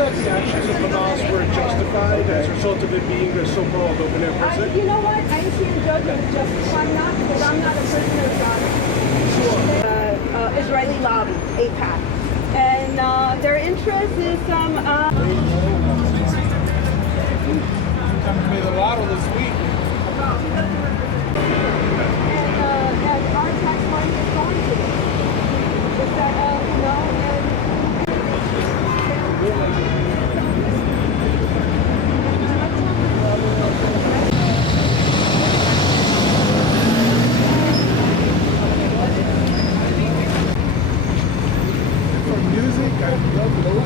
that the actions of Hamas were justified as a result of it being a so-called open-air prison? You know what? I can't judge them justified not because I'm not a prisoner of God. Israeli lobby, AIPAC. And their interest is Coming to the lotto this week. and our tax money is going to it. Is that, you know, For music, I love low.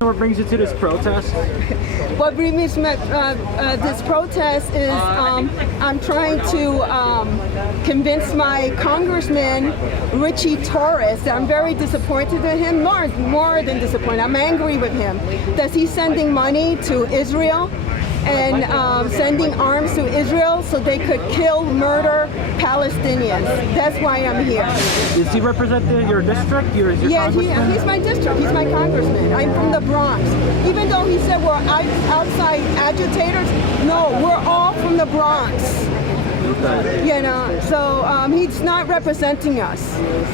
What brings you to this protest? what brings me to this protest is I'm trying to convince my congressman, Richie Torres, that I'm very disappointed in him, more than disappointed. I'm angry with him that he's sending money to Israel and sending arms to Israel so they could kill, murder Palestinians. That's why I'm here. Does he represent your district? Your Yeah, congressman? he's my district. He's my congressman. I'm from the Bronx. Even though he said we're outside agitators, no, we're all from the Bronx. Okay. You know, so he's not representing us.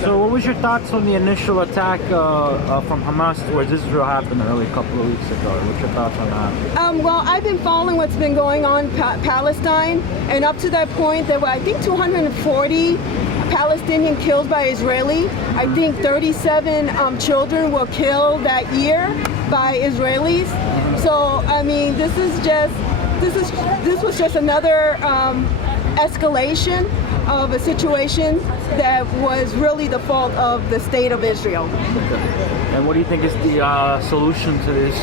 So what was your thoughts on the initial attack from Hamas towards Israel happened early a couple of weeks ago? What's your thoughts on that? Well, I've been following what's been going on in Palestine, and up to that point, there were, I think, 240 Palestinian killed by Israeli. I think 37 children were killed that year by Israelis. So, I mean, this was just another escalation of a situation that was really the fault of the state of Israel. And what do you think is the solution to this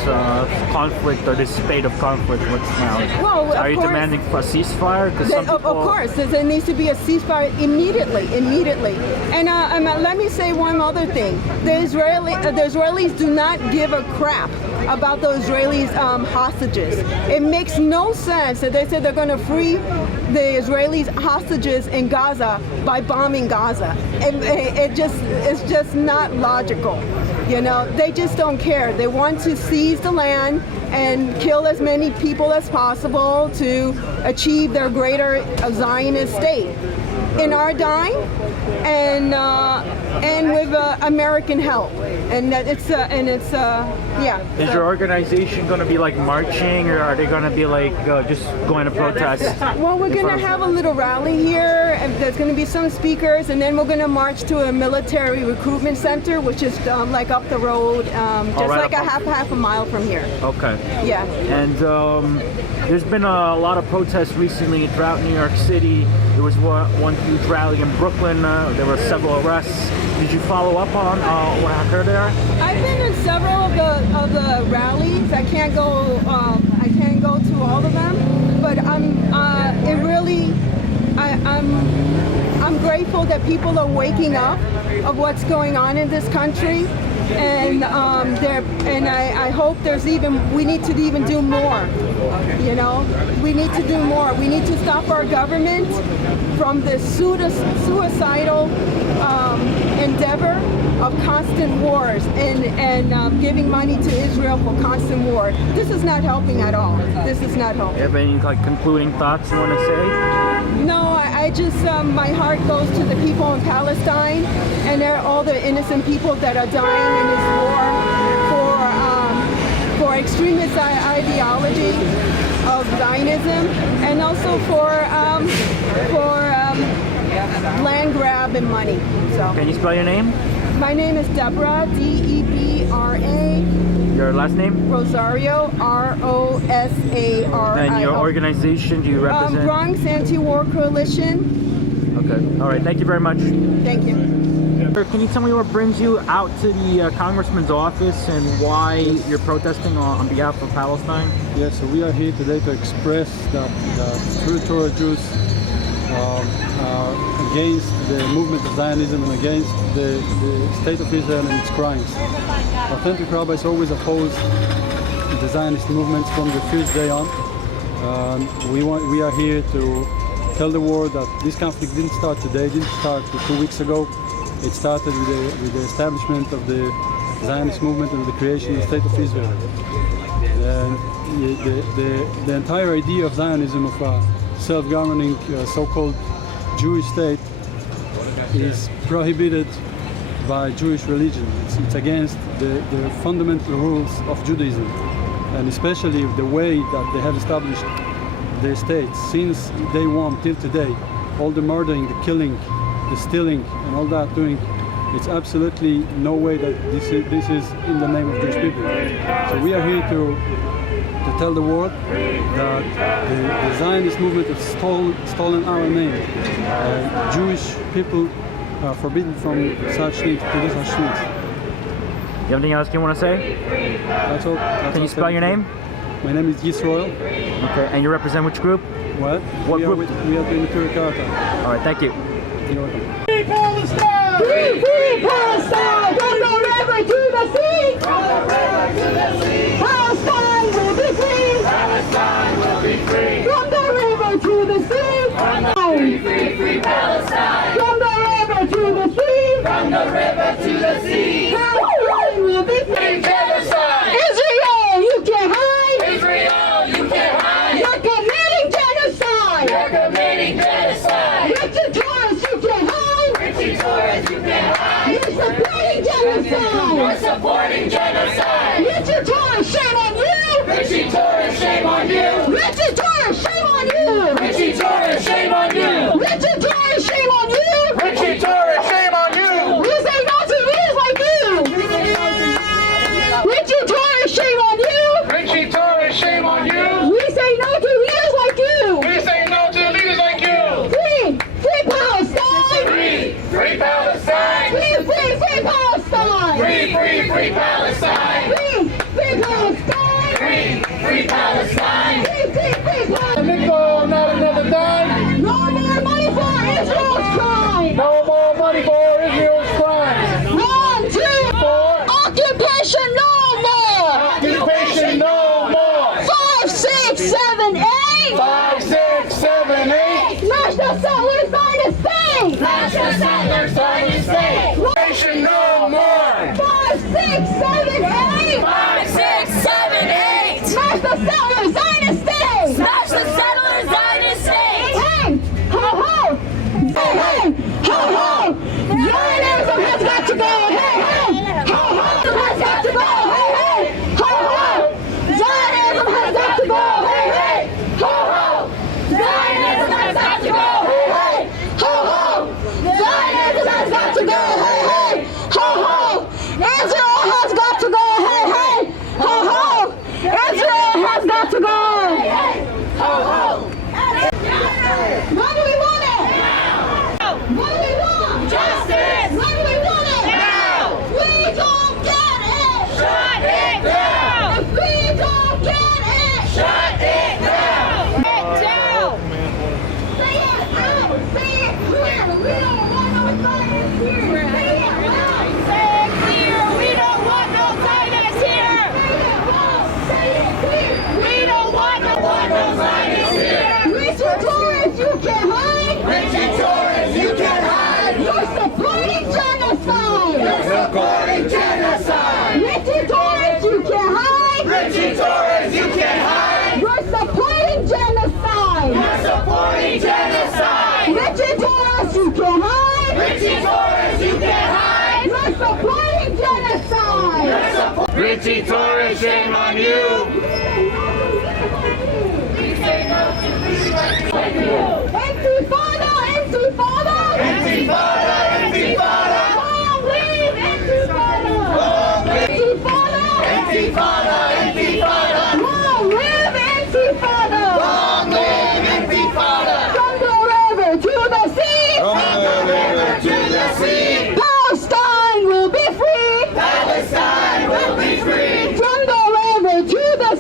conflict or this spate of conflict? What's now? Well, are you demanding for a ceasefire? Of course, there needs to be a ceasefire immediately. And let me say one other thing: the Israelis do not give a crap about the Israelis' hostages. It makes no sense that they said they're going to free the Israelis' hostages in Gaza by bombing Gaza. It's just not logical. You know, they just don't care. They want to seize the land and kill as many people as possible to achieve their greater Zionist state. In our dime, and with American help, and that it's yeah. Is your organization going to be like marching, or are they going to be like just going to protest? Well, we're going to have a little rally here, and there's going to be some speakers, and then we're going to march to a military recruitment center, which is like up the road, just right, like a half a mile from here. Okay. Yeah. And there's been a lot of protests recently throughout New York City. There was one huge rally in Brooklyn. There were several arrests. Did you follow up on what happened there? I've been in several of the rallies. I can't go to all of them, but I'm grateful that people are waking up of what's going on in this country, and I hope we need to even do more. You know, we need to do more. We need to stop our government from the suicidal endeavor of constant wars and giving money to Israel for constant war. This is not helping at all. This is not helping. You have any concluding thoughts you want to say? No, I just, my heart goes to the people in Palestine and all the innocent people that are dying in this war for extremist ideology of Zionism, and also for land grab and money. So. Can you spell your name? My name is Deborah, Debra. Your last name? Rosario, Rosario. And your organization, do you represent? Bronx Anti-War Coalition. Okay. All right. Thank you very much. Thank you. Can you tell me what brings you out to the congressman's office and why you're protesting on behalf of Palestine? Yes, so we are here today to express that the territorial Jews against the movement of Zionism and against the state of Israel and its crimes. Authentic rabbis always opposed the Zionist movements from the first day on. We are here to tell the world that this conflict didn't start today, didn't start 2 weeks ago. It started with the establishment of the Zionist movement and the creation of the State of Israel. The entire idea of Zionism, of a self-governing so-called Jewish state, is prohibited by Jewish religion. It's against the fundamental rules of Judaism, and especially the way that they have established their state since day one till today. All the murdering, the killing, the stealing, and all that doing, it's absolutely no way that this is in the name of Jewish people. So we are here to tell the world that the Zionist movement has stolen our name. Jewish people are forbidden from such things, to do such things. You have anything else you want to say? That's all. Can you spell your name? My name is Yisroel. Okay, and you represent which group? What? What group? We are doing the Turkata. All right, thank you. You're welcome. Free Palestine! Free, free Palestine! From the river to the sea! From the river to the sea, Palestine will be free! Palestine will be free. From the river to the sea! Free, free Palestine. From the river to the sea! From the river to the sea. Palestine will be free! Free genocide. Israel, you can't hide! Israel, you can't hide. You're committing genocide! You're committing genocide. Richard Torres, you can't hide! Richie Torres, you can't hide. You're supporting genocide! You're supporting genocide. Richard Torres, shame on you! Richie Torres, shame on you. Richard Torres, shame on you! Richie Torres, shame on you. Richard Torres, shame on you! Richie Torres, shame on you. We say no to leaders like you! Richard Torres, shame on you! Richie Torres, shame on you. We say no to leaders like you! We say no to leaders like you. Free! Free Palestine! Free, free Palestine. Free, free, free Palestine! Free, free, free Palestine. Free, free Palestine! Free, free Palestine. Free, free, free Palestine! Nickel, not another dime. No more money for Israel's crime! No more money for Israel's crimes. 1, 2, occupation no more! Occupation no more. 5, 6, 7, 8! 5, 6, 7, 8. Smash the settlers dynasty! Smash the settlers dynasty. Occupation no more. 5, 6, 7, 8! 5, 6, 7, 8. Smash the settlers dynasty! Smash the settlers dynasty. Hey! Ho ho! Hey hey! Ho ho! Zionism has got to go! Hey hey! Ho ho! Has got to go! Hey hey! Ho ho! Zionism has got to go! Hey hey! Ho ho! Zionism has got to go! Hey hey! Ho ho! Zionism has got to go! Hey hey! Ho ho! Israel has got to go! Hey hey! Ho ho! Israel has got to go! Hey hey! Ho ho! What do we want it? What do we want? Justice. What do we want it? Now. We don't get it. Shut it down. If we don't get it. Shut it down. It down. Say it out. Say it clear. We don't want no Zionists here. Say it loud. Say it clear. We don't want no Zionists here. Say it loud. Say it clear. We don't want no Zionists here. Richard Torres, you can't hide. Richie Torres, you can't hide. You're supporting genocide. You're supporting genocide. Richard Torres, you can't hide. Richie Torres, you can't hide. You're supporting genocide. You're supporting genocide. Richard Torres, you can't hide. Richie Torres, you can't hide. You're supporting genocide. Richie Torres, shame on you. Intifada, Intifada. Intifada, Intifada. Long live Intifada. Intifada. Intifada, Intifada. Long live Intifada. Long live Intifada. From the river to the sea. From the river to the sea. Palestine will be free. Palestine will be free. From the river to the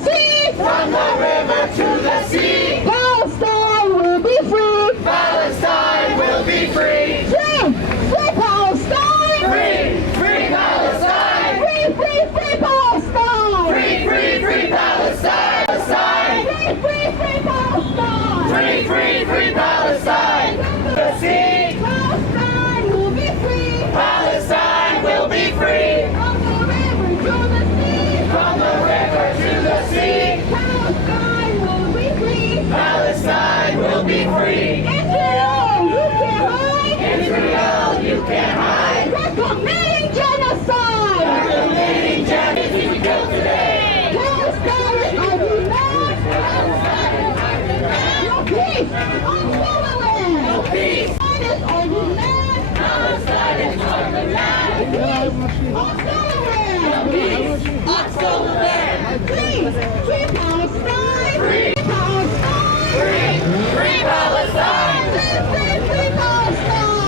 Stolen land. Please, free Palestine. Free Palestine. Free Palestine. Free Palestine.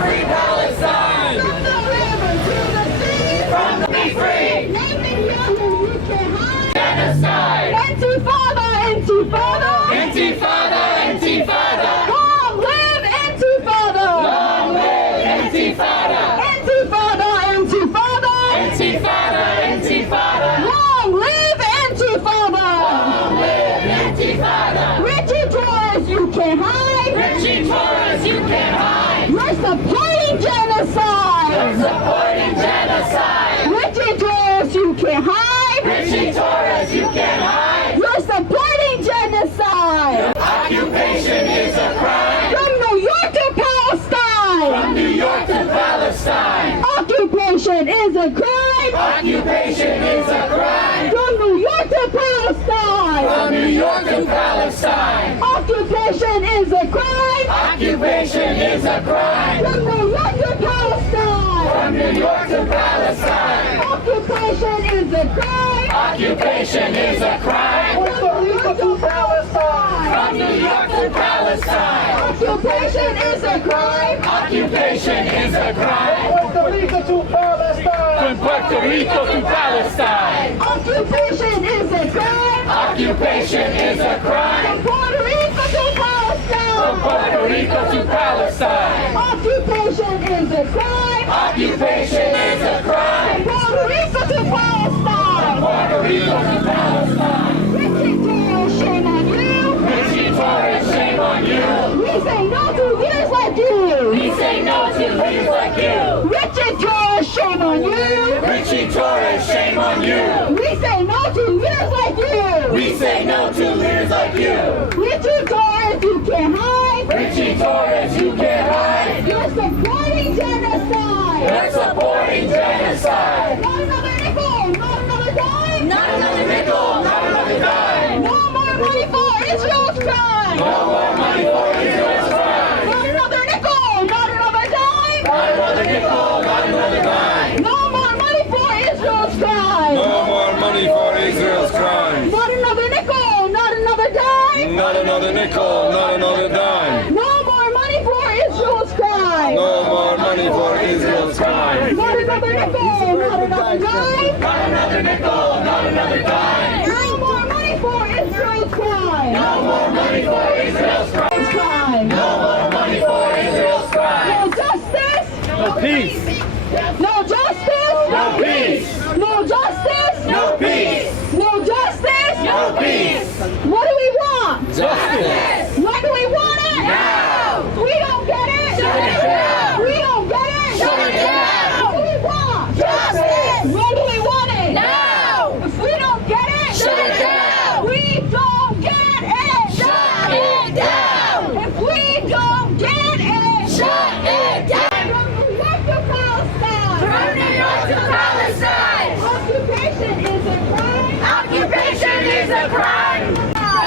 Free Palestine. From the river to the sea. From the be free. Netanyahu, you can hide. Genocide. Intifada, Intifada. Intifada, Intifada. Long live Intifada. Long live Intifada. Intifada, Intifada. Intifada, Intifada. Long live Intifada. Long live Intifada. Richie Torres, you can't hide. Richie Torres, you can't hide. You're supporting genocide. You're supporting genocide. Richie Torres, you can't hide. Richie Torres, you can't hide. You're supporting genocide. Occupation is a crime. From New York to Palestine. From New York to Palestine. Occupation is a crime. Occupation is a crime. From New York to Palestine. From New York to Palestine. Occupation is a crime. Occupation is a crime. From New York to Palestine. From New York to Palestine. Occupation is a crime. Occupation is a crime. From New York to Palestine. From New York to Palestine. Occupation is a crime. Occupation is a crime. Puerto Rico to Palestine. From Puerto Rico to Palestine. Occupation is a crime. Occupation is a crime. From Puerto Rico to Palestine. From Puerto Rico to Palestine. Occupation is a crime. Occupation is a crime. From Puerto Rico to Palestine. From Puerto Rico to Palestine. Richie Torres, shame on you. Richie Torres, shame on you. We say no to leaders like you. We say no to leaders like you. Richie Torres, shame on you. Richie Torres, shame on you. We say no to leaders like you. We say no to leaders like you. Richie Torres, you can't hide. Richie Torres, you can't hide. You're supporting genocide. You're supporting genocide. Not another nickel, not another dime. Not another nickel, not another dime. No more money for Israel's crime. No more money for Israel's crime. Not another nickel, not another dime. Not another nickel, not another dime. No more money for Israel's crime. No more money for Israel's crime. Not another nickel, not another dime. Not another nickel, not another dime. No more money for Israel's crime. No more money for Israel's crime. Not another nickel, not another dime. Not another nickel, not another dime. No more money for Israel's crime. No more money for Israel's crime. No more money for Israel's crime. No justice. No peace. No justice. No peace. No justice. No peace. No justice. No peace. What do we want? Justice. When do we want it? Now. We don't get it. Shut it down. We don't get it. Shut it down. What do we want? Justice. When do we want it? Now. If we don't get it, Shut it down. We don't get it. Shut it down. If we don't get it, Shut it down. From New York to Palestine. From New York to Palestine. Occupation is a crime. Occupation is a crime.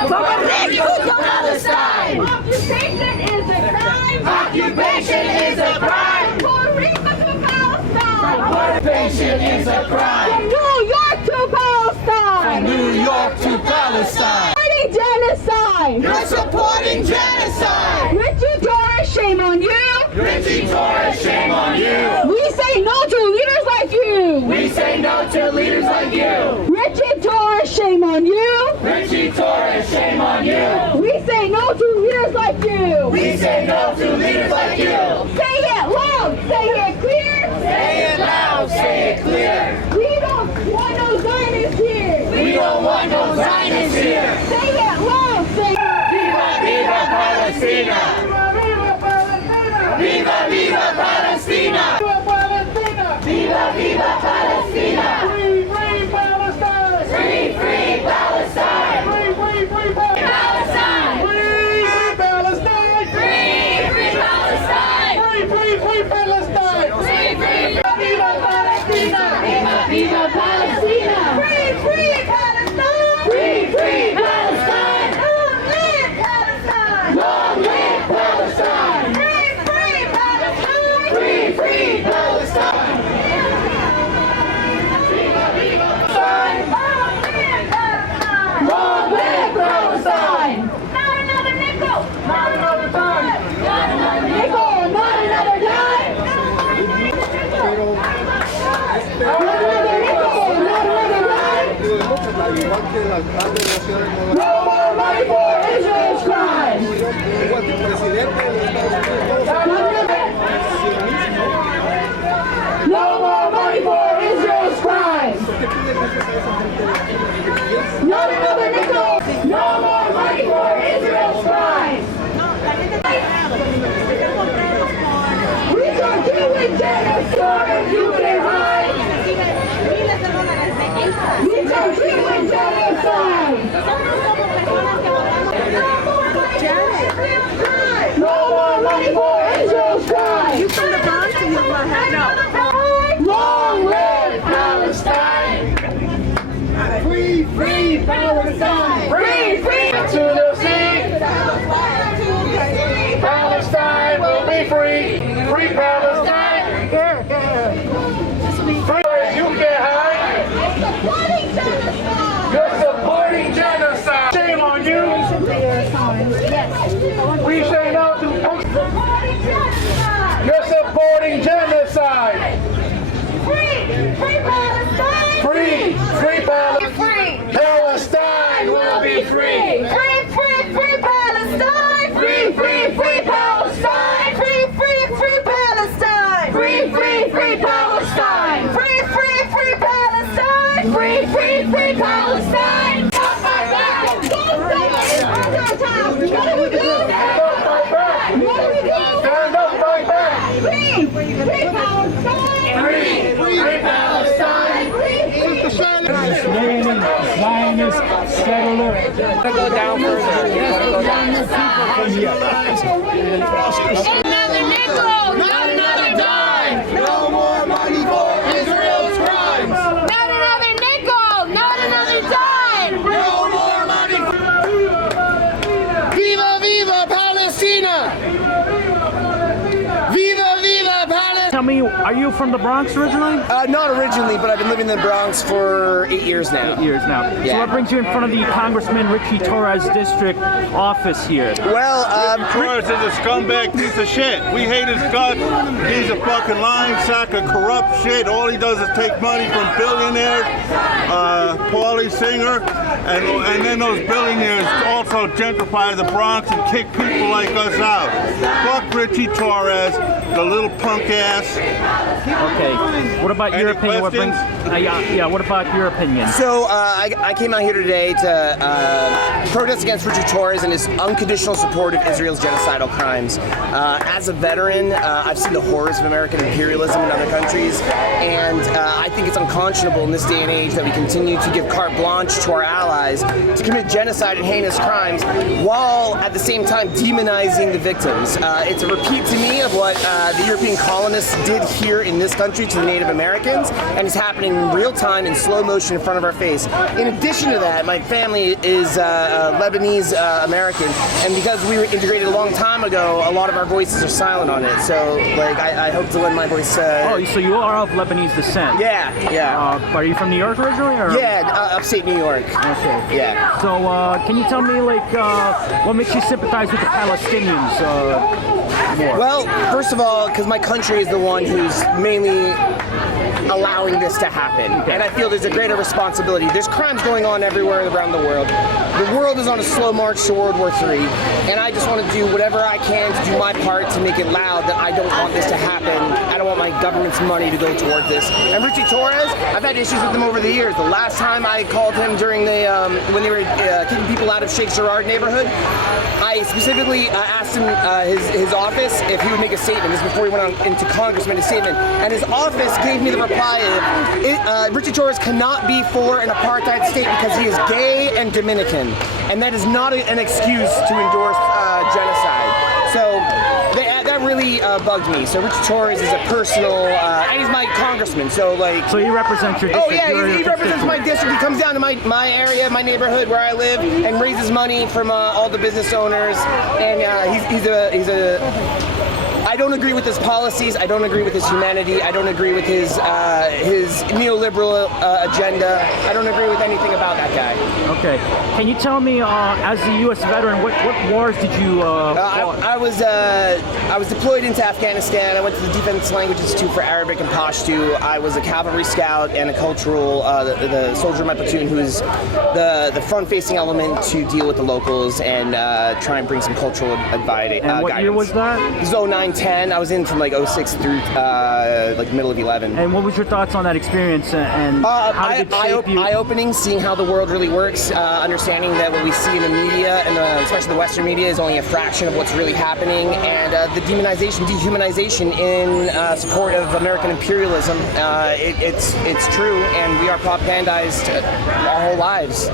From Puerto Rico to Palestine. Occupation is a crime. Occupation is a crime. Puerto Rico to Palestine. Occupation is a crime. From New York to Palestine. New York to Palestine. Supporting genocide. You're supporting genocide. Richie Torres, shame on you. Richie Torres, shame on you. We say no to leaders like you. We say no to leaders like you. Richie Torres, shame on you. Richie Torres, shame on you. We say no to leaders like you. We say no to leaders like you. Say it loud. Say it clear. Say it loud, say it clear. We don't want no Zionists here. We don't want no Zionists here. Say it loud. Say it. Viva, viva Palestina. Viva, viva Palestina. Viva, viva Palestina. Free, free Palestine. Free, free Palestine. Free, free, free Palestine. Free, free Palestine. Free, free Palestine. Free, free, free Palestine. Free, free. Viva Palestina. Viva, viva Palestina. Free, free Palestine. Free, free Palestine. Long live Palestine. Long live No more money for Israel's crimes. No more money for Israel's crimes. Not another nickel. No more money for Israel's crimes. We don't deal with genocide. You can hide. We don't deal with genocide. No more money for Israel's crimes. You from the Bronx and you Long live Palestine! Free, free Palestine! Free, free to the sea! Palestine will be free! Free Palestine! Free as you can hide! You're supporting genocide! Shame on you! We say no to You're supporting genocide! Free Palestine! Free Palestine! Palestine will be free! Free Palestine! Free Palestine! Free Palestine! Free Palestine! Free Palestine! Free Palestine! Stop my back! What do we do? Stand up my back! What do we do? Stand up my back! Free Palestine! Free Palestine! Israeli Zionist settler. Go down further. Another nickel, not another dime. No more money for Israel's crimes. Not another nickel, not another dime. No more money. Viva, viva Palestina! Viva, viva Palestina! Tell me, are you from the Bronx originally? Not originally, but I've been living in the Bronx for 8 years now. 8 years now. So Yeah. what brings you in front of the Congressman Richie Torres district office here? Well, Torres is a scumbag piece of shit. We hate his guts. He's a fucking lying sack of corrupt shit. All he does is take money from billionaires, Paulie Singer, and then those billionaires also gentrify the Bronx and kick people like us out. Fuck Richie Torres, the little punk ass. Okay. What about your Any opinion? What brings? questions? What about your opinion? so I came out here today to protest against Richard Torres and his unconditional support of Israel's genocidal crimes. As a veteran, I've seen the horrors of American imperialism in other countries, and I think it's unconscionable in this day and age that we continue to give carte blanche to our allies to commit genocide and heinous crimes while at the same time demonizing the victims. It's a repeat to me of what the European colonists did here in this country to the Native Americans, and it's happening in real time in slow motion in front of our face. In addition to that, my family is Lebanese American, and because we were integrated a long time ago, a lot of our voices are silent on it. So, like, I hope to lend my voice. Oh, so you are of Lebanese descent? Yeah. Are you from New York originally? Or? Yeah, upstate New York. Okay. Yeah. So, can you tell me, like, what makes you sympathize with the Palestinians more? Well, first of all, because my country is the one who's mainly allowing this to happen. And I feel there's a greater responsibility. There's crimes going on everywhere around the world. The world is on a slow march to World War III, and I just want to do whatever I can to do my part to make it loud that I don't want this to happen. I don't want my government's money to go towards this. And Richie Torres, I've had issues with him over the years. The last time I called him during the when they were kicking people out of Sheikh Jarrah neighborhood, I specifically asked him his office if he would make a statement. This is before he went on into Congress, made a statement, and his office gave me the reply of Richie Torres cannot be for an apartheid state because he is gay and Dominican, and that is not an excuse to endorse genocide. So that really bugged me. So Richie Torres is a personal, and he's my congressman. So like. So he represents your district. Oh yeah, he represents my district. He comes down to my area, my neighborhood where I live, and raises money from all the business owners. And he's a. I don't agree with his policies. I don't agree with his humanity. I don't agree with his neoliberal agenda. I don't agree with anything about that guy. Okay. Can you tell me, as a U.S. veteran, what wars did you fight? I was I was deployed into Afghanistan. I went to the Defense Language Institute for Arabic and Pashto. I was a cavalry scout and a cultural, the soldier in my platoon who's the front-facing element to deal with the locals and try and bring some cultural advice. And what year was that? This was 09-10. I was in from like 06 through like middle of 11. And what was your thoughts on that experience and how did it shape you? Eye-opening, seeing how the world really works, understanding that what we see in the media, and especially the Western media, is only a fraction of what's really happening, and the dehumanization in support of American imperialism. It's true, and we are propagandized our whole lives.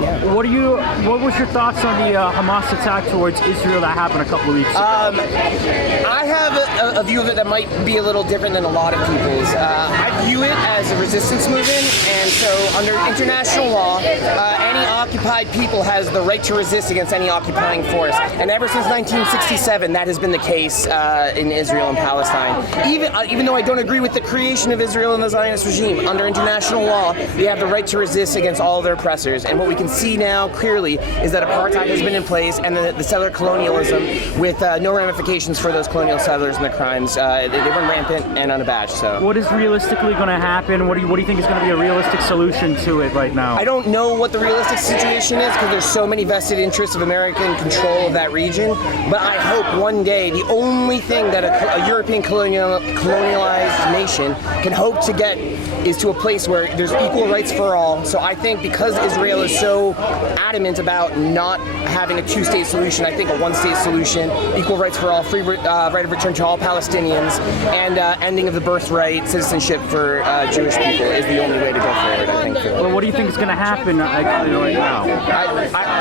Yeah. What was your thoughts on the Hamas attack towards Israel that happened a couple of weeks ago? I have a view of it that might be a little different than a lot of people's. I view it as a resistance movement, and so under international law, any occupied people has the right to resist against any occupying force. And ever since 1967, that has been the case in Israel and Palestine. Even though I don't agree with the creation of Israel and the Zionist regime, under international law, they have the right to resist against all of their oppressors. And what we can see now clearly is that apartheid has been in place, and the settler colonialism with no ramifications for those colonial settlers and their crimes. They run rampant and unabashed. So, what is realistically going to happen? What do you think is going to be a realistic solution to it right now? I don't know what the realistic situation is because there's so many vested interests of American control of that region. But I hope one day the only thing that a European colonialized nation can hope to get is to a place where there's equal rights for all. So I think because Israel is so adamant about not having a two-state solution, I think a one-state solution, equal rights for all, free right of return to all Palestinians, and ending of the birthright citizenship for Jewish people is the only way to go forward, I think. Well, what do you think is going to happen right now?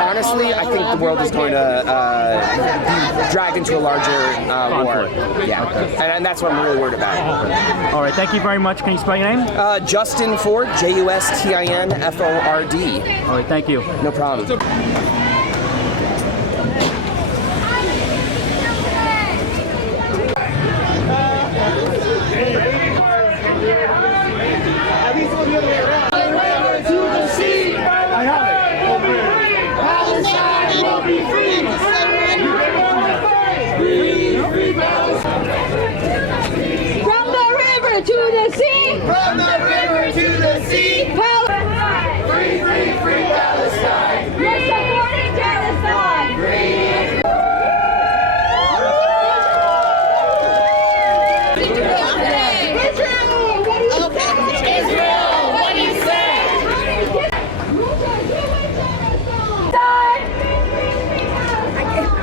Honestly, I think the world is going to be dragged into a larger war. Yeah, and that's what I'm really worried about. All right, thank you very much. Can you spell your name? Justin Ford, Justinford. All right, thank you. No problem. From the river to the sea. From the river to the sea. Palestine. Free, free, free Palestine. We're supporting Palestine. Free. Israel, what do you say?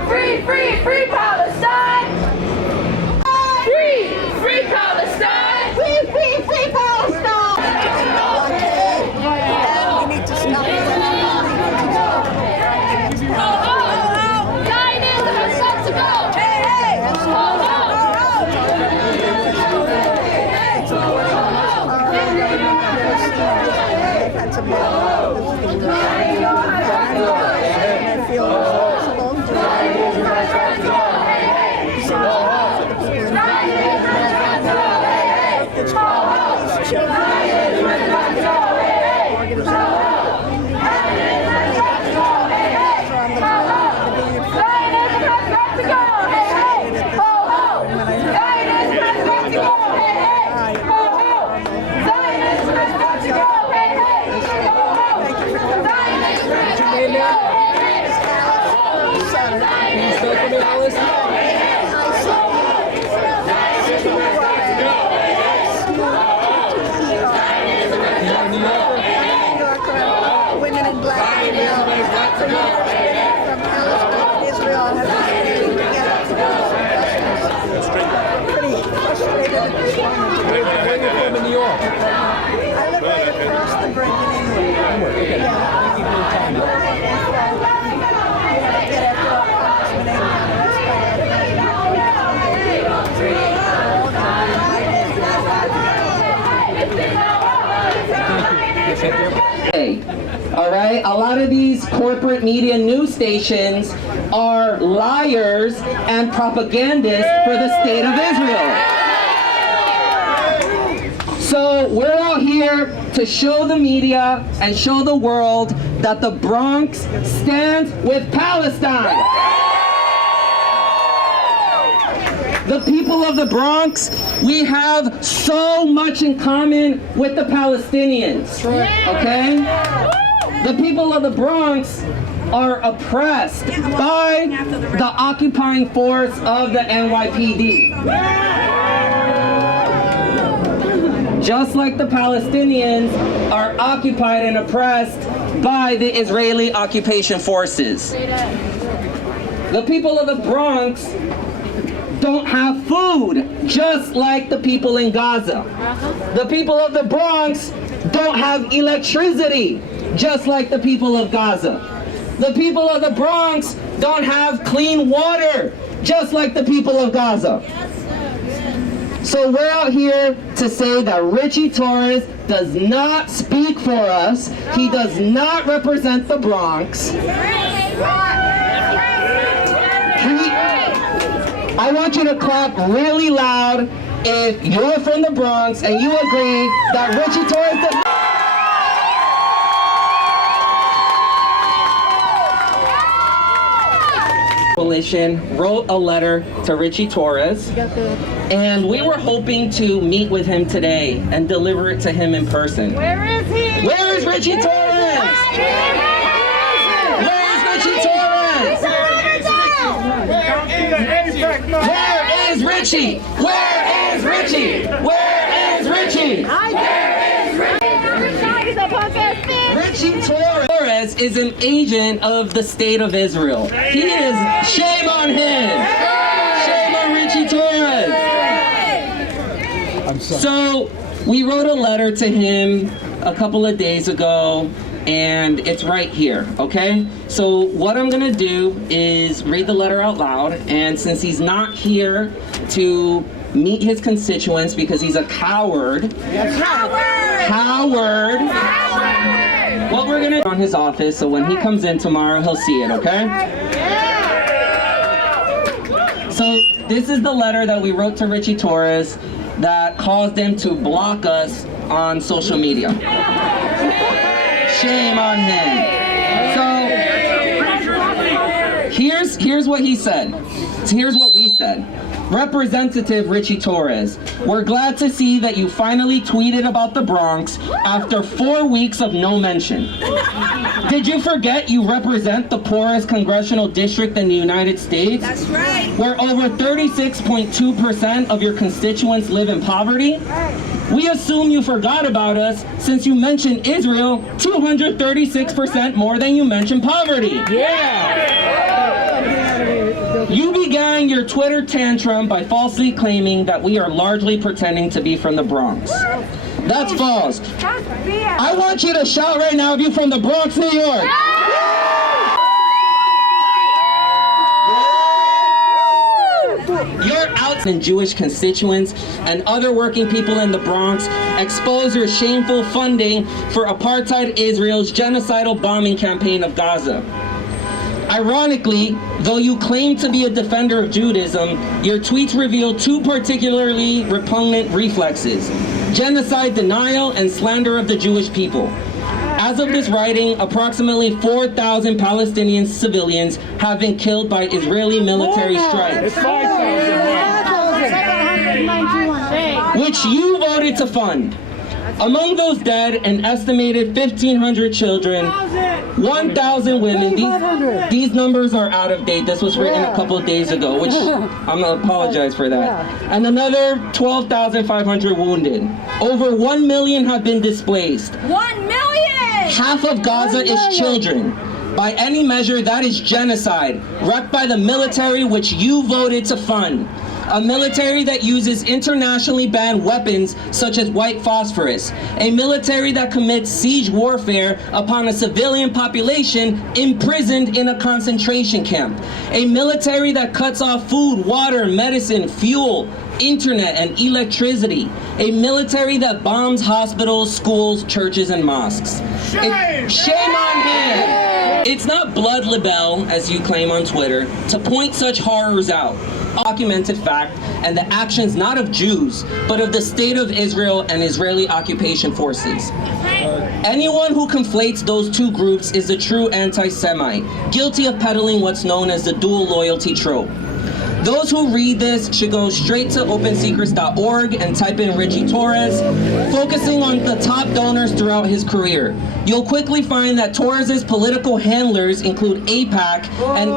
Free, free, free Palestine. Free, free Palestine. Free, free, free Palestine. We need to stop it. Zionism has got to go. Hey, hey. That's a I feel women in black from Palestine, Israel have been pretty frustrated at this moment. Where are you from in New York? I live right across the bridge in England. Yeah. Get after our All right, a lot of these corporate media news stations are liars and propagandists for the state of Israel. So we're all here to show the media and show the world that the Bronx stands with Palestine. The people of the Bronx, we have so much in common with the Palestinians, okay? The people of the Bronx are oppressed by the occupying force of the NYPD. Just like the Palestinians are occupied and oppressed by the Israeli occupation forces. The people of the Bronx don't have food, just like the people in Gaza. The people of the Bronx don't have electricity, just like the people of Gaza. The people of the Bronx don't have clean water, just like the people of Gaza. So we're out here to say that Richie Torres does not speak for us. He does not represent the Bronx. I want you to clap really loud if you're from the Bronx and you agree that Richie Torres does not. Coalition wrote a letter to Richie Torres, and we were hoping to meet with him today and deliver it to him in person. Where is he? Where is Richie Torres? Where is Richie Torres? Where is Richie? Where is Richie? Where is Richie? Richie Torres is an agent of the state of Israel. He is, shame on him. Shame on Richie Torres. I'm sorry. So we wrote a letter to him a couple of days ago, and it's right here, okay? So what I'm gonna do is read the letter out loud, and since he's not here to meet his constituents because he's a coward, what we're gonna do on his office, so when he comes in tomorrow, he'll see it, okay? So this is the letter that we wrote to Richie Torres that caused him to block us on social media. Shame on him. So here's what he said. Here's what we said. Representative Richie Torres, we're glad to see that you finally tweeted about the Bronx after 4 weeks of no mention. Did you forget you represent the poorest congressional district in the United States? That's right. Where over 36.2% of your constituents live in poverty? We assume you forgot about us since you mentioned Israel 236% more than you mentioned poverty. You began your Twitter tantrum by falsely claiming that we are largely pretending to be from the Bronx. That's false. I want you to shout right now if you're from the Bronx, New York. Your outs and Jewish constituents and other working people in the Bronx expose your shameful funding for apartheid Israel's genocidal bombing campaign of Gaza. Ironically, though you claim to be a defender of Judaism, your tweets reveal two particularly repugnant reflexes: genocide denial and slander of the Jewish people. As of this writing, approximately 4,000 Palestinian civilians have been killed by Israeli military strikes, which you voted to fund. Among those dead, an estimated 1,500 children, 1,000 women. These numbers are out of date. This was written a couple of days ago, which I'm gonna apologize for that. And another 12,500 wounded. Over 1 million have been displaced. 1 million! Half of Gaza is children. By any measure, that is genocide, wrecked by the military which you voted to fund. A military that uses internationally banned weapons such as white phosphorus. A military that commits siege warfare upon a civilian population imprisoned in a concentration camp. A military that cuts off food, water, medicine, fuel, internet, and electricity. A military that bombs hospitals, schools, churches, and mosques. Shame on him! It's not blood libel, as you claim on Twitter, to point such horrors out. Documented fact, and the actions not of Jews, but of the state of Israel and Israeli occupation forces. Anyone who conflates those two groups is a true anti-Semite, guilty of peddling what's known as the dual loyalty trope. Those who read this should go straight to opensecrets.org and type in Richie Torres, focusing on the top donors throughout his career. You'll quickly find that Torres's political handlers include AIPAC and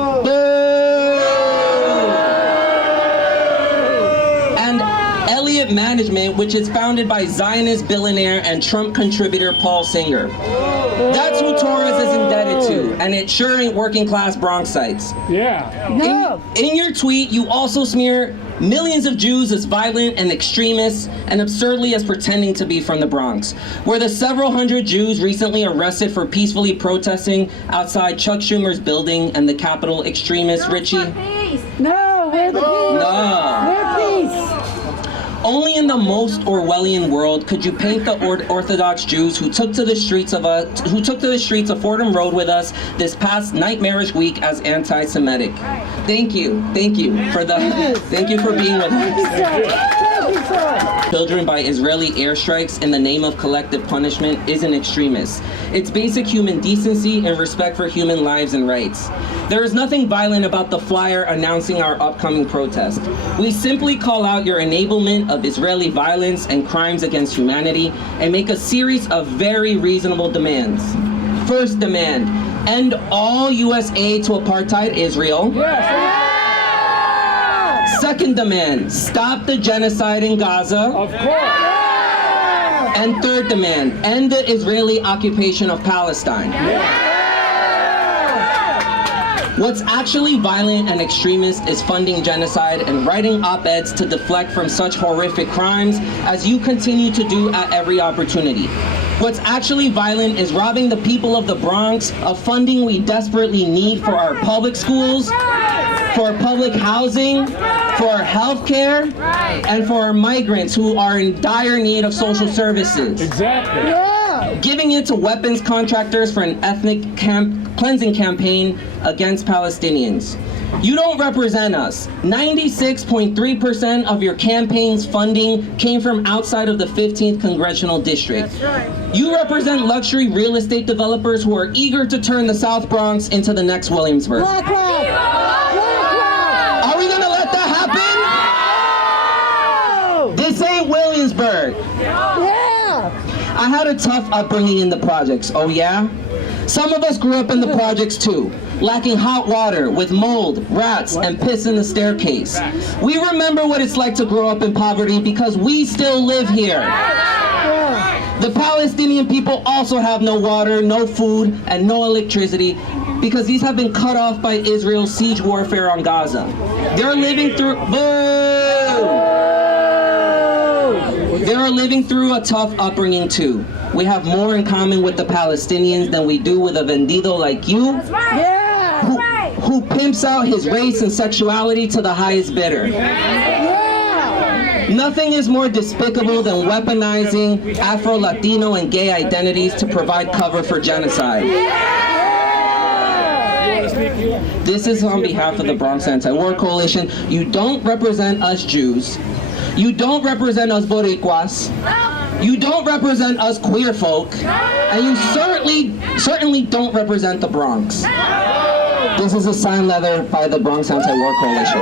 Elliott Management, which is founded by Zionist billionaire and Trump contributor Paul Singer. That's who Torres is indebted to, and it sure ain't working class Bronxites. Yeah. No. In your tweet, you also smear millions of Jews as violent and extremists, and absurdly as pretending to be from the Bronx. Were the several hundred Jews recently arrested for peacefully protesting outside Chuck Schumer's building and the Capitol extremists, Richie? No, we're the peace. No. We're peace. Only in the most Orwellian world could you paint the Orthodox Jews who took to the streets of Fordham Road with us this past nightmarish week as anti-Semitic. Thank you for being with us. Children by Israeli airstrikes in the name of collective punishment is an extremist. It's basic human decency and respect for human lives and rights. There is nothing violent about the flyer announcing our upcoming protest. We simply call out your enablement of Israeli violence and crimes against humanity and make a series of very reasonable demands. First demand, end all U.S. aid to apartheid Israel. Second demand, stop the genocide in Gaza. Of course. And third demand, end the Israeli occupation of Palestine. What's actually violent and extremist is funding genocide and writing op-eds to deflect from such horrific crimes as you continue to do at every opportunity. What's actually violent is robbing the people of the Bronx of funding we desperately need for our public schools, for our public housing, for our health care, and for our migrants who are in dire need of social services. Exactly. Yeah. Giving it to weapons contractors for an ethnic cleansing campaign against Palestinians. You don't represent us. 96.3% of your campaign's funding came from outside of the 15th Congressional District. That's right. You represent luxury real estate developers who are eager to turn the South Bronx into the next Williamsburg. Black Rock. Black Rock. Are we gonna let that happen? This ain't Williamsburg. Yeah. I had a tough upbringing in the projects, oh yeah? Some of us grew up in the projects too, lacking hot water with mold, rats, and piss in the staircase. We remember what it's like to grow up in poverty because we still live here. The Palestinian people also have no water, no food, and no electricity because these have been cut off by Israel's siege warfare on Gaza. They're living through, They're living through a tough upbringing too. We have more in common with the Palestinians than we do with a vendido like you, who pimps out his race and sexuality to the highest bidder. Nothing is more despicable than weaponizing Afro-Latino and gay identities to provide cover for genocide. This is on behalf of the Bronx Anti-War Coalition. You don't represent us Jews. You don't represent us Boricuas. You don't represent us queer folk. And you certainly don't represent the Bronx. This is a signed letter by the Bronx Anti-War Coalition.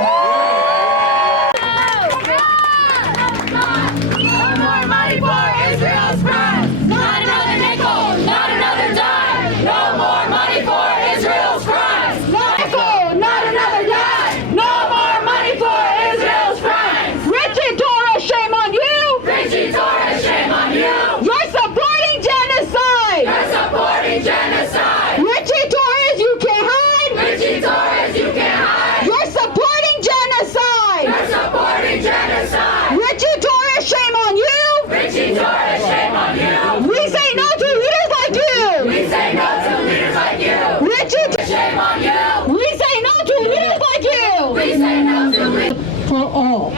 No more money for Israel's crimes. Not another nickel, not another dime. No more money for Israel's crimes. No nickel, not another dime. No more money for Israel's crimes. Richie Torres, shame on you! Richie Torres, shame on you. You're supporting genocide! You're supporting genocide. Richie Torres, you can't hide! Richie Torres, you can't hide. You're supporting genocide! You're supporting genocide. Richie Torres, shame on you! Richie Torres, shame on you. We say no to leaders like you! We say no to leaders like you. Richie, Shame on you. we say no to leaders like you! We say no to leaders. For all.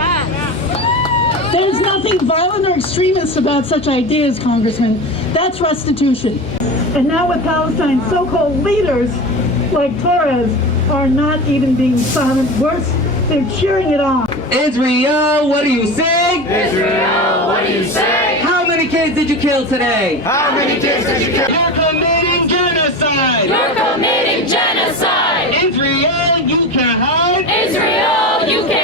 There's nothing violent or extremist about such ideas, Congressman. That's restitution. And now with Palestine, so-called leaders like Torres are not even being silent. Worse, they're cheering it on. Israel, what do you say? Israel, what do you say? How many kids did you kill today? How many kids did you kill? You're committing genocide! You're committing genocide. Israel, you can't hide! Israel, you can't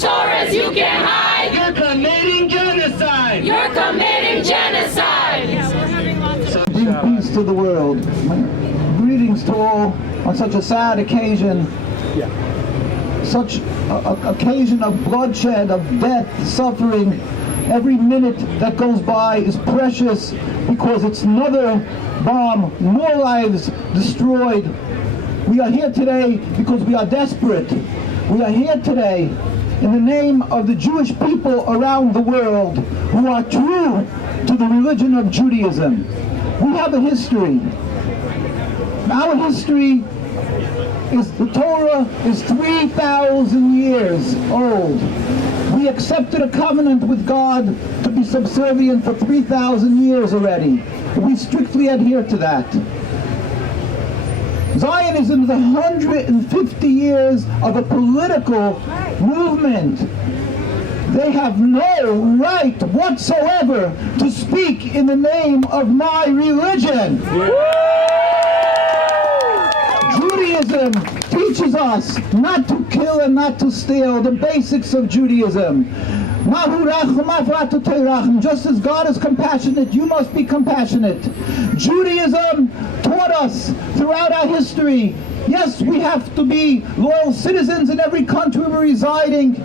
Taurus, you can't hide. You're committing genocide. You're committing genocide. Peace to the world. Greetings to all on such a sad occasion. Such an occasion of bloodshed, of death, suffering. Every minute that goes by is precious because it's another bomb, more lives destroyed. We are here today because we are desperate. We are here today in the name of the Jewish people around the world who are true to the religion of Judaism. We have a history. Our history is, the Torah is 3,000 years old. We accepted a covenant with God to be subservient for 3,000 years already. We strictly adhere to that. Zionism is 150 years of a political movement. They have no right whatsoever to speak in the name of my religion. Judaism teaches us not to kill and not to steal, the basics of Judaism. Just as God is compassionate, you must be compassionate. Judaism taught us throughout our history, yes, we have to be loyal citizens in every country we're residing.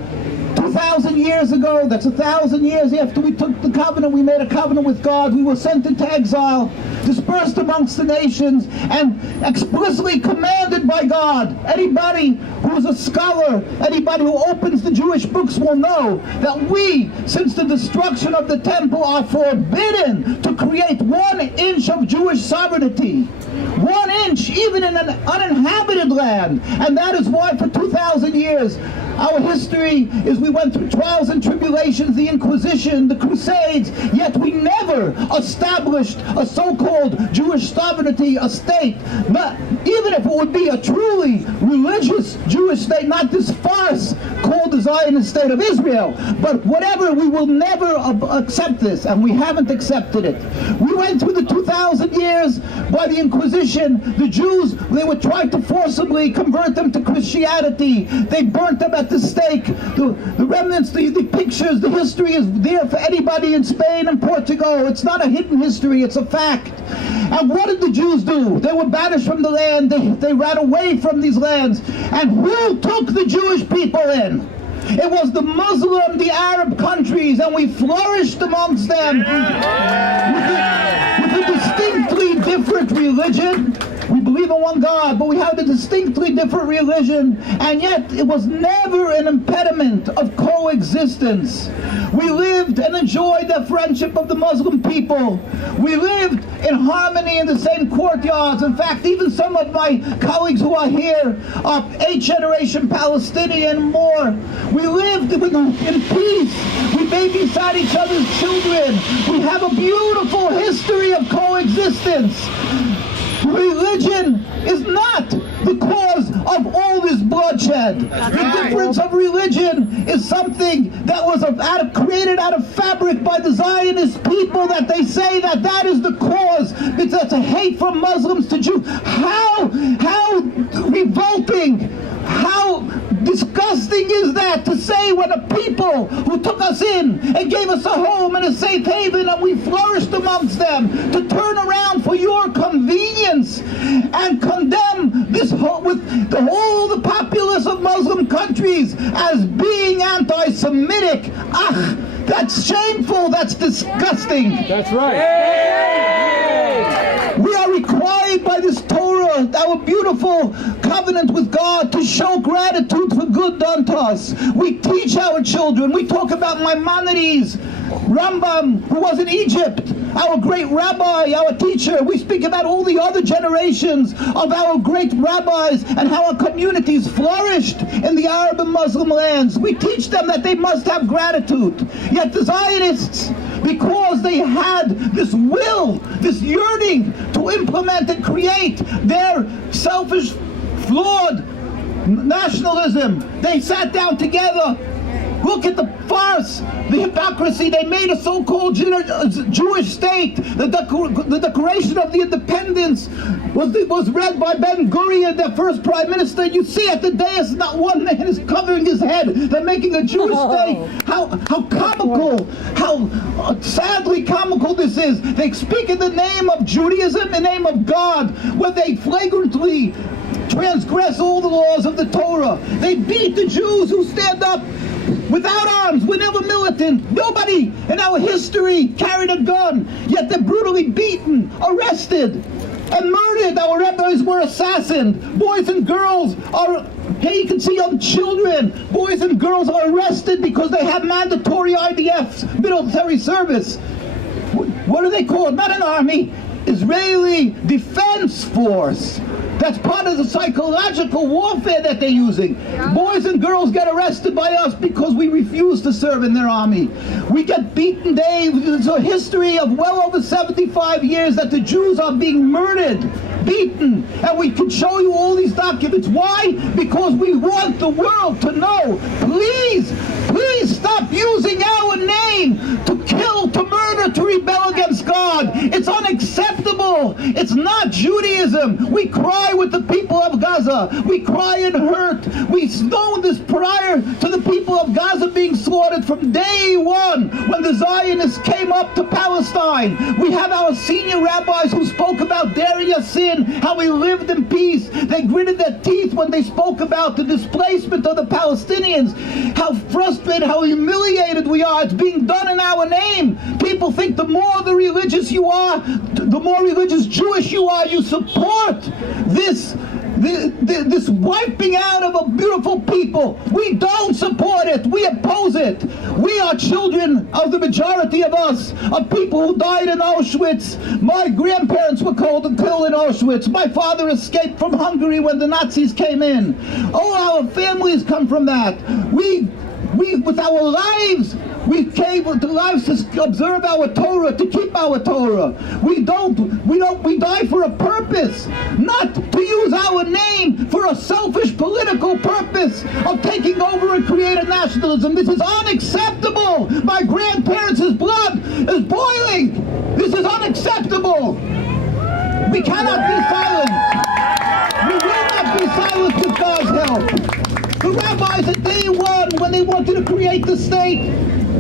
2,000 years ago, that's 1,000 years after we took the covenant, we made a covenant with God, we were sent into exile, dispersed amongst the nations, and explicitly commanded by God. Anybody who is a scholar, anybody who opens the Jewish books will know that we, since the destruction of the temple, are forbidden to create 1 inch of Jewish sovereignty. 1 inch, even in an uninhabited land. And that is why for 2,000 years, our history is we went through trials and tribulations, the Inquisition, the Crusades, yet we never established a so-called Jewish sovereignty, a state. Not, even if it would be a truly religious Jewish state, not this farce called the Zionist State of Israel. But whatever, we will never accept this, and we haven't accepted it. We went through the 2,000 years by the Inquisition. The Jews, they were trying to forcibly convert them to Christianity. They burnt them at the stake. The remnants, the pictures, the history is there for anybody in Spain and Portugal. It's not a hidden history, it's a fact. And what did the Jews do? They were banished from the land. They ran away from these lands. And who took the Jewish people in? It was the Muslim, the Arab countries, and we flourished amongst them with a distinctly different religion. We believe in one God, but we have a distinctly different religion, and yet it was never an impediment of coexistence. We lived and enjoyed the friendship of the Muslim people. We lived in harmony in the same courtyards. In fact, even some of my colleagues who are here are 8th-generation Palestinian and more. We lived in peace. We babysat each other's children. We have a beautiful history of coexistence. Religion is not the cause of all this bloodshed. The difference of religion is something that was created out of fabric by the Zionist people, that they say that is the cause. It's a hate from Muslims to Jews. How revolting, how disgusting is that to say, when a people who took us in and gave us a home and a safe haven and we flourished amongst them, to turn around for your convenience and condemn this with the populace of Muslim countries as being anti-Semitic. That's shameful, that's disgusting. That's right. We are required by this Torah, our beautiful covenant with God, to show gratitude for good done to us. We teach our children. We talk about Maimonides, Rambam, who was in Egypt, our great rabbi, our teacher. We speak about all the other generations of our great rabbis and how our communities flourished in the Arab and Muslim lands. We teach them that they must have gratitude. Yet the Zionists, because they had this will, this yearning to implement and create their selfish, flawed nationalism, they sat down together Look at the farce, the hypocrisy. They made a so-called Jewish state. The Declaration of the Independence was read by Ben Gurion, their first prime minister. You see at the dais, not one man is covering his head. They're making a Jewish state. How comical, how sadly comical this is. They speak in the name of Judaism, in the name of God, when they flagrantly transgress all the laws of the Torah. They beat the Jews who stand up without arms. We're never militant. Nobody in our history carried a gun, yet they're brutally beaten, arrested, and murdered. Our rabbis were assassinated. Boys and girls are, here you can see young children, boys and girls are arrested because they have mandatory IDF, military service. What are they called? Not an army. Israeli Defense Force. That's part of the psychological warfare that they're using. Boys and girls get arrested by us because we refuse to serve in their army. We get beaten. There's a history of well over 75 years that the Jews are being murdered, beaten, and we can show you all these documents. Why? Because we want the world to know. Please stop using our name to kill, to murder, to rebel against God. It's unacceptable. It's not Judaism. We cry with the people of Gaza. We cry and hurt. We've known this prior to the people of Gaza being slaughtered from day one when the Zionists came up to Palestine. We have our senior rabbis who spoke about Deir Yassin, how we lived in peace. They gritted their teeth when they spoke about the displacement of the Palestinians. How frustrated, how humiliated we are. It's being done in our name. People think the more the religious you are, the more religious Jewish you are, you support this wiping out of a beautiful people. We don't support it. We oppose it. We are children of the majority of us, of people who died in Auschwitz. My grandparents were killed in Auschwitz. My father escaped from Hungary when the Nazis came in. All our families come from that. We with our lives, we came with the lives to observe our Torah, to keep our Torah. We die for a purpose, not to use our name for a selfish political purpose of taking over and creating nationalism. This is unacceptable. My grandparents' blood is boiling. This is unacceptable. We cannot be silent. We will not be silent with God's help. The rabbis at day one, when they wanted to create the state,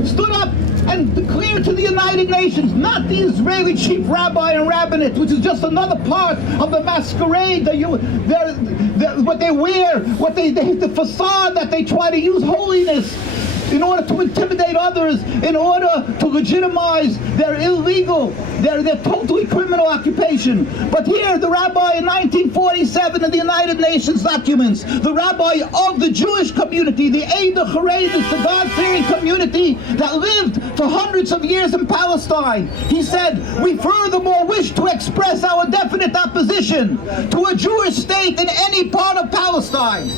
stood up and declared to the United Nations, not the Israeli chief rabbi and rabbinate, which is just another part of the masquerade, what they wear, the facade that they try to use holiness in order to intimidate others, in order to legitimize their illegal, their totally criminal occupation. But here, the rabbi in 1947 in the United Nations documents, the rabbi of the Jewish community, the Eidah Haredis, the God-fearing community that lived for hundreds of years in Palestine, he said, we furthermore wish to express our definite opposition to a Jewish state in any part of Palestine.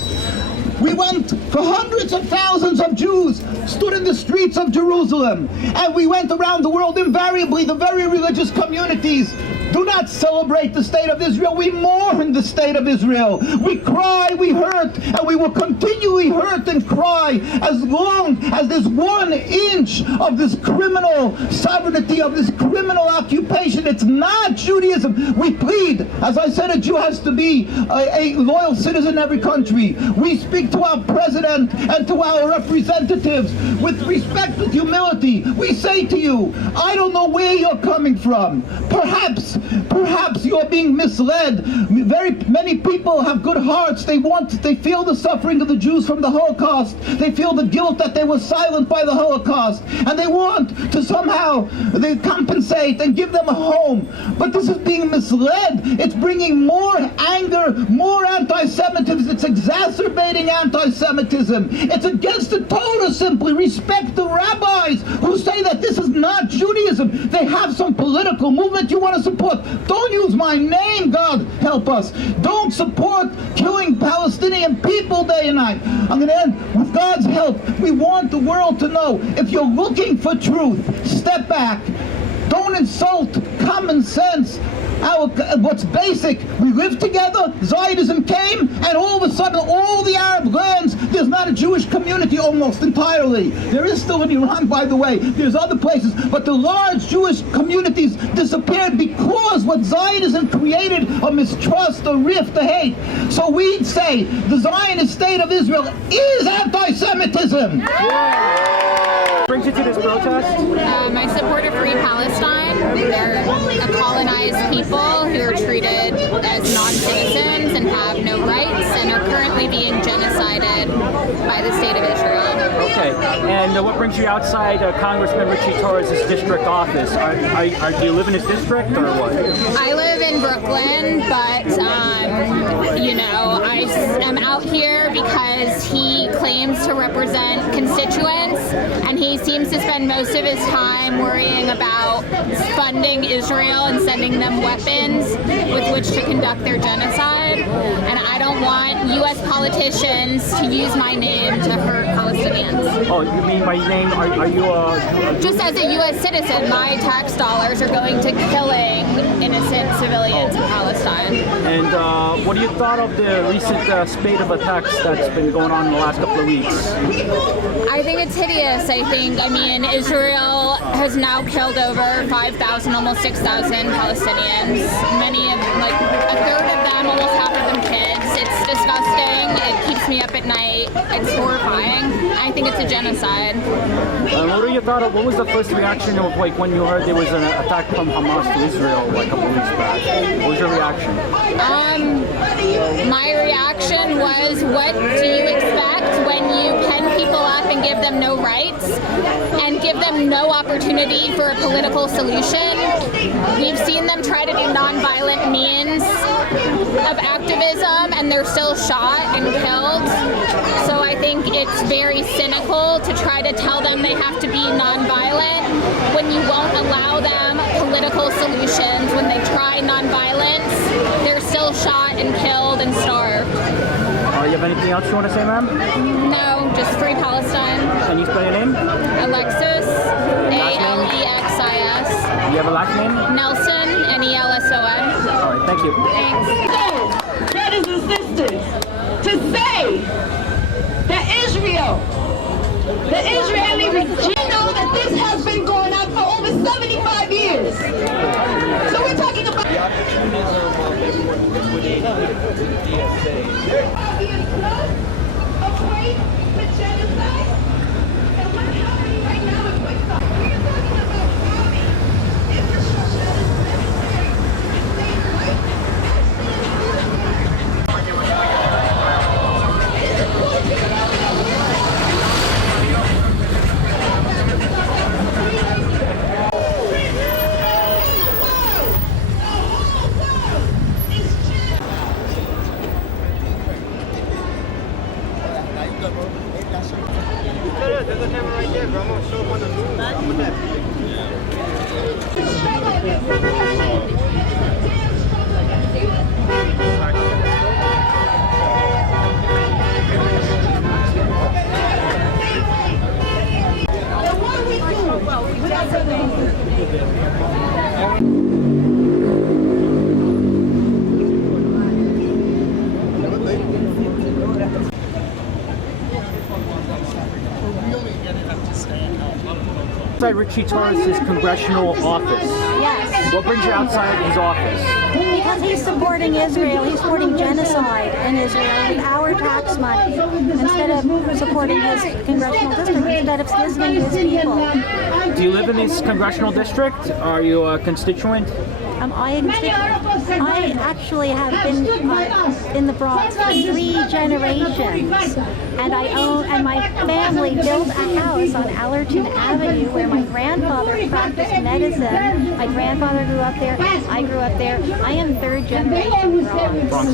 We went for hundreds of thousands of Jews, stood in the streets of Jerusalem, and we went around the world. Invariably, the very religious communities do not celebrate the state of Israel. We mourn the state of Israel. We cry, we hurt, and we will continually hurt and cry as long as there's 1 inch of this criminal sovereignty, of this criminal occupation. It's not Judaism. We plead, as I said, a Jew has to be a loyal citizen in every country. We speak to our president and to our representatives with respect, with humility. We say to you, I don't know where you're coming from. Perhaps you're being misled. Very many people have good hearts. They feel the suffering of the Jews from the Holocaust. They feel the guilt that they were silent by the Holocaust, and they want to somehow compensate and give them a home. But this is being misled. It's bringing more anger, more anti-Semitism. It's exacerbating anti-Semitism. It's against the Torah simply. Respect the rabbis who say that this is not Judaism. They have some political movement you want to support. Don't use my name, God help us. Don't support killing Palestinian people day and night. I'm going to end with God's help. We want the world to know, if you're looking for truth, step back. Don't insult common sense. What's basic, we live together, Zionism came, and all of a sudden all the Arab lands, there's not a Jewish community community almost entirely. There is still in Iran, by the way. There's other places, but the large Jewish communities disappeared because what Zionism created a mistrust, a rift, a hate. So we say the Zionist state of Israel is anti-Semitism. Brings you to this protest? I support a free Palestine. They're a colonized people who are treated as non-citizens and have no rights and are currently being genocided by the state of Israel. Okay, and what brings you outside Congressman Richie Torres' district office? Do you live in his district or what? I live in Brooklyn, but, you know, I am out here because he claims to represent constituents, and he seems to spend most of his time worrying about funding Israel and sending them weapons with which to conduct their genocide. And I don't want U.S. politicians to use my name to hurt Palestinians. Oh, you mean my name? Are you Just as a U.S. citizen, my tax dollars are going to killing innocent civilians in Palestine. And what do you thought of the recent spate of attacks that's been going on in the last couple of weeks? I think it's hideous. I mean, Israel has now killed over 5,000, almost 6,000 Palestinians. Many of, like, a third of them, almost half of them kids. It's disgusting. It keeps me up at night. It's horrifying. I think it's a genocide. What was the first reaction of, like, when you heard there was an attack from Hamas to Israel like a couple weeks back? What was your reaction? My reaction was, what do you expect when you pen people up and give them no rights and give them no opportunity for a political solution? We've seen them try to do nonviolent means of activism, and they're still shot and killed. So I think it's very cynical to try to tell them they have to be nonviolent when you won't allow them political solutions. When they try nonviolence, they're still shot and killed and starved. You have anything else you want to say, ma'am? No, just free Palestine. Can you spell your name? Alexis, Alexis. You have a last name? Nelson, Nelson. All right, thank you. Thanks. Brothers and sisters, to say that the Israeli regime know that this has been going on for over 75 years. So we're talking about Outside Richie Torres' congressional office. Yes. What brings you outside his office? Because he's supporting Israel. He's supporting genocide in Israel with our tax money instead of supporting his congressional district, instead of listening to his people. Do you live in this congressional district? Are you a constituent? I actually have been in the Bronx for 3 generations, and my family built a house on Allerton Avenue where my grandfather practiced medicine. My grandfather grew up there. I grew up there. I am 3rd generation Bronx.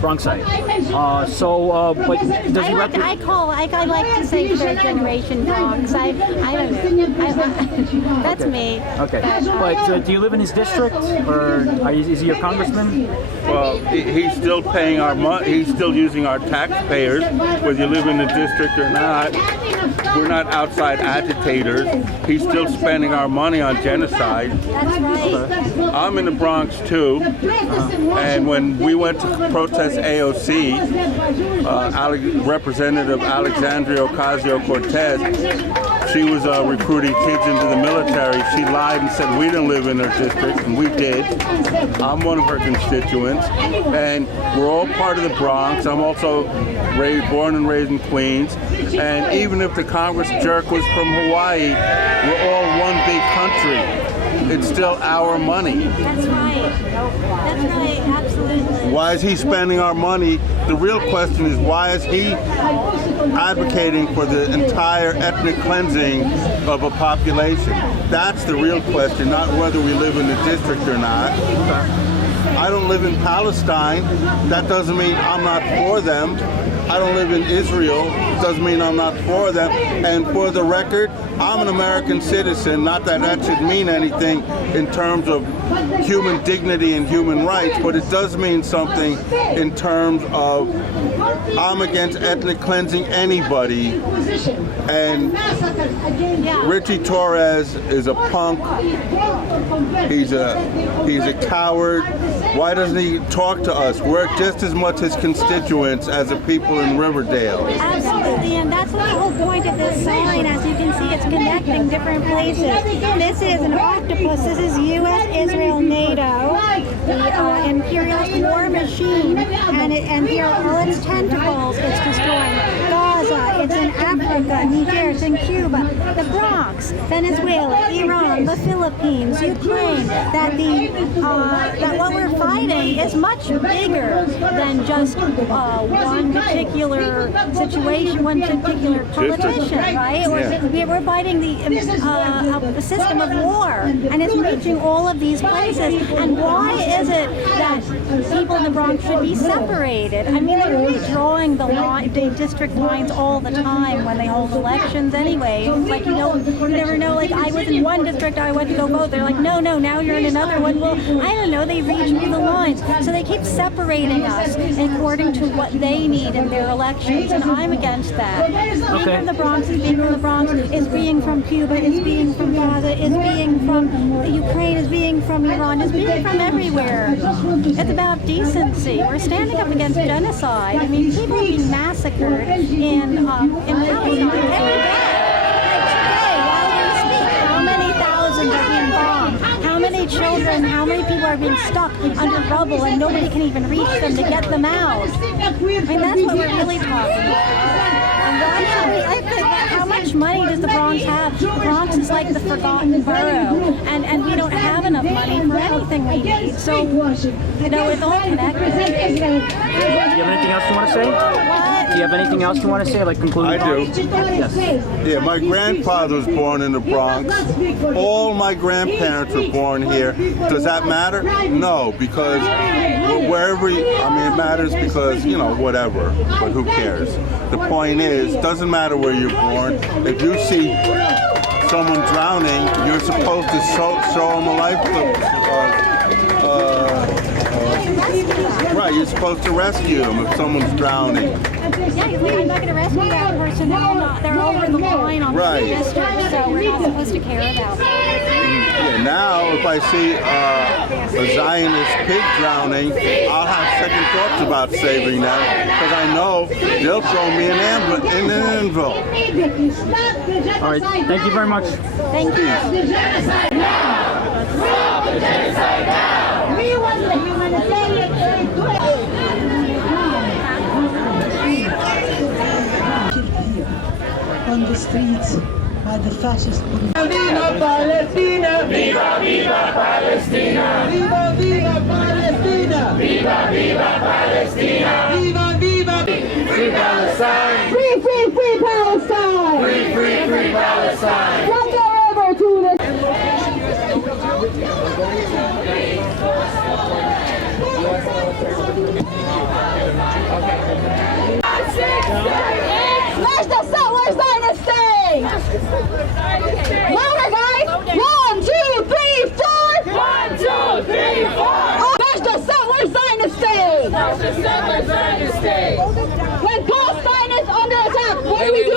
Bronxite. But does he I like to say 3rd generation Bronx. I don't know. That's me. Okay. But do you live in his district, or is he your congressman? Well, he's still paying our money. He's still using our taxpayers, whether you live in the district or not. We're not outside agitators. He's still spending our money on genocide. That's right. I'm in the Bronx too, and when we went to protest AOC, Representative Alexandria Ocasio-Cortez, she was recruiting kids into the military. She lied and said we didn't live in her district, and we did. I'm one of her constituents, and we're all part of the Bronx. I'm also born and raised in Queens, and even if the Congress jerk was from Hawaii, we're all one big country. It's still our money. That's right. That's right, absolutely. Why is he spending our money? The real question is, why is he advocating for the entire ethnic cleansing of a population? That's the real question, not whether we live in the district or not. I don't live in Palestine. That doesn't mean I'm not for them. I don't live in Israel. Doesn't mean I'm not for them. And for the record, I'm an American citizen. Not that that should mean anything in terms of human dignity and human rights, but it does mean something in terms of I'm against ethnic cleansing anybody. And Richie Torres is a punk. He's a coward. Why doesn't he talk to us? We're just as much his constituents as the people in Riverdale. Absolutely, and that's the whole point of this sign. As you can see, it's connecting different places. This is an octopus. This is U.S., Israel, NATO, the imperialist war machine, and here are all its tentacles. It's destroying Gaza. It's in Africa, Niger, it's in Cuba, the Bronx, Venezuela, Iran, the Philippines, Ukraine. That what we're fighting is much bigger than just one particular situation, one particular politician, right? We're fighting the system of war, and it's reaching all of these places. And why is it that people in the Bronx should be separated? I mean, they're really drawing the district lines all the time when they hold elections anyway. It's like, you never know, like I was in one district, I went to go vote. They're like, no, now you're in another one. Well, I don't know, they reach me the lines. So they keep separating us according to what they need in their elections, and I'm against that. Being from the Bronx is being from the Bronx, is being from Cuba, is being from Gaza, is being from Ukraine, is being from Iran, is being from everywhere. It's about decency. We're standing up against genocide. I mean, people are being massacred in Palestine every day. Today, while we speak, how many thousands are being bombed? How many children, how many people are being stuck under rubble and nobody can even reach them to get them out? I mean, that's what we're really talking about. And why should we, how much money does the Bronx have? The Bronx is like the forgotten borough, and we don't have enough money for anything we need. So, it's all connected. Do you have anything else you want to say? What? Do you have anything else you want to say, like concluding? I do. Yes. Yeah, my grandfather was born in the Bronx. All my grandparents were born here. Does that matter? No, because wherever, it matters because, whatever, but who cares? The point is, doesn't matter where you're born. If you see someone drowning, you're supposed to show them a life. Right, you're supposed to rescue them if someone's drowning. Yeah, I'm not going to rescue that person. They're over the line on the district, so we're not supposed to care about them. Yeah, now if I see a Zionist pig drowning, I'll have second thoughts about saving them because I know they'll throw me in an anvil. All right, thank you very much. Thank you. Stop the genocide now! Stop the genocide now! We want the humanitarian aid to on the streets by the fascists. Viva Palestina! Viva, viva Palestina! Viva, viva Palestina! Viva, viva Palestina! Viva, viva! Free Palestine! Free, free, free Palestine! Free, free, free Palestine! From the river to the... Smash the settlers dynasty! Louder, guys! 1, 2, 3, 4! 1, 2, 3, 4! Smash the settlers dynasty! Smash the settlers dynasty! When Palestine is under attack, what do we do?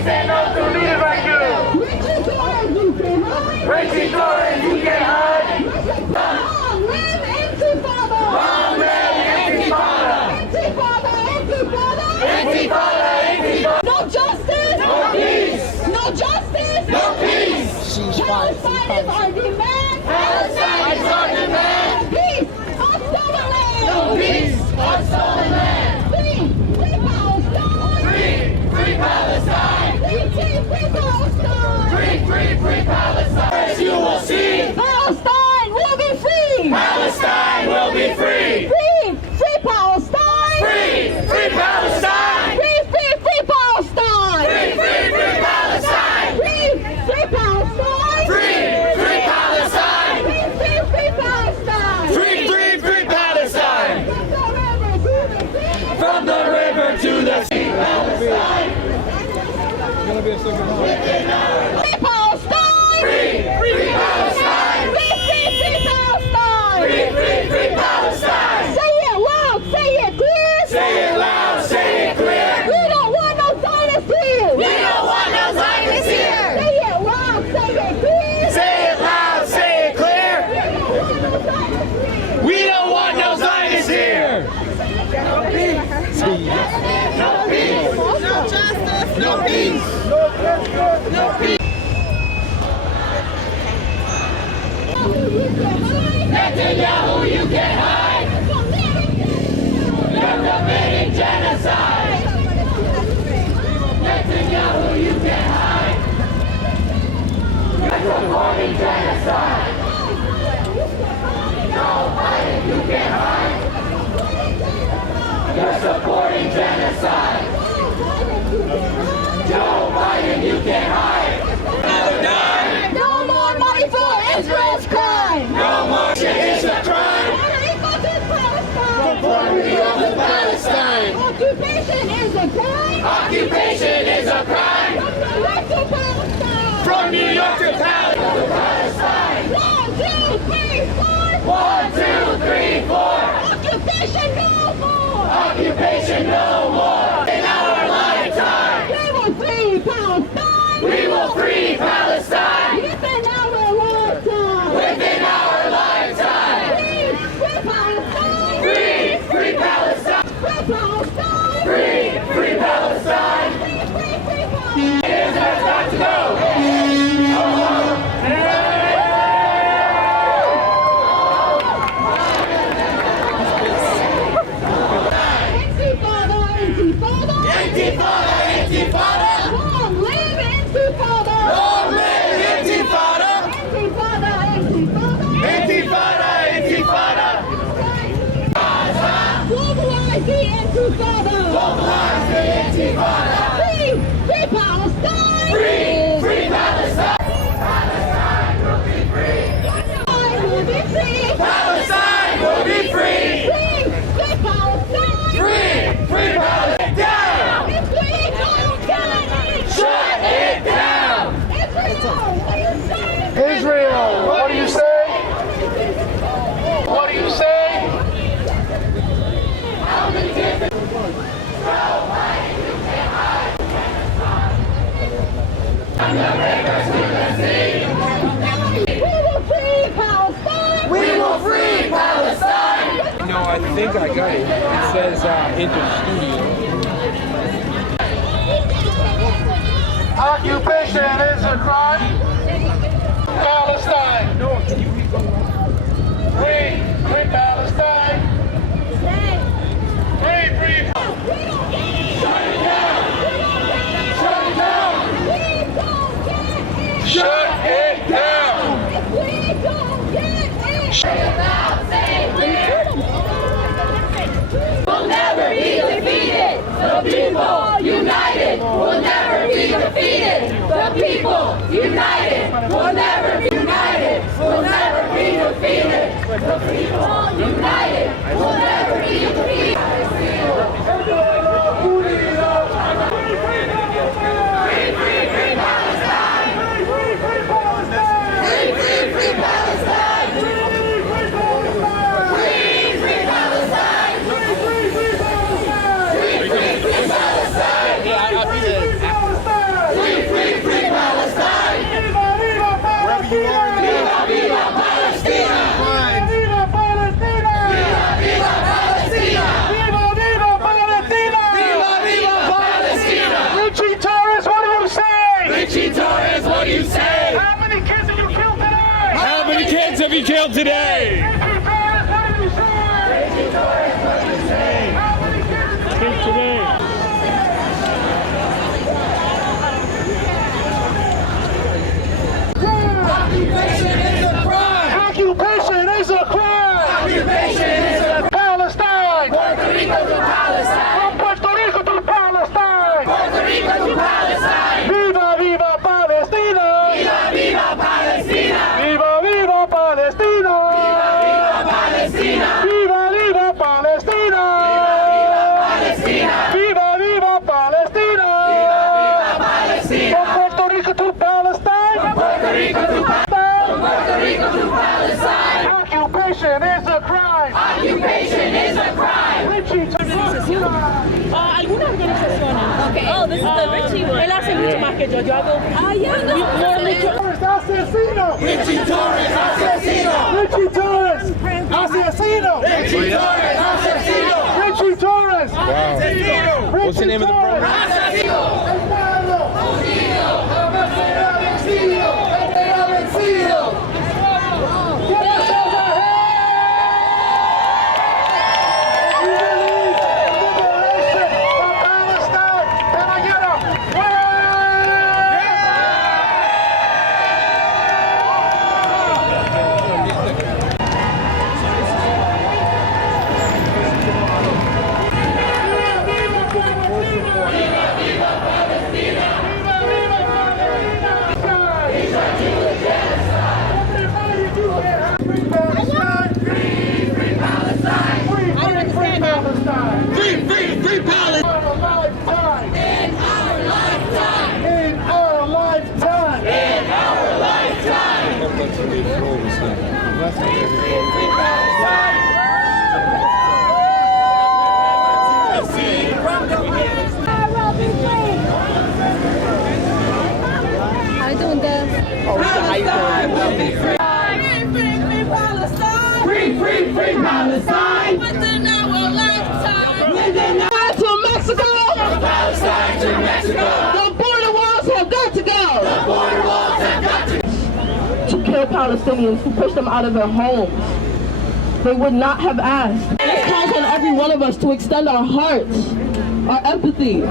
We stand up to leaders like you. Racing Torres, you can hide. Long live Intifada! Long live Intifada! Intifada! Intifada! Intifada! Intifada! No justice! No peace! No justice! No peace! Palestine is our demand! Palestine is our demand! No peace! On stolen land! No peace! On stolen land! Free! Free Palestine! Free Palestine! Free Palestine! Free Palestine! As you will see, Palestine will be free! Palestine will be free! Free! Free Palestine! Free Palestine! Free Palestine! Free Palestine! Free Palestine! Free Palestine! Free Palestine! Free Palestine! From the river to the sea, Palestine! Free Palestine! Free Palestine! Free Palestine! Free Palestine! Say it loud, say it clear! Say it loud, say it clear! We don't want no Zionists here! We don't want no Zionists here! Say it loud, say it clear! Say it loud, say it clear! We don't want no Zionists here! No peace! No peace! No justice! No peace! No peace! Netanyahu, you can't hide! You're committing genocide! Netanyahu, you can't hide! You're supporting genocide! Joe Biden, you can't hide! You're supporting genocide! Joe Biden, you can't hide! No more money for Israel's crime! No more shit is a crime! Puerto Rico to Palestine! Puerto Rico to Palestine! Occupation is a crime! Occupation is a crime! From New York to Palestine! From New York to Palestine! 1, 2, 3, 4! 1, 2, 3, 4! Occupation no more! Occupation no more! In our lifetime! We will free Palestine! We will free Palestine! Within our lifetime! Within our lifetime! Free Palestine! Free Palestine! Free Palestine! Free Palestine! Israel's got to go! Intifada! Intifada! Long live Intifada! Long live Intifada! Intifada! Intifada! Intifada! Globalize the Intifada! Globalize the Intifada! Free Palestine! Free Palestine! Palestine will be free! Palestine will be free! Palestine will be free! Free Palestine! Free Palestine! Down! If we don't get it! Shut it down! Israel, what do you say? Israel, what do you say? What do you say? How many different... From the rivers to the sea! We will free Palestine! We will free Palestine! No, I think I got it. It says Enter Studio. Occupation is a crime. Palestine. Free Palestine. Free. Shut it down. Shut it down. Shut it down. Say it loud, say it clear. We'll never be defeated. The people united will never be defeated. The people united will never be united. Will never be defeated. The people united will never be defeated. Free Palestine! Free Palestine! Free Palestine! Israel today. Speak today. Occupation is a crime. Occupation is a crime. Occupation is a Palestine. Puerto Rico to Palestine. From Puerto Rico to Palestine. Puerto Rico to Palestine. Viva, viva Palestina. Viva, viva Palestina. Viva, viva Palestina. Viva Palestina. Viva, viva Palestina. Viva, viva Palestina. Viva, viva Palestina. Viva, viva Palestina. From Puerto Rico to Palestine. Puerto Rico to Puerto Rico to Palestine. Occupation is a crime. Occupation is a crime. Algunas organizaciones. Okay. Oh, this is the Richie one. Él hace mucho más que yo. Yo hago. Asesino. Richie Torres, asesino. Richie Torres. Asesino. Richie Torres, asesino. Richie Torres. Asesino. What's the name of the program? Asesino. El pueblo unido. Jamás será vencido. Será vencido. Free Palestine! Within our lifetime! Within our to Mexico! From Palestine to Mexico! The border walls have got to go! The border walls have got to go! To kill Palestinians, to push them out of their homes. They would not have asked. It calls on every one of us to extend our hearts, our empathy.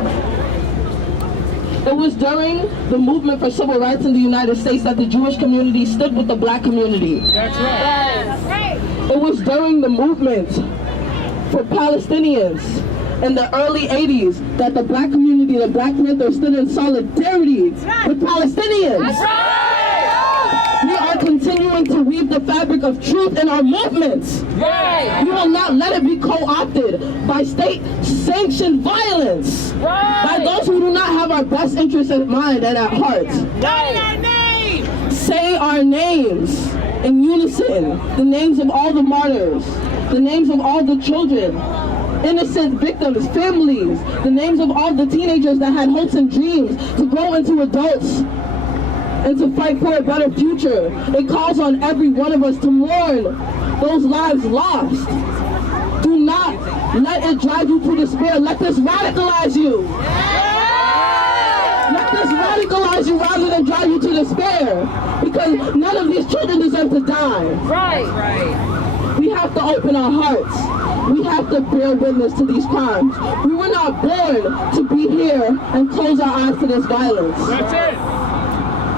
It was during the movement for civil rights in the United States that the Jewish community stood with the black community. That's right. It was during the movement for Palestinians in the early 80s that the black community, the Black Panthers, stood in solidarity with Palestinians. That's right. We are continuing to weave the fabric of truth in our movements. Right. We will not let it be co-opted by state-sanctioned violence, by those who do not have our best interests in mind and at heart. Say our names in unison, the names of all the martyrs, the names of all the children, innocent victims, families, the names of all the teenagers that had hopes and dreams to grow into adults and to fight for a better future. It calls on every one of us to mourn those lives lost. Do not let it drive you to despair. Let this radicalize you. Let this radicalize you rather than drive you to despair. Because none of these children deserve to die. Right. We have to open our hearts. We have to bear witness to these crimes. We were not born to be here and close our eyes to this violence. That's it.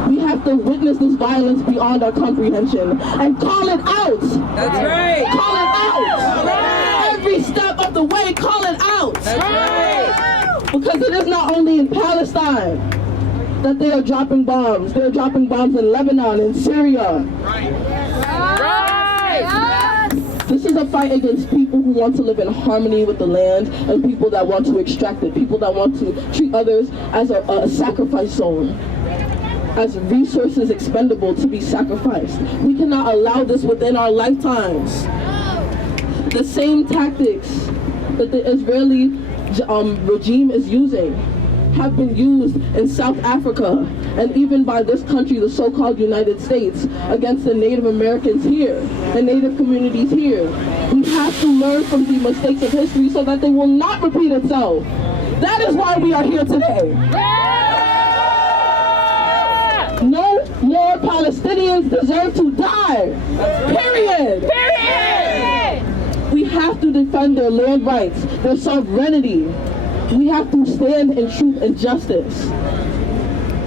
We have to witness this violence beyond our comprehension and call it out. That's right. Call it out. That's right. Every step of the way, call it out. That's right. Because it is not only in Palestine that they are dropping bombs. They are dropping bombs in Lebanon, in Syria. Right. Right. This is a fight against people who want to live in harmony with the land and people that want to extract it, people that want to treat others as a sacrifice zone, as resources expendable to be sacrificed. We cannot allow this within our lifetimes. The same tactics that the Israeli regime is using have been used in South Africa and even by this country, the so-called United States, against the Native Americans here, the Native communities here. We have to learn from the mistakes of history so that they will not repeat itself. That is why we are here today. No more Palestinians deserve to die. Period. Period. We have to defend their land rights, their sovereignty. We have to stand in truth and justice.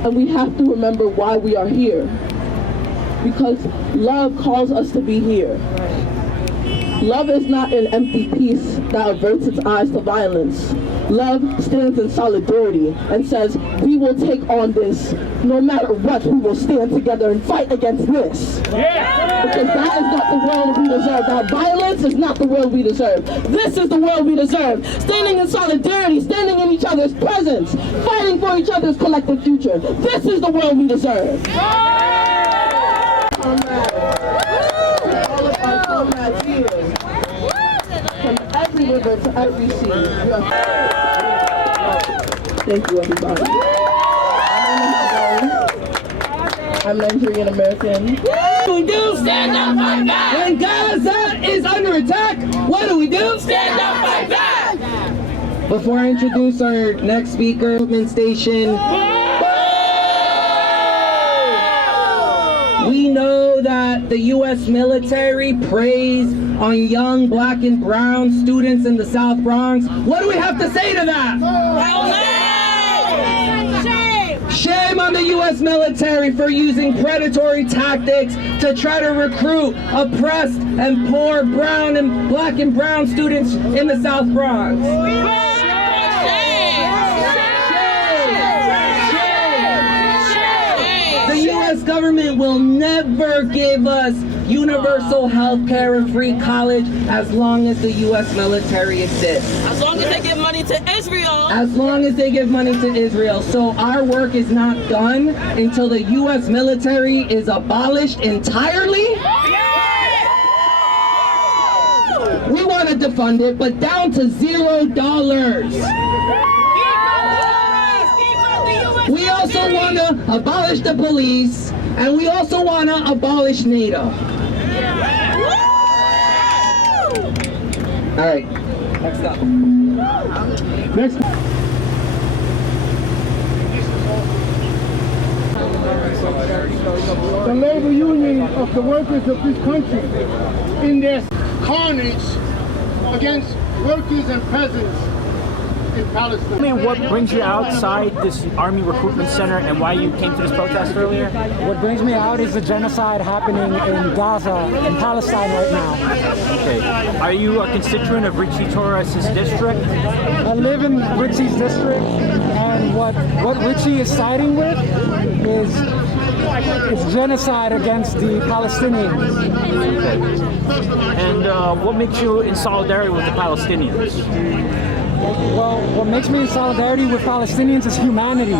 And we have to remember why we are here. Because love calls us to be here. Love is not an empty piece that averts its eyes to violence. Love stands in solidarity and says, we will take on this no matter what. We will stand together and fight against this. Yeah. Because that is not the world we deserve. That violence is not the world we deserve. This is the world we deserve. Standing in solidarity, standing in each other's presence, fighting for each other's collective future. This is the world we deserve. All of our comrades here, from every river to every sea. Thank you, everybody. I'm Nigerian American. What do we do? Stand up, fight back! When Gaza is under attack, what do we do? Stand up, fight back! Before I introduce our next speaker, station. We know that the U.S. military preys on young black and brown students in the South Bronx. What do we have to say to that? Shame! Shame on the U.S. military for using predatory tactics to try to recruit oppressed and poor brown and black and brown students in the South Bronx. The U.S. government will never give us universal health care and free college as long as the U.S. military exists. As long as they give money to Israel. As long as they give money to Israel. So our work is not done until the U.S. military is abolished entirely. We want to defund it, but down to $0. We also want to abolish the police, and we also want to abolish NATO. All right, next up. Next. The labor union of the workers of this country in their carnage against workers and peasants in Palestine. Tell me what brings you outside this Army recruitment center and why you came to this protest earlier? What brings me out is the genocide happening in Gaza, in Palestine right now. Okay. Are you a constituent of Richie Torres' district? I live in Richie's district, and what Richie is siding with is genocide against the Palestinians. And what makes you in solidarity with the Palestinians? Well, what makes me in solidarity with Palestinians is humanity.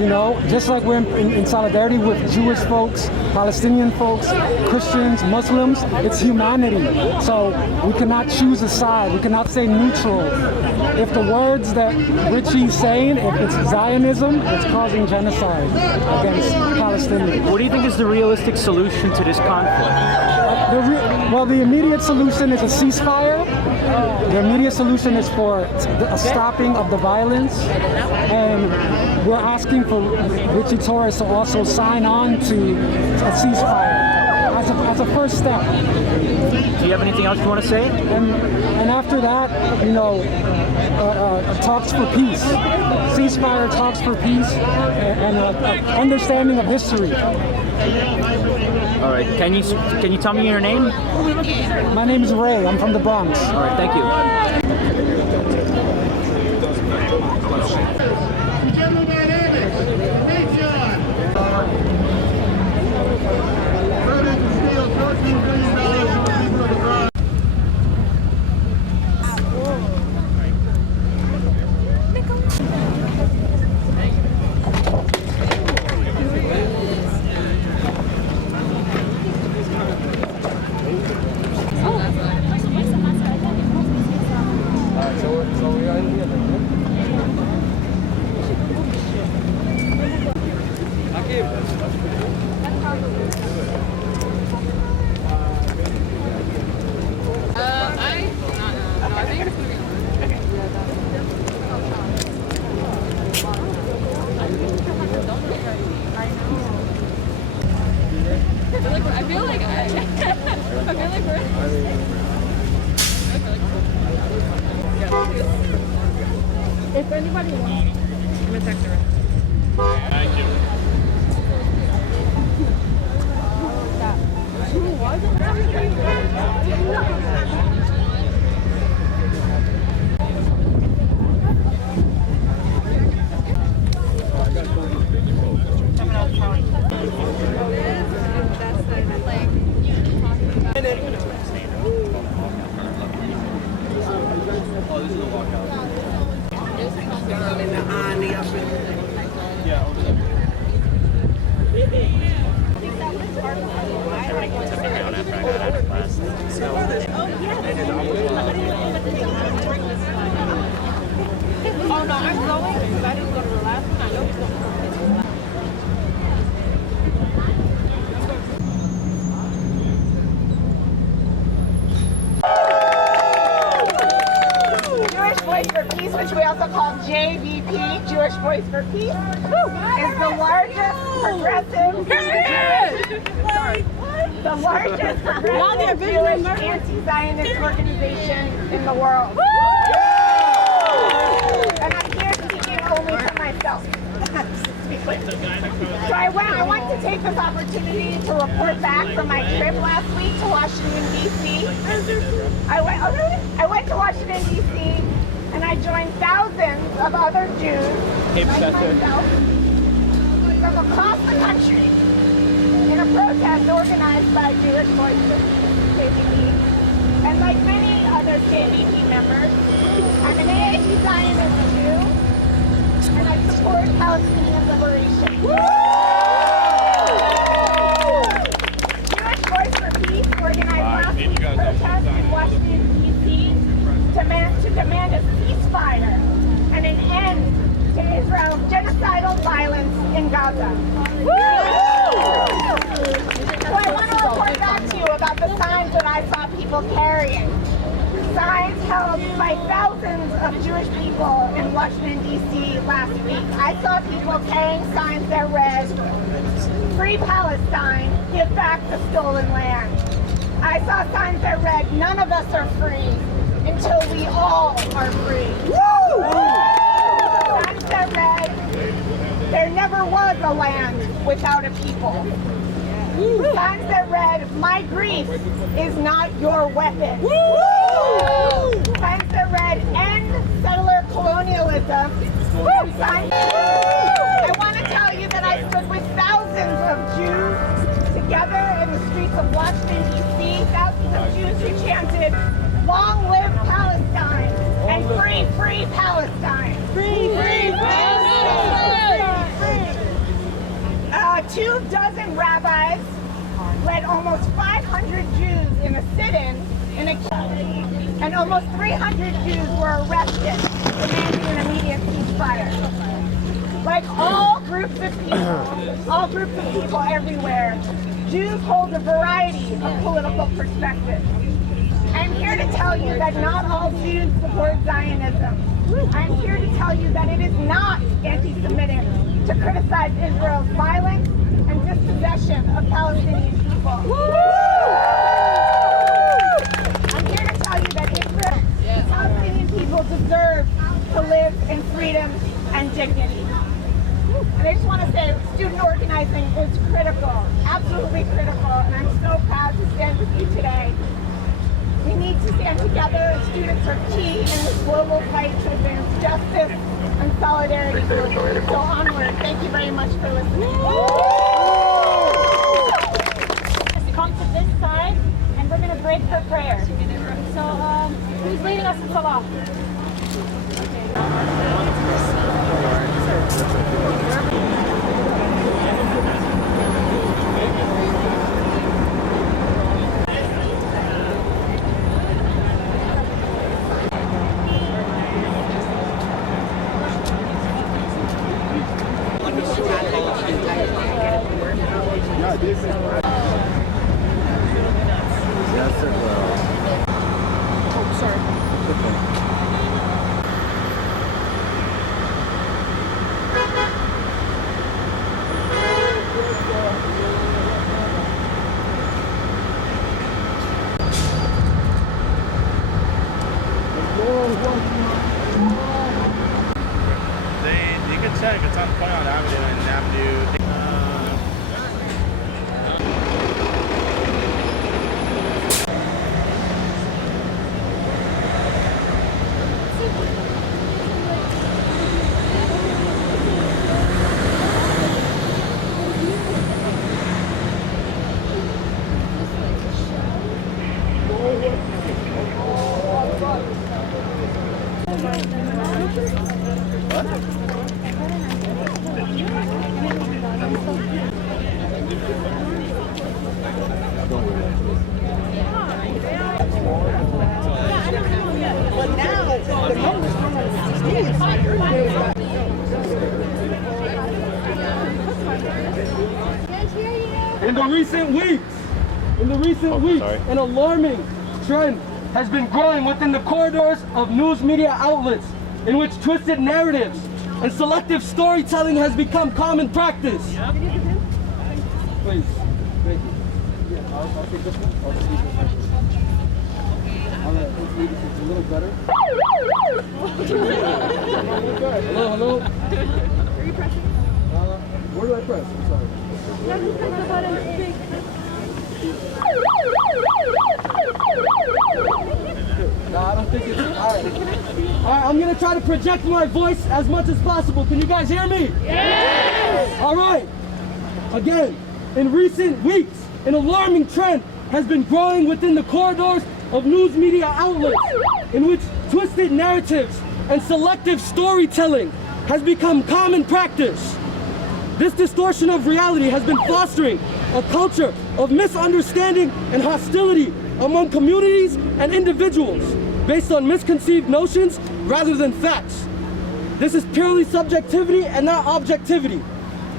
You know, just like we're in solidarity with Jewish folks, Palestinian folks, Christians, Muslims, it's humanity. So we cannot choose a side. We cannot stay neutral. If the words that Richie's saying, if it's Zionism, it's causing genocide against Palestinians. What do you think is the realistic solution to this conflict? Well, the immediate solution is a ceasefire. The immediate solution is for a stopping of the violence, and we're asking for Richie Torres to also sign on to a ceasefire as a first step. Do you have anything else you want to say? And after that, you know, talks for peace. Ceasefire, talks for peace, and understanding of history. All right. Can you tell me your name? My name is Ray. I'm from the Bronx. All right. Thank you. If anybody wants, I'm gonna text her. Thank you. Oh no, I'm going because I didn't go to the last one. I know he's going to the last Jewish Voice for Peace, which we also call JVP, Jewish Voice for Peace, is the largest progressive Jewish anti-Zionist organization in the world. And I'm here speaking only for myself. So I want to take this opportunity to report back from my trip last week to Washington, D.C. I went to Washington, D.C. and I joined thousands of other Jews like myself from across the country in a protest organized by Jewish Voices, JVP. And like many other JVP members, I'm an anti-Zionist Jew, and I support Palestinian liberation. Jewish Voice for Peace organized last week's protest in Washington, D.C. to demand a ceasefire and an end to Israel's genocidal violence in Gaza. So I want to report back to you about the signs that I saw people carrying. Signs held by thousands of Jewish people in Washington, D.C. last week. I saw people carrying signs that read, "Free Palestine, give back the stolen land." I saw signs that read, "None of us are free until we all are free." Signs that read, "There never was a land without a people." Signs that read, "My grief is not your weapon." Signs that read, "End settler colonialism." I want to tell you that I stood with thousands of Jews together in the streets of Washington, D.C., thousands of Jews who chanted, "Long live Palestine," and "Free, free Palestine." Free, free Palestine! 24 rabbis led almost 500 Jews in a sit-in in a and almost 300 Jews were arrested, demanding an immediate ceasefire. Like all groups of people everywhere, Jews hold a variety of political perspectives. I'm here to tell you that not all Jews support Zionism. I'm here to tell you that it is not anti-Semitic to criticize Israel's violence and dispossession of Palestinian people. I'm here to tell you that Palestinian people deserve to live in freedom and dignity. And I just want to say, student organizing is critical, absolutely critical, and I'm so proud to stand with you today. We need to stand together, and students are key in this global fight to advance justice and solidarity. So onward. Thank you very much for listening. Come to this side, and we're going to break for prayer. So, who's leading us in Salah? Lord, In the recent weeks, an alarming trend has been growing within the corridors of news media outlets in which twisted narratives and selective storytelling has become common practice. Please, thank you. Yeah, I'll take this one. I'll take this one. Hopefully this is a little better. Hello? Are you pressing? Where do I press? I'm sorry. You have to press the button big. No, I don't think it's... Alright, I'm going to try to project my voice as much as possible. Can you guys hear me? Yes! Alright. Again, in recent weeks, an alarming trend has been growing within the corridors of news media outlets in which twisted narratives and selective storytelling has become common practice. This distortion of reality has been fostering a culture of misunderstanding and hostility among communities and individuals based on misconceived notions rather than facts. This is purely subjectivity and not objectivity.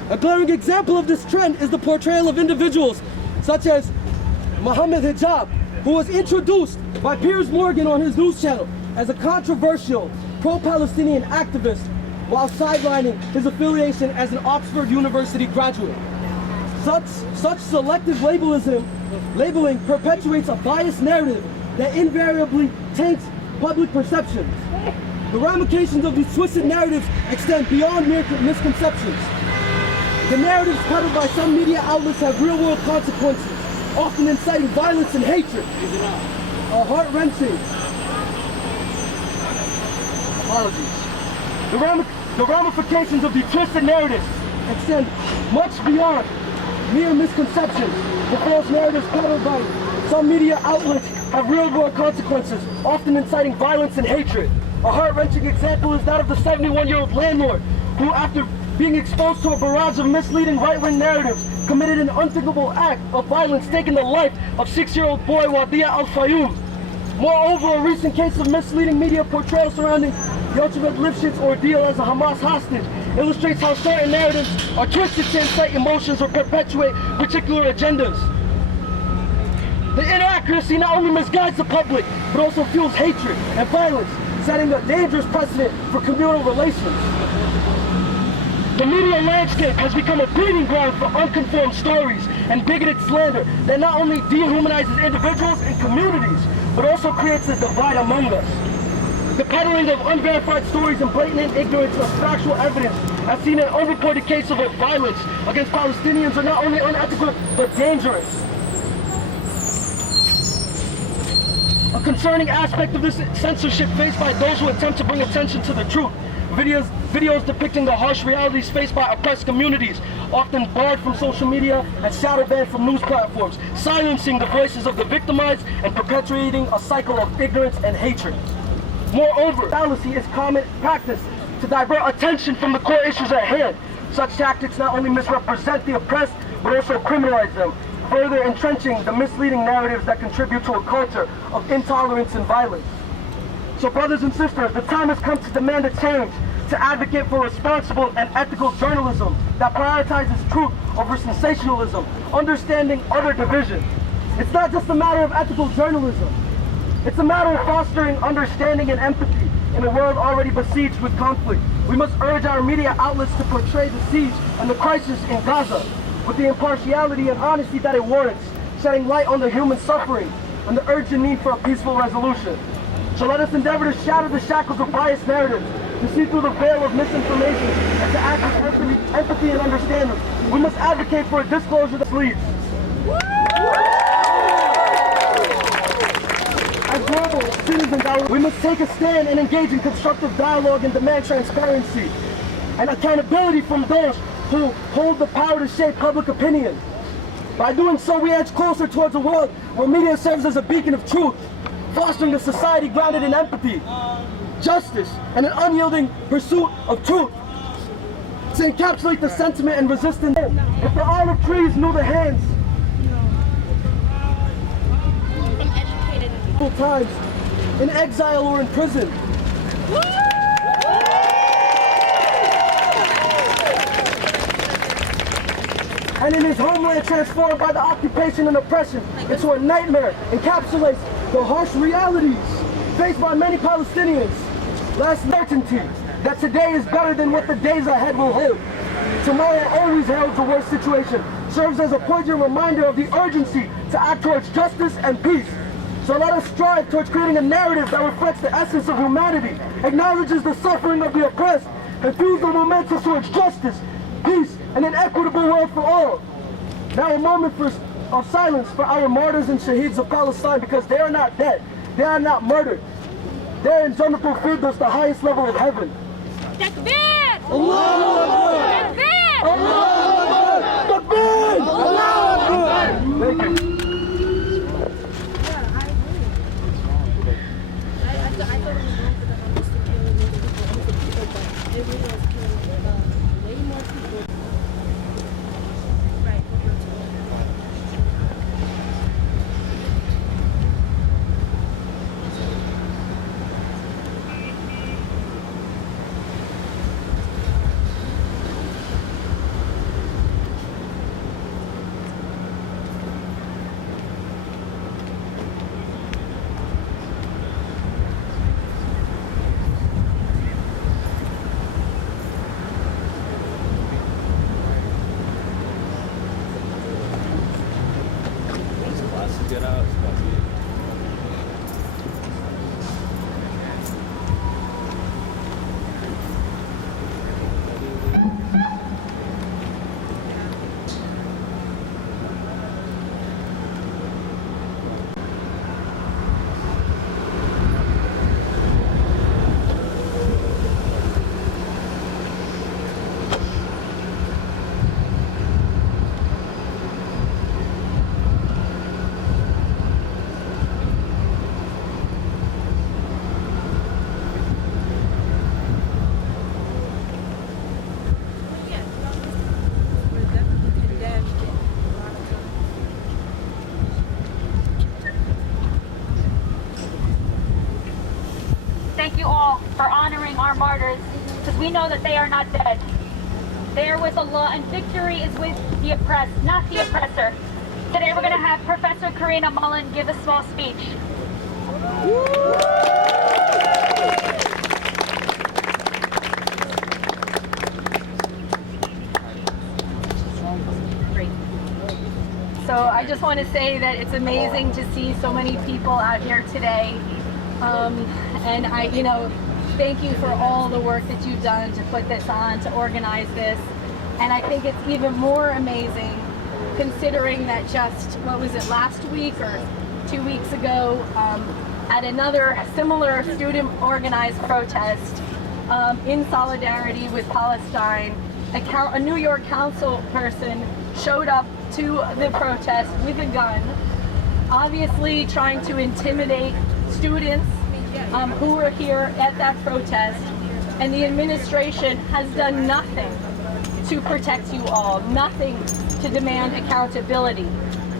A glaring example of this trend is the portrayal of individuals such as Mohammed Hijab, who was introduced by Piers Morgan on his news channel as a controversial pro-Palestinian activist while sidelining his affiliation as an Oxford University graduate. Such selective labeling perpetuates a biased narrative that invariably taints public perceptions. The ramifications of these twisted narratives extend beyond mere misconceptions. The narratives peddled by some media outlets have real-world consequences, often inciting violence and hatred. Heart-wrenching. Apologies. The ramifications of the twisted narratives extend much beyond mere misconceptions. The false narratives peddled by some media outlets have real-world consequences, often inciting violence and hatred. A heart-wrenching example is that of the 71-year-old landlord who, after being exposed to a barrage of misleading right-wing narratives, committed an unthinkable act of violence, taking the life of 6-year-old boy Wadia Al-Fayoum. Moreover, a recent case of misleading media portrayal surrounding Yocheved Lifshit's ordeal as a Hamas hostage illustrates how certain narratives are twisted to incite emotions or perpetuate particular agendas. The inaccuracy not only misguides the public, but also fuels hatred and violence, setting a dangerous precedent for communal relations. The media landscape has become a breeding ground for unconformed stories and bigoted slander that not only dehumanizes individuals and communities, but also creates a divide among us. The peddling of unverified stories and blatant ignorance of factual evidence, as seen in unreported cases of violence against Palestinians, are not only unethical, but dangerous. A concerning aspect of this censorship faced by those who attempt to bring attention to the truth. Videos depicting the harsh realities faced by oppressed communities, often barred from social media and shadow banned from news platforms, silencing the voices of the victimized and perpetuating a cycle of ignorance and hatred. Moreover, fallacy is common practice to divert attention from the core issues at hand. Such tactics not only misrepresent the oppressed, but also criminalize them, further entrenching the misleading narratives that contribute to a culture of intolerance and violence. So brothers and sisters, the time has come to demand a change, to advocate for responsible and ethical journalism that prioritizes truth over sensationalism, understanding other division. It's not just a matter of ethical journalism. It's a matter of fostering understanding and empathy in a world already besieged with conflict. We must urge our media outlets to portray the siege and the crisis in Gaza with the impartiality and honesty that it warrants, shedding light on the human suffering and the urgent need for a peaceful resolution. So let us endeavor to shatter the shackles of biased narratives, to see through the veil of misinformation, and to act with empathy and understanding. We must advocate for a disclosure that leads. As global citizens, we must take a stand and engage in constructive dialogue and demand transparency and accountability from those who hold the power to shape public opinion. By doing so, we edge closer towards a world where media serves as a beacon of truth, fostering a society grounded in empathy, justice, and an unyielding pursuit of truth. To encapsulate the sentiment and resistance, if the olive trees knew the hands, times in exile or in prison. and in his homeland transformed by the occupation and oppression into a nightmare, encapsulates the harsh realities faced by many Palestinians. Last certainty that today is better than what the days ahead will hold. Tomorrow always heralds the worst situation, serves as a poignant reminder of the urgency to act towards justice and peace. So let us strive towards creating a narrative that reflects the essence of humanity, acknowledges the suffering of the oppressed, and fuels the momentum towards justice, peace, and an equitable world for all. Now a moment of silence for our martyrs and shaheeds of Palestine, because they are not dead, they are not murdered. They are in Jannatul Firdaus, the highest level of heaven. Takbir! Allahu Akbar! Takbir! Allahu Akbar! Takbir! Allahu Akbar! Thank you. Thank you all for honoring our martyrs, because we know that they are not dead. They are with Allah, and victory is with the oppressed, not the oppressor. Today we're going to have Professor Karina Mullen give a small speech. Great. So I just want to say that it's amazing to see so many people out here today. And thank you for all the work that you've done to put this on, to organize this. And I think it's even more amazing considering that just, last week or 2 weeks ago, at another similar student-organized protest in solidarity with Palestine, a New York council person showed up to the protest with a gun, obviously trying to intimidate students who were here at that protest, and the administration has done nothing to protect you all, nothing to demand accountability,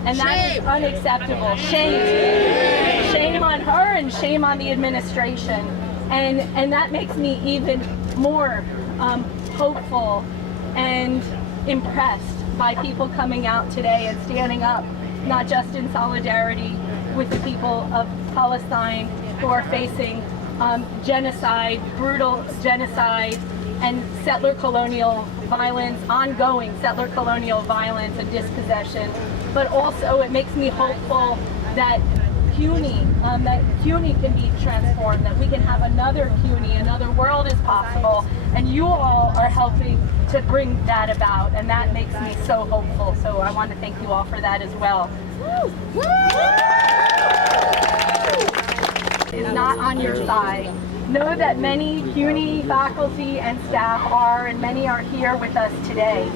and that is unacceptable. Shame on her and shame on the administration, and that makes me even more hopeful and impressed by people coming out today and standing up, not just in solidarity with the people of Palestine who are facing genocide, brutal genocide, and settler colonial violence, ongoing settler colonial violence and dispossession, but also it makes me hopeful that CUNY can be transformed, that we can have another CUNY, another world is possible, and you all are helping to bring that about, and that makes me so hopeful. So I want to thank you all for that as well. Is not on your side. Know that many CUNY faculty and staff are, and many are here with us today.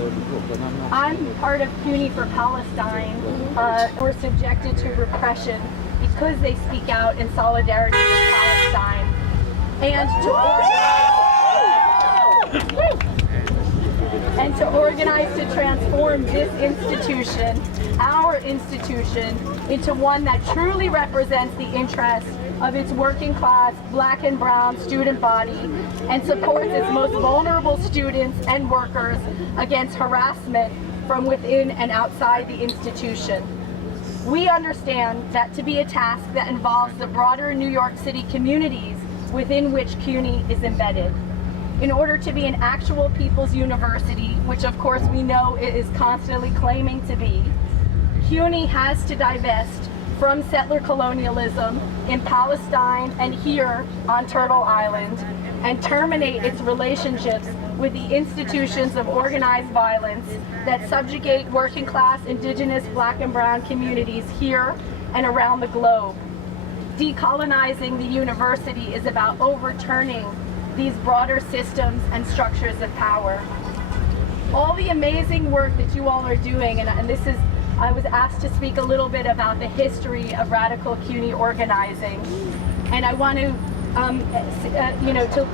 I'm part of CUNY for Palestine. We're subjected to repression because they speak out in solidarity with Palestine. And to organize to transform this institution, our institution, into one that truly represents the interests of its working class, black and brown student body, and supports its most vulnerable students and workers against harassment, from within and outside the institution. We understand that to be a task that involves the broader New York City communities within which CUNY is embedded. In order to be an actual people's university, which of course we know it is constantly claiming to be, CUNY has to divest from settler colonialism in Palestine and here on Turtle Island, and terminate its relationships with the institutions of organized violence that subjugate working class, indigenous, black and brown communities here and around the globe. Decolonizing the university is about overturning these broader systems and structures of power. All the amazing work that you all are doing, and this is, I was asked to speak a little bit about the history of radical CUNY organizing, and I want to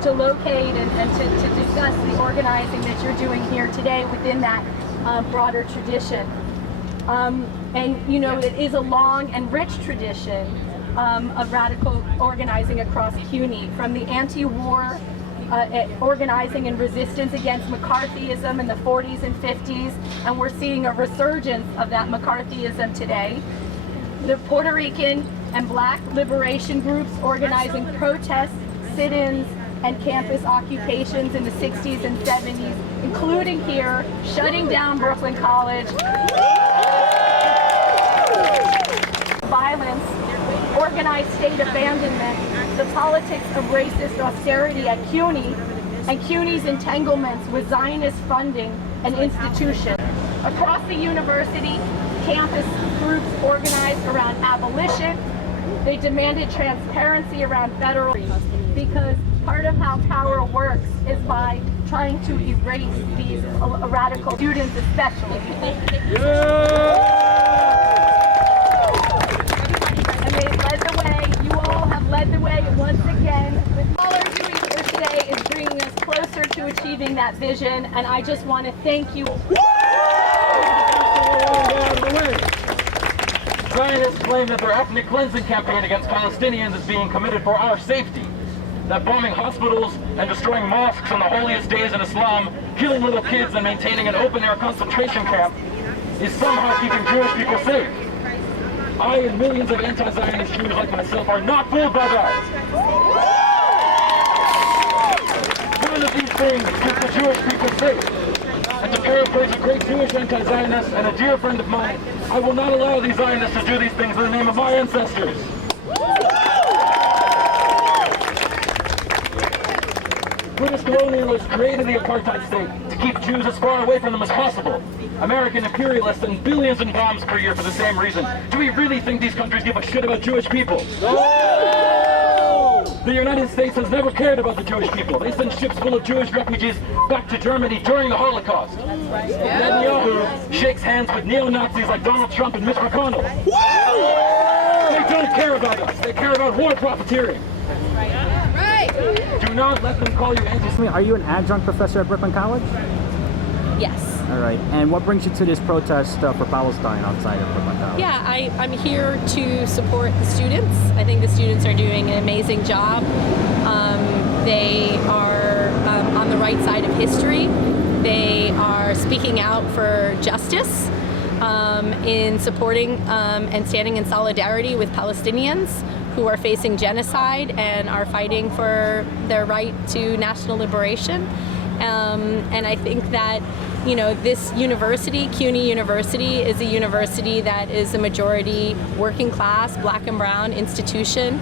to locate and to discuss the organizing that you're doing here today within that broader tradition. It is a long and rich tradition of radical organizing across CUNY, from the anti-war organizing and resistance against McCarthyism in the 40s and 50s, and we're seeing a resurgence of that McCarthyism today. The Puerto Rican and Black liberation groups organizing protests, sit-ins, and campus occupations in the 60s and 70s, including here, shutting down Brooklyn College. Violence, organized state abandonment, the politics of racist austerity at CUNY, and CUNY's entanglements with Zionist funding and institutions. Across the university, campus groups organized around abolition. They demanded transparency around federal, because part of how power works is by trying to erase these radical students especially. And they've led the way. You all have led the way once again. All our doing here today is bringing us closer to achieving that vision, and I just want to thank you. Zionists claim that their ethnic cleansing campaign against Palestinians is being committed for our safety. That bombing hospitals and destroying mosques on the holiest days in Islam, killing little kids and maintaining an open-air concentration camp is somehow keeping Jewish people safe. I and millions of anti-Zionist Jews like myself are not fooled by that. None of these things keep the Jewish people safe. And to paraphrase a great Jewish anti-Zionist and a dear friend of mine, I will not allow these Zionists to do these things in the name of my ancestors. British colonialists created the apartheid state to keep Jews as far away from them as possible. American imperialists send billions in bombs per year for the same reason. Do we really think these countries give a shit about Jewish people? No! The United States has never cared about the Jewish people. They send ships full of Jewish refugees back to Germany during the Holocaust. Right. Netanyahu shakes hands with neo-Nazis like Donald Trump and Mitch McConnell. They don't care about us. They care about war profiteering. Right. Do not let them call you anti-Semitic. Are you an adjunct professor at Brooklyn College? Yes. All right. And what brings you to this protest for Palestine outside of Brooklyn College? Yeah, I'm here to support the students. I think the students are doing an amazing job. They are on the right side of history. They are speaking out for justice in supporting and standing in solidarity with Palestinians who are facing genocide and are fighting for their right to national liberation. And I think that, you know, this university, CUNY University, is a university that is a majority working class, black and brown institution.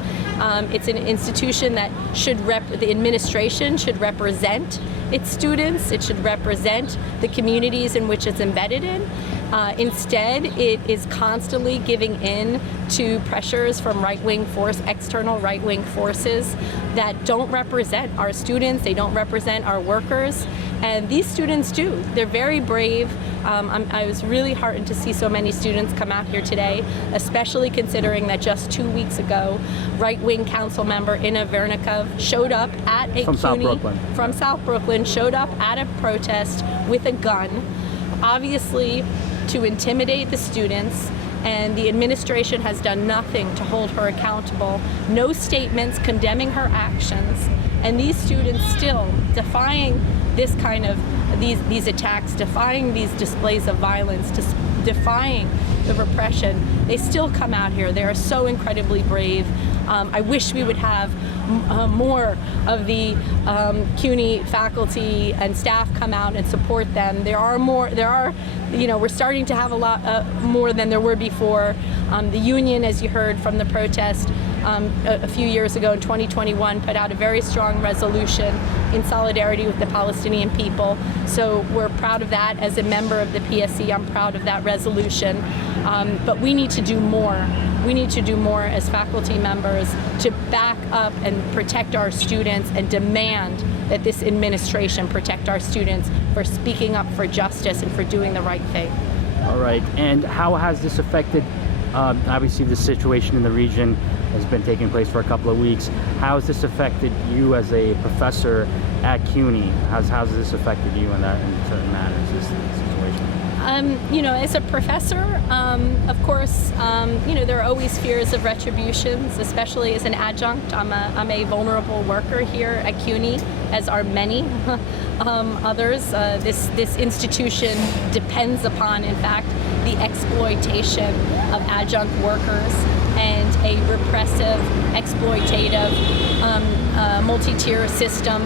It's an institution that the administration should represent its students. It should represent the communities in which it's embedded in. Instead, it is constantly giving in to pressures from external right-wing forces that don't represent our students, they don't represent our workers, and these students do. They're very brave. I was really heartened to see so many students come out here today, especially considering that just 2 weeks ago, right-wing council member Inna Vernikov showed up at a from South Brooklyn, showed up at a protest with a gun, obviously to intimidate the students, and the administration has done nothing to hold her accountable. No statements condemning her actions, and these students still defying this kind of these attacks, defying these displays of violence, defying the repression, they still come out here. They are so incredibly brave. I wish we would have more of the CUNY faculty and staff come out and support them. We're starting to have a lot more than there were before. The union, as you heard from the protest a few years ago in 2021, put out a very strong resolution in solidarity with the Palestinian people. So we're proud of that. As a member of the PSC, I'm proud of that resolution. But we need to do more. We need to do more as faculty members to back up and protect our students and demand that this administration protect our students for speaking up for justice and for doing the right thing. All right, and how has this affected, obviously the situation in the region has been taking place for a couple of weeks. How has this affected you as a professor at CUNY? How has this affected you in certain matters, this situation? As a professor, of course, there are always fears of retributions, especially as an adjunct. I'm a vulnerable worker here at CUNY, as are many others. This institution depends upon, in fact, the exploitation of adjunct workers and a repressive, exploitative, multi-tier system,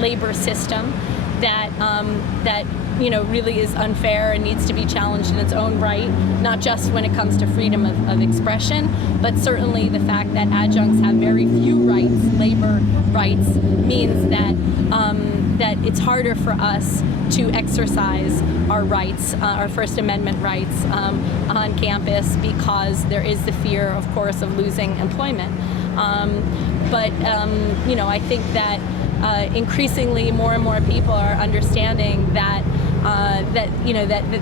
labor system that really is unfair and needs to be challenged in its own right, not just when it comes to freedom of expression, but certainly the fact that adjuncts have very few rights, labor rights, means that it's harder for us to exercise our rights, our First Amendment rights on campus, because there is the fear, of course, of losing employment. I think that increasingly more and more people are understanding that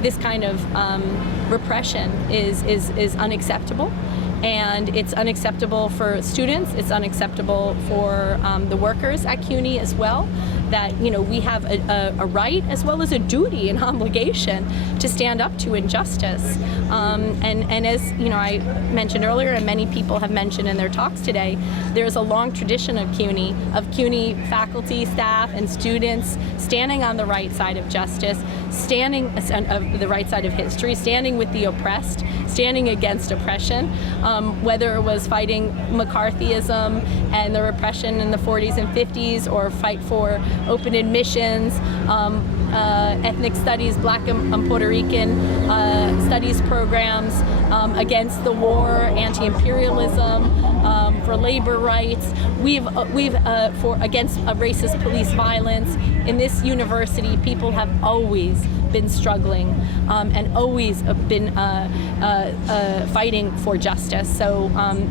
this kind of repression is unacceptable, and it's unacceptable for students. It's unacceptable for the workers at CUNY as well. That we have a right as well as a duty and obligation to stand up to injustice. And as I mentioned earlier, and many people have mentioned in their talks today, there's a long tradition of CUNY faculty, staff, and students standing on the right side of justice, standing on the right side of history, standing with the oppressed, standing against oppression, whether it was fighting McCarthyism and the repression in the 40s and 50s, or fight for open admissions, ethnic studies, Black and Puerto Rican studies programs, against the war, anti-imperialism, for labor rights. We've against racist police violence. In this university, people have always been struggling and always been fighting for justice. So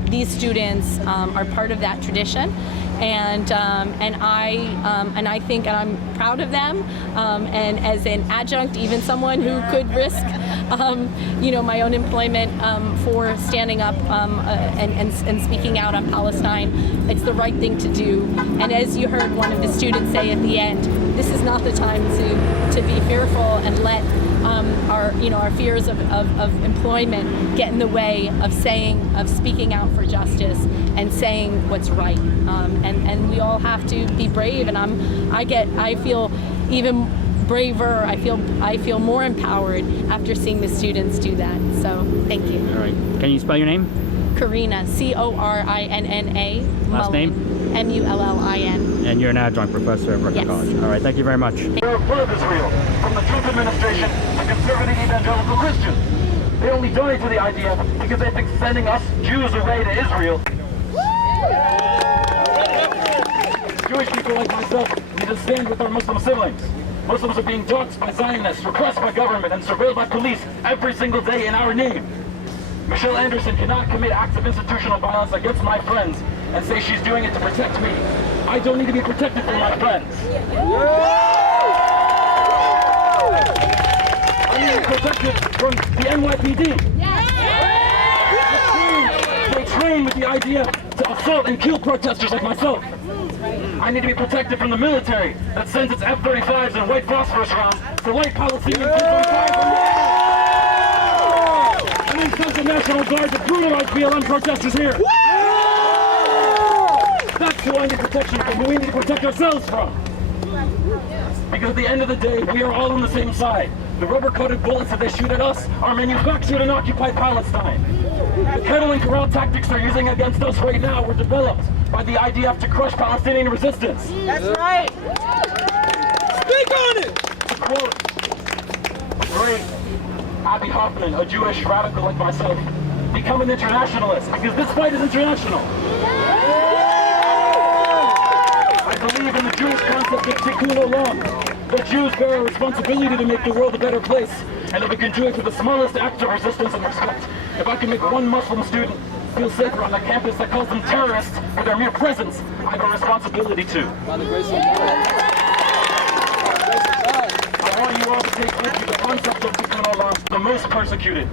these students are part of that tradition. And I think, and I'm proud of them. And as an adjunct, even someone who could risk, my own employment for standing up and speaking out on Palestine, it's the right thing to do. And as you heard one of the students say at the end, this is not the time to be fearful and let our fears of employment get in the way of speaking out for justice and saying what's right. And we all have to be brave. And I feel even braver. I feel more empowered after seeing the students do that. So thank you. All right. Can you spell your name? Corina, Corinna. Last name? Mullin. And you're an adjunct professor at Brooklyn College. All right, thank you very much. They're a part of Israel, from the Trump administration to conservative evangelical Christians. They only donate to the idea because they think sending us Jews away to Israel. Jewish people like myself need to stand with our Muslim siblings. Muslims are being doxxed by Zionists, repressed by government, and surveilled by police every single day in our name. Michelle Anderson cannot commit acts of institutional violence against my friends and say she's doing it to protect me. I don't need to be protected from my friends. I need to be protected from the NYPD. They train with the idea to assault and kill protesters like myself. I need to be protected from the military that sends its F-35s and white phosphorus rounds to light Palestinian kids on fire from the air. And then sends the National Guard to brutalize BLM protesters here. That's who I need protection from, who we need to protect ourselves from. Because at the end of the day, we are all on the same side. The rubber-coated bullets that they shoot at us are manufactured in occupied Palestine. The cattle and corral tactics they're using against us right now were developed by the IDF to crush Palestinian resistance. That's right. Speak on it! To quote the great Abby Hoffman, a Jewish radical like myself, become an internationalist, because this fight is international. I believe in the Jewish concept of tikkun olam. The Jews bear a responsibility to make the world a better place, and that we can do it with the smallest act of resistance and respect. If I can make one Muslim student feel safer on a campus that calls them terrorists with their mere presence, I have a responsibility to. By the grace of God. I want you all to take with you the concept of tikkun olam, the most persecuted.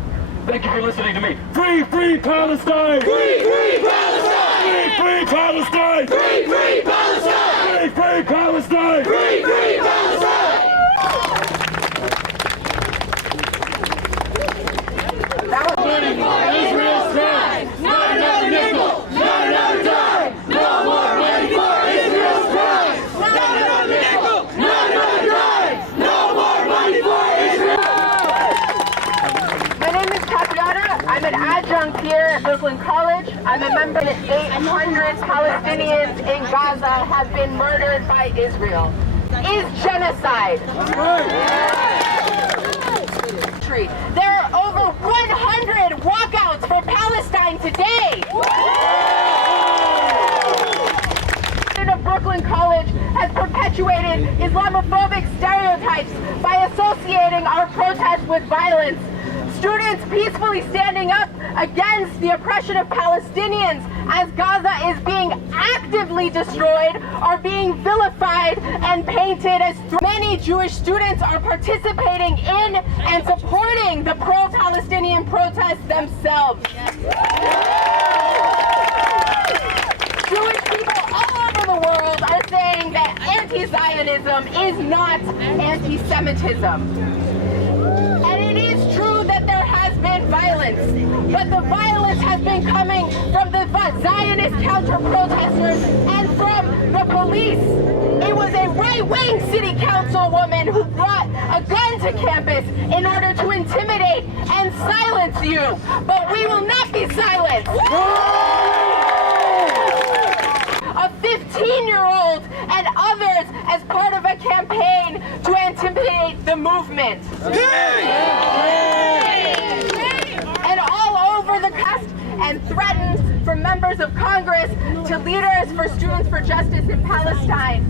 Thank you for listening to me. Free, free Palestine! Free, free Palestine! Free, free Palestine! Free, free Palestine! Free, free Palestine! Free, free Palestine! Israel's crime! Not another nickel! Not another dime! No more money for Israel's crime! Not another nickel! Not another dime! No more money for Israel! My name is Tatiana. I'm an adjunct here at Brooklyn College. I'm a member of 800 Palestinians in Gaza have been murdered by Israel. Is genocide. There are over 100 walkouts for Palestine today. Of Brooklyn College has perpetuated Islamophobic stereotypes by associating our protests with violence. Students peacefully standing up against the oppression of Palestinians as Gaza is being actively destroyed are being vilified and painted as many Jewish students are participating in and supporting the pro-Palestinian protests themselves. Jewish people all over the world are saying that anti-Zionism is not anti-Semitism. And it is true that there has been violence, but the violence has been coming from the Zionist counter-protesters and from the police. It was a right-wing city councilwoman who brought a gun to campus in order to intimidate and silence you, but we will not be silenced. A 15-year-old and others as part of a campaign to intimidate the movement. And all over the cast and threatened from members of Congress to leaders for Students for Justice in Palestine.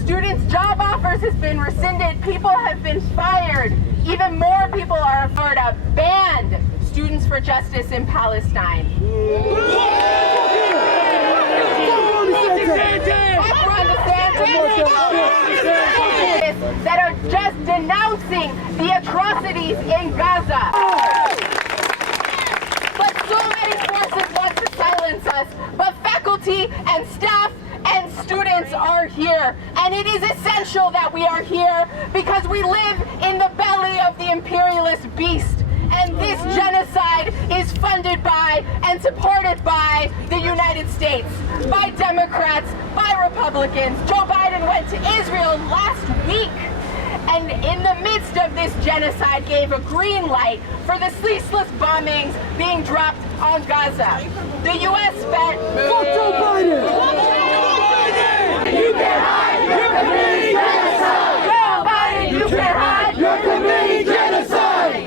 Students' job offers has been rescinded. People have been fired. Even more people are afforded a banned Students for Justice in Palestine. That are just denouncing the atrocities in Gaza. But so many forces want to silence us, but faculty and staff and students are here. And it is essential that we are here because we live in the belly of the imperialist beast. And this genocide is funded by and supported by the United States, by Democrats, by Republicans. Joe Biden went to Israel last week and in the midst of this genocide gave a green light for the ceaseless bombings being dropped on Gaza. The U.S. spent... Fuck Joe Biden! You can't hide! You're committing genocide! Joe Biden, you can't hide! You're committing genocide!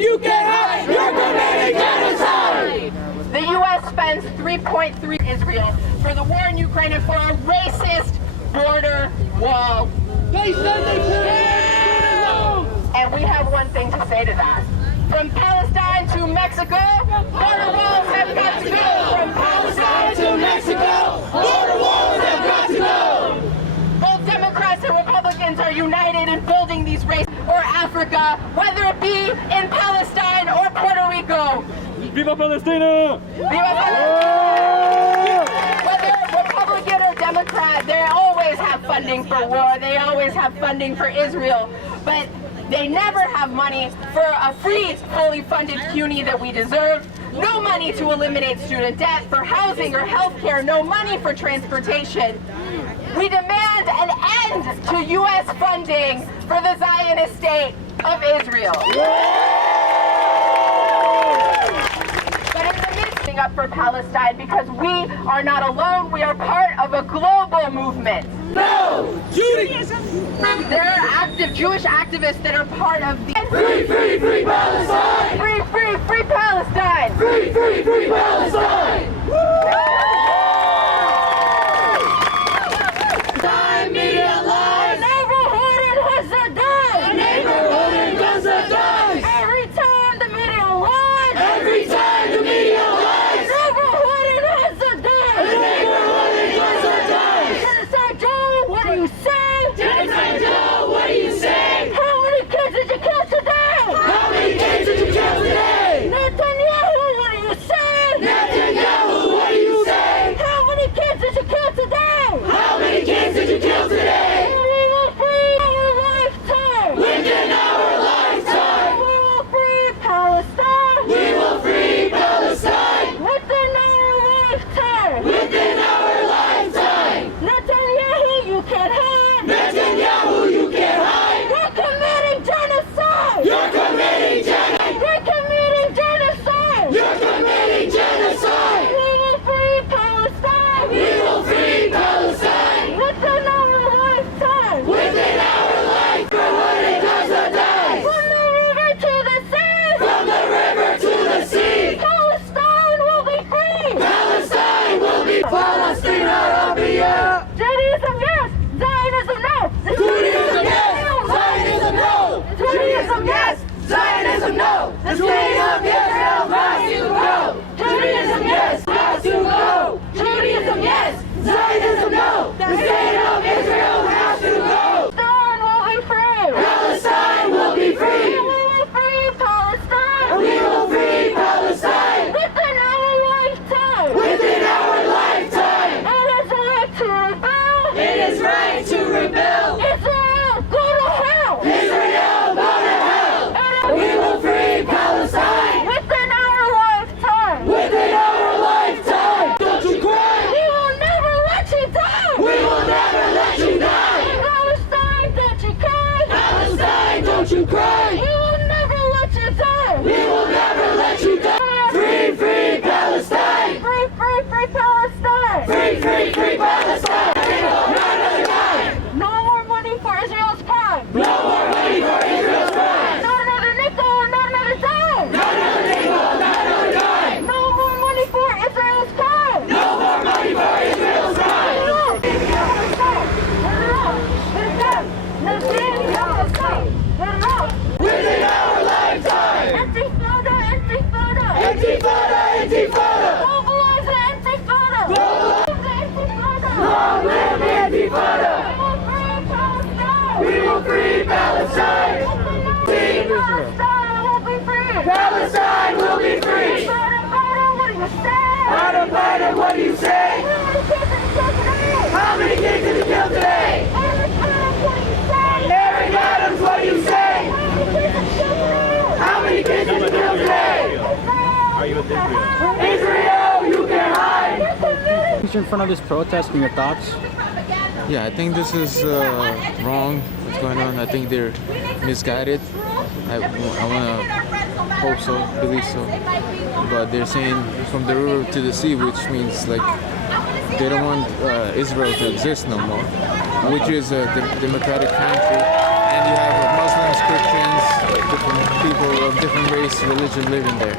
You can't hide! You're committing genocide! The U.S. spends $3.3 Israel for the war in Ukraine and for a racist border wall. They said they couldn't! And we have one thing to say to that. From Palestine to Mexico, border walls have got to go! From Palestine to Mexico, border walls have got to go! Both Democrats and Republicans are united in building these races or Africa, whether it be in Palestine or Puerto Rico. Viva Palestina! Viva Palestina! Whether Republican or Democrat, they always have funding for war. They always have funding for Israel. But they never have money for a free, fully funded CUNY that we deserve. No money to eliminate student debt, for housing or health care. No money for transportation. We demand an end to U.S. funding for the Zionist state of Israel. But in the midst of up for Palestine, because we are not alone, we are part of a global movement. No! Judaism! There are active Jewish activists that are part of the Free, free, free Palestine! Free, free, free Palestine! Free, free, free Palestine! Time media lies! Neighborhood in Gaza dies! Neighborhood in Gaza dies! Every time the media lies! Every time the media lies! Neighborhood in Gaza dies! Neighborhood in Gaza dies! Genocide Joe, what do you say? Genocide Joe, what do you say? How many kids did you kill today? How many kids did you kill today? Netanyahu, what do you say? Netanyahu, what do you say? How many kids did you kill today? How many kids did you kill today? We will free our lifetime! Within our lifetime! We will free Palestine! We will free Palestine! Within our lifetime! Within our lifetime! Netanyahu, you can't hide! Netanyahu, you can't hide! You're committing genocide! You're committing genocide! You're committing genocide! You're committing genocide! We will free Palestine! We will free Palestine! Within our lifetime! Within our life! Neighborhood in Gaza dies! From the river to the sea! From the river to the sea! Palestine will be free! Palestine will be Palestine Arabia! Judaism yes! Zionism no! Judaism yes! Zionism no! Judaism yes! Zionism no! The state of Israel has to go! Judaism yes! Has to go! Judaism yes! Zionism no! The state of Israel has to go! Palestine will be free! Palestine will be free! We will free Palestine! We will free Palestine! Within our lifetime! Within our lifetime! It is right to rebel! It is right to rebel! Israel, go to hell! Israel, go to hell! We will free Palestine! Within our lifetime! Within our lifetime! Don't you cry! We will never let you die! We will never let you die! Palestine, don't you cry! Palestine, don't you cry! We will never let you die! We will never let you die! Free, free Palestine! Free, free, free Palestine! Free, free, free Palestine! Not another dime! No more money for Israel's crime! No more money for Israel's crime! Not another nickel, not another dime! Not another nickel, not another dime! No more money for Israel's crime! No more money for Israel's crime! Within our lifetime! Intifada, intifada! Intifada, intifada! Mobilize the intifada! Long live the intifada! We will free Palestine! Palestine will be free! Palestine will be free! Biden, Biden, what do you say? How many kids did you kill today? Eric Adams, what do you say? How many kids did you kill today? Are you with Israel? Israel, you can hide! In front of this protest and your thoughts? Yeah, I think this is wrong. What's going on? I think they're misguided. I want to hope so, believe so. But they're saying from the river to the sea, which means like they don't want Israel to exist no more, which is a democratic country. And you have Muslims, Christians, different people of different race, religion living there.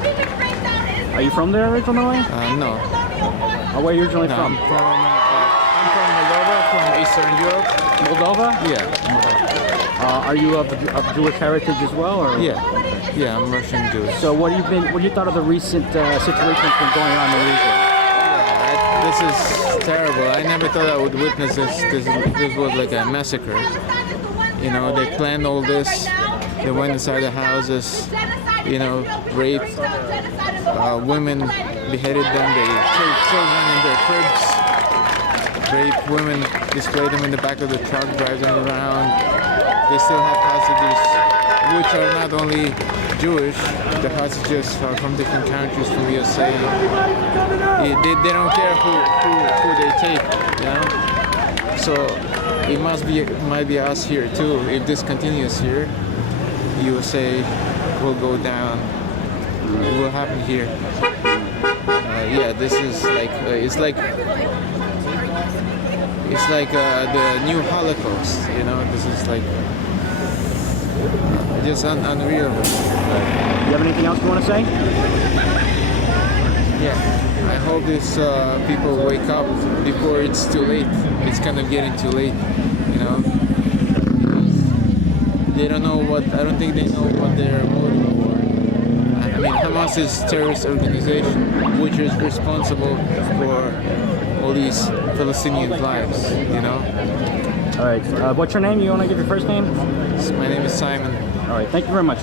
Are you from there originally? No. Where are you originally No, from? I'm from Moldova, from Eastern Europe. Moldova? Yeah. Are you of Jewish heritage as well? Or? Yeah, I'm Russian Jewish. So what do you thought of the recent situation that's been going on in the region? This is terrible. I never thought I would witness this. This was like a massacre. You know, they planned all this. They went inside the houses, you know, raped women, beheaded them. They killed children in their cribs, raped women, displayed them in the back of the truck, drive them around. They still have hostages, which are not only Jewish. The hostages are from different countries, from USA. They don't care who they take, you know. So it might be us here too. If this continues here, USA will go down. It will happen here. Yeah, this is like it's like the new Holocaust. You know, this is like just unreal. You have anything else you want to say? Yeah, I hope these people wake up before it's too late. It's kind of getting too late, you know. They don't know what. I don't think they know what they're voting for. I mean, Hamas is a terrorist organization, which is responsible for all these Palestinian lives, you know. All right. What's your name? You want to give your first name? My name is Simon. All right. Thank you very much.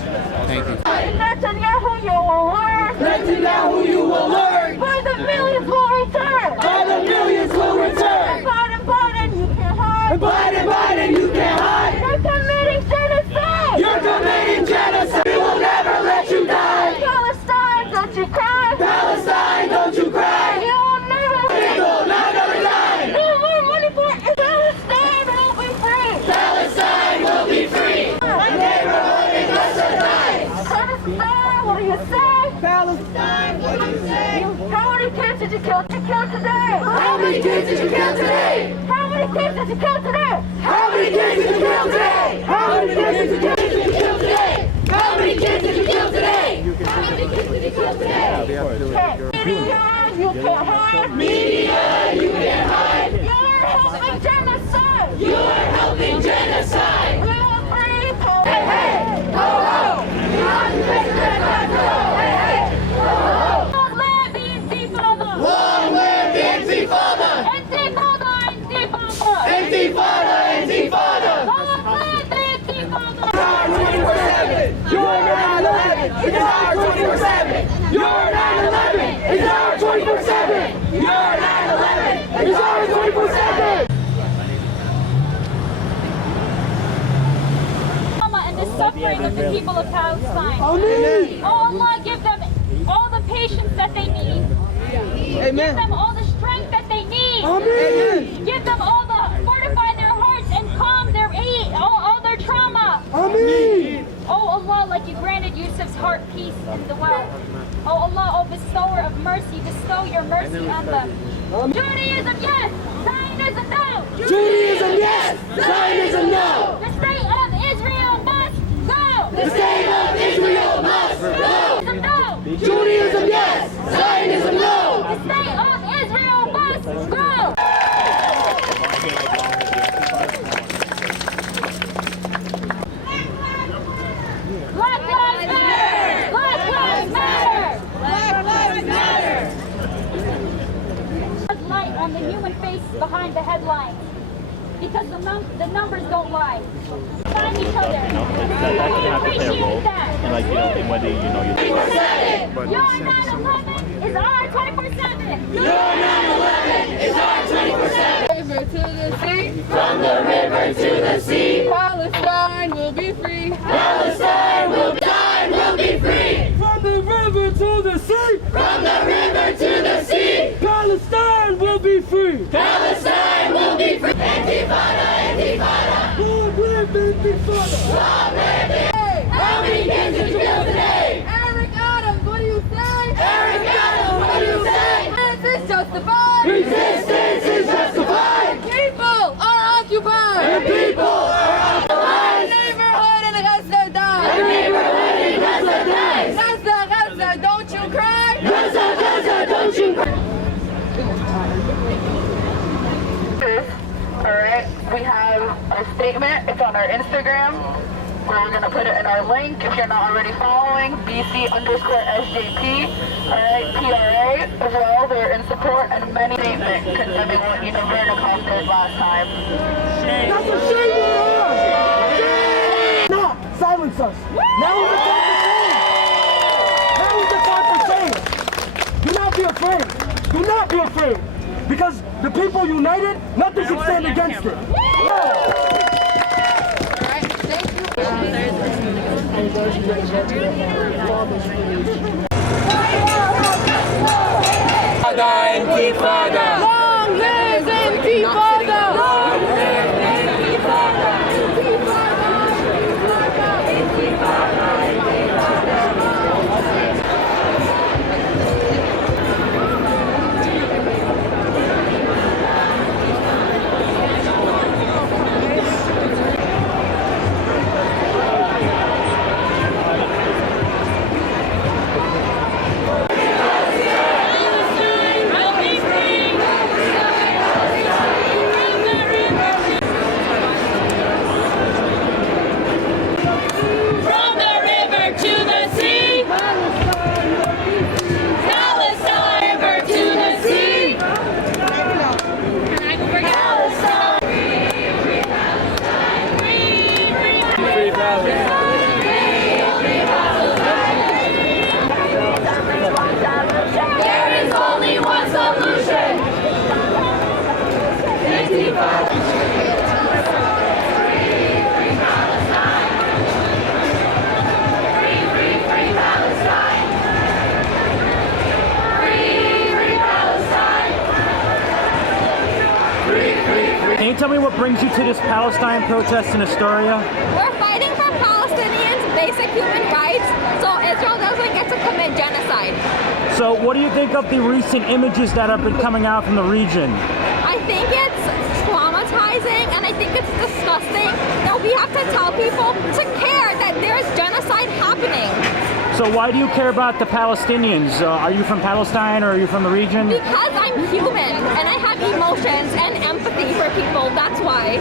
Thank you. Netanyahu, you will learn. Netanyahu, you will learn. By the millions will return. By the millions will return. Biden, Biden, you can't hide. Biden, Biden, you can't hide. You're committing genocide. You're committing genocide. We will never let you die. Palestine, don't you cry. Palestine, don't you cry. You will never. We will never die. No more money for Palestine will be free. Palestine will be free. My neighborhood in Gaza dies. Palestine, what do you say? Palestine, what do you say? How many kids did you kill? Today? How many kids did you kill today? How many kids did you kill today? How many kids did you kill today? How many kids did you kill today? How many kids did you kill today? How many kids did you kill today? Media, you can't hide. Media, you can't hide. You're helping genocide. You are helping genocide. We will free Palestine. Hey, hey, ho, ho. You want to take that go. Hey, hey, ho, ho. Long live the Intifada. Long live the Intifada. Intifada, Intifada. Intifada, Intifada. Long live the Intifada. 24/7. You're 9/11. It's our 24/7. You're 9/11. It's our 24/7. You're 9/11. It's our 24/7. And the suffering of the people of Palestine. Amen. Oh Allah, give them all the patience that they need. Amen. Give them all the strength that they need. Amen. Give them all the fortify their hearts and calm their all their trauma. Amen. Oh Allah, like you granted Yusuf's heart peace in the well. Oh Allah, oh bestower of mercy, bestow your mercy on them. Judaism, yes. Zionism, no. Judaism, yes. Zionism, no. The state of Israel must go. The state of Israel must go. No. Judaism, yes. Zionism, no. The state of Israel must go. Black lives matter. Black lives matter. Black lives matter. Light on the human face behind the headlines. Because the numbers don't lie. Find each other. We appreciate that. And like, you know, whether you know Your 9/11 is our 24/7. Your 9/11 is our 24/7. River to the sea. From the river to the sea. Palestine will be free. Palestine will be free. From the river to the sea. From the river to the sea. Palestine will be free. Palestine will be free. Intifada, Intifada. Long live the Intifada. Long live the. How many kids did you kill today? Eric Adams, what do you say? Eric Adams, what do you say? Resistance is justified. Resistance is justified. People are occupied. The people are occupied. The neighborhood in Gaza dies. The neighborhood in Gaza dies. Gaza, Gaza, don't you cry. Gaza, Gaza, don't you cry. Alright, we have a statement. It's on our Instagram. We're going to put it in our link. If you're not already following, BC_SJP, alright, PRA as well. They're in support and many statements condemning what Vernicom did last time. That's a shame! Now, silence us. Now is the time for change. Now is the time for change. Do not be afraid. Do not be afraid. Because the people united, nothing can stand against it. Intifada! Long live Intifada! Long tell me what brings you to this Palestine protest in Astoria? We're fighting for Palestinians' basic human rights, so Israel doesn't get to commit genocide. So what do you think of the recent images that have been coming out from the region? I think it's traumatizing and I think it's disgusting that we have to tell people to care that there's genocide happening. So why do you care about the Palestinians? Are you from Palestine or are you from the region? Because I'm human and I have emotions and empathy for people, that's why.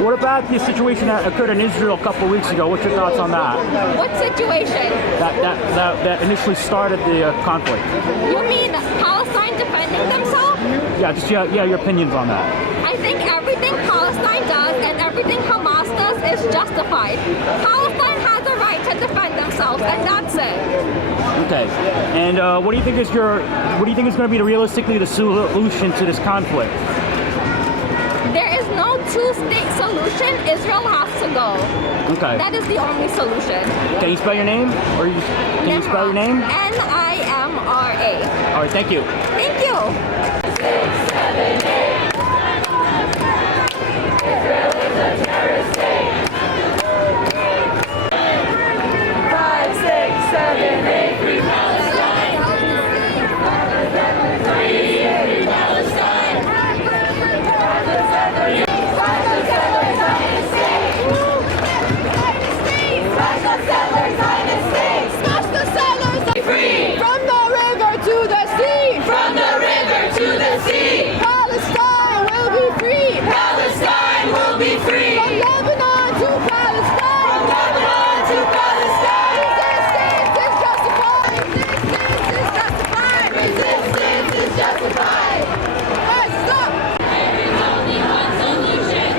What about the situation that occurred in Israel a couple of weeks ago? What's your thoughts on that? What situation? That initially started the conflict. You mean Palestine defending themselves? Yeah, just your opinions on that. I think everything Palestine does and everything Hamas does is justified. Palestine has a right to defend themselves, and that's it. Okay. And what do you think is going to be realistically the solution to this conflict? There is no two-state solution. Israel has to go. Okay. That is the only solution. Can you spell your name? Can you spell your name? Nimra. All right. Thank you. Thank you. 6, 7, 8. Israel is a terrorist state. 5, 6, 7, 8. Free Palestine. Free Palestine. Smash the settlers, Zionist state. Smash the settlers. Free. From the river to the sea. From the river to the sea. Palestine will be free. Palestine will be free. From Lebanon to Palestine. From Lebanon to Palestine. Resistance is justified. Resistance is justified. Hey, stop. There is only one solution.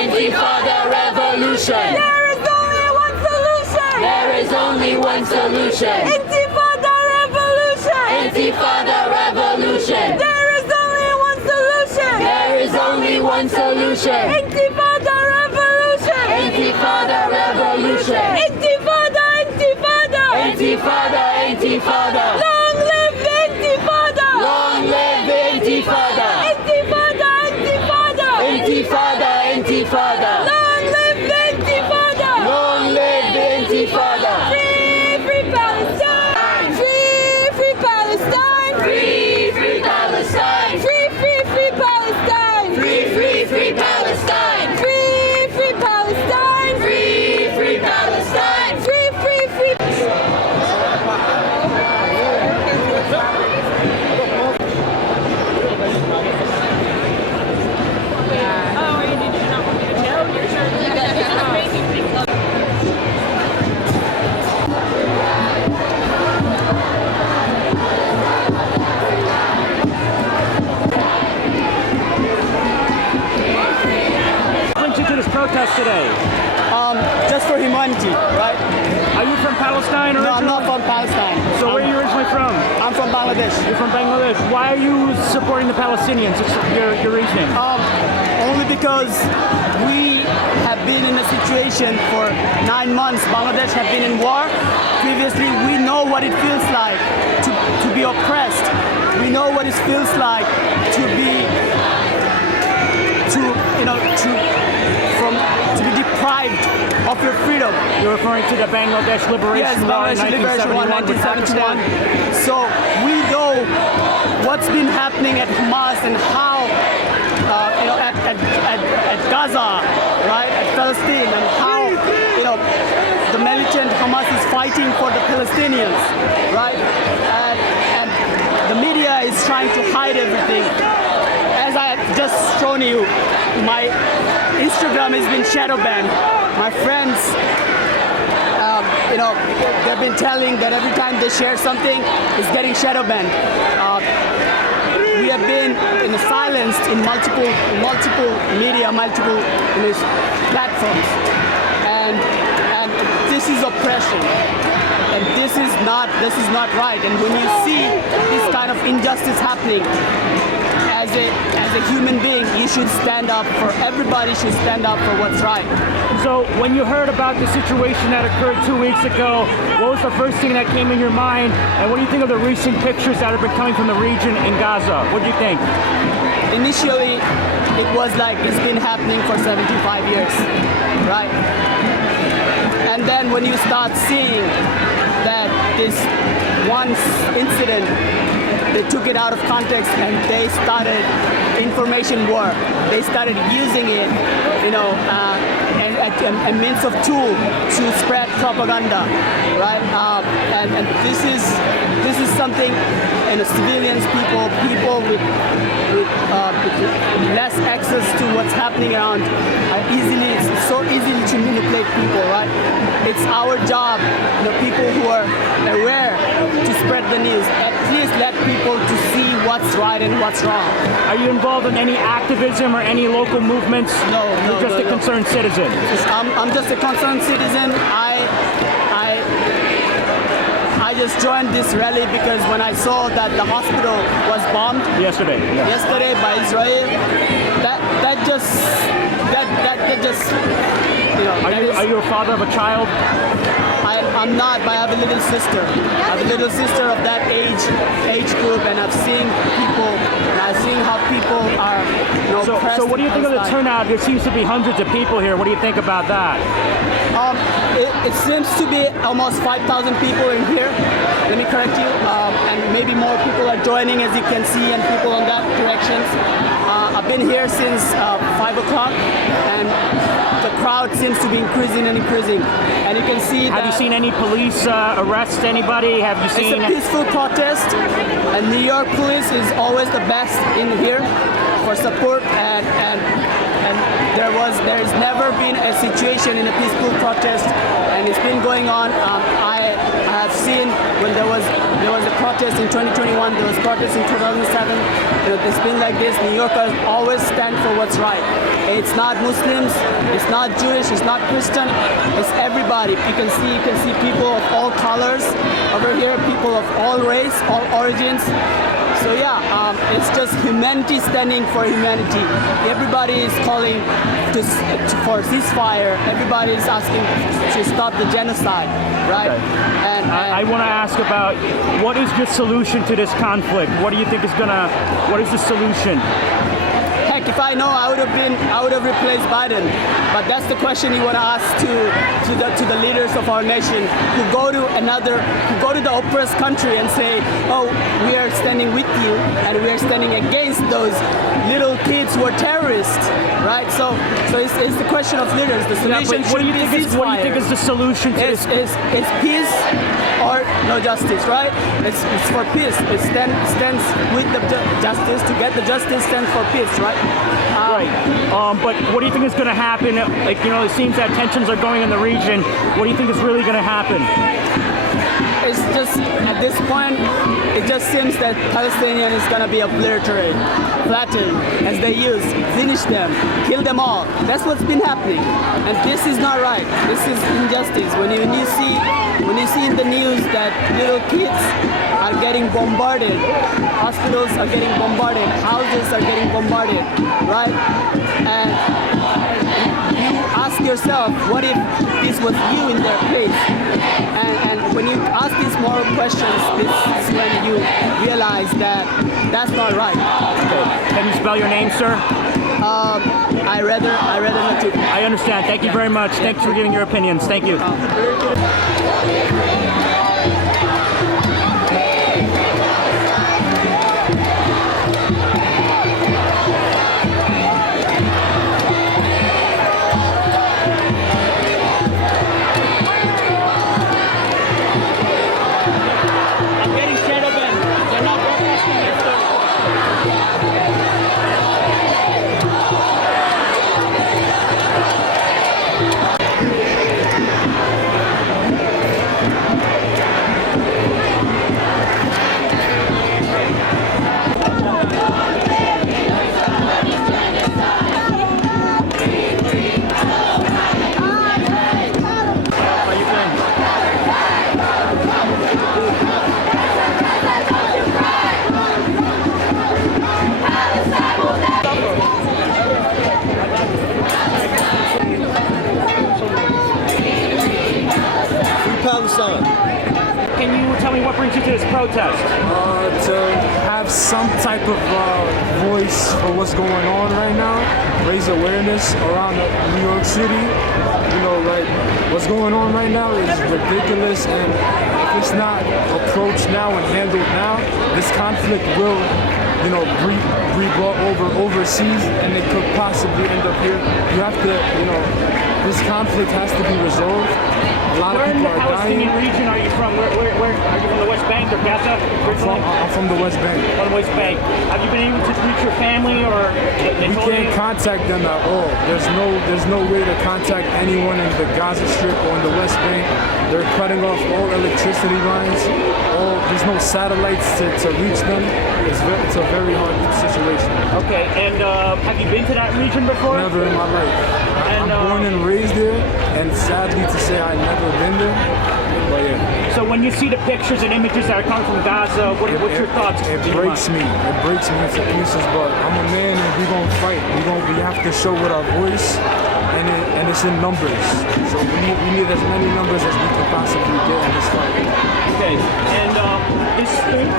Intifada revolution. Intifada revolution. There is only one solution. There is only one solution. Intifada revolution. Intifada revolution. There is only one solution. There is only one solution. Intifada revolution. Intifada revolution. Intifada, intifada. Intifada, intifada. Long live the intifada. Long live the intifada. Intifada, intifada. Intifada, intifada. Long live the intifada. Long live the intifada. Free, free Palestine. Free, free Palestine. Free, free Palestine. Free, free, free Palestine. Free, free, free Palestine. Free, free Palestine. Free, free Palestine. Free, free, free. What brings you to this protest today? Just for humanity, right? Are you from Palestine originally? No, I'm not from Palestine. So where are you originally from? I'm from Bangladesh. You're from Bangladesh. Why are you supporting the Palestinians? It's your reasoning. Only because we have been in a situation for 9 months. Bangladesh have been in war. Previously, we know what it feels like to be oppressed. We know what it feels like to be deprived of your freedom. You're referring to the Bangladesh Liberation War in 1971. So we know what's been happening at Hamas and how, at Gaza, right, at Palestine, and how, the militant Hamas is fighting for the Palestinians, right, and the media is trying to hide everything. As I have just shown you, my Instagram has been shadow banned. My friends, they've been telling that every time they share something, it's getting shadow banned. We have been silenced in multiple media, multiple platforms, and this is oppression, and this is not right. And when you see this kind of injustice happening, as as a human being, you should stand up for, everybody should stand up for what's right. So when you heard about the situation that occurred 2 weeks ago, what was the first thing that came in your mind? And what do you think of the recent pictures that have been coming from the region in Gaza? What do you think? Initially, it was like it's been happening for 75 years, right? And then when you start seeing that this one incident, they took it out of context and they started information war. They started using it, you know, a means of tool to spread propaganda, right? And this is something, you know, civilians, people with less access to what's happening around, it's so easily to manipulate people, right? It's our job, you know, people who are aware to spread the news. At least let people to see what's right and what's wrong. Are you involved in any activism or any local movements? No, You're just a concerned citizen. I'm just a concerned citizen. I just joined this rally because when I saw that the hospital was bombed yesterday by Israel, that just you know. Are you a father of a child? I'm not, but I have a little sister. I have a little sister of that age group, and I've seen people, and I've seen how people are, you know, So what do you think of the turnout? There seems to be hundreds of people here. What do you think about that? It seems to be almost 5,000 people in here. Let me correct you. And maybe more people are joining, as you can see, and people on that directions. I've been here since 5 o'clock, and the crowd seems to be increasing and increasing. And you can see that. Have you seen any police arrest anybody? Have you seen? It's a peaceful protest, and New York police is always the best in here for support, and there's never been a situation in a peaceful protest, and it's been going on. I have seen when there was a protest in 2021, there was protests in 2007. It's been like this. New Yorkers always stand for what's right. It's not Muslims, it's not Jewish, it's not Christian, it's everybody. You can see people of all colors over here, people of all race, all origins. So yeah, it's just humanity standing for humanity. Everybody is calling for ceasefire. Everybody is asking to stop the genocide, right? Okay. And I want to ask about what is the solution to this conflict? What do you think what is the solution? Heck, if I know, I would have replaced Biden. But that's the question you want to ask to the leaders of our nation who go to the oppressed country and say, oh, we are standing with you and we are standing against those little kids who are terrorists, right? So it's the question of leaders. The solution what do you think is the solution to this? It's peace or no justice, right? It's for peace. It stands with the justice. To get the justice stands for peace, right? Right. But what do you think is going to happen? Like, you know, it seems that tensions are going in the region. What do you think is really going to happen? It's just, at this point, it just seems that Palestinian is going to be obliterated, flattened, as they use, finish them, kill them all. That's what's been happening. And this is not right. This is injustice. When you see in the news that little kids are getting bombarded, hospitals are getting bombarded, houses are getting bombarded, right? And you ask yourself, what if this was you in their place? And when you ask these moral questions, this is when you realize that that's not right. Okay. Can you spell your name, sir? I rather not to. I understand. Thank you very much. Thanks for giving your opinions. Thank you. Palestine. Can you tell me what brings you to this protest? To have some type of voice for what's going on right now, raise awareness around New York City. You know, like what's going on right now is ridiculous, and if it's not approached now and handled now, this conflict will, you know, be brought overseas, and it could possibly end up here. You have to, you know, this conflict has to be resolved. A lot of people are dying. Where in the Palestinian region are you from? Where are you from? The West Bank or Gaza? I'm from the West Bank. From the West Bank. Have you been able to reach your family, or we can't contact them at all? There's no way to contact anyone in the Gaza Strip or in the West Bank. They're cutting off all electricity lines. There's no satellites to reach them. It's a very hard situation. Okay, and have you been to that region before? Never in my life. I'm born and raised there, and sadly to say I've never been there. But yeah. So when you see the pictures and images that are coming from Gaza, what's your thoughts? It breaks me. It breaks me into pieces, but I'm a man and we're gonna fight. We have to show with our voice, and it's in numbers. So we need as many numbers as we can possibly get in this fight. Okay, and this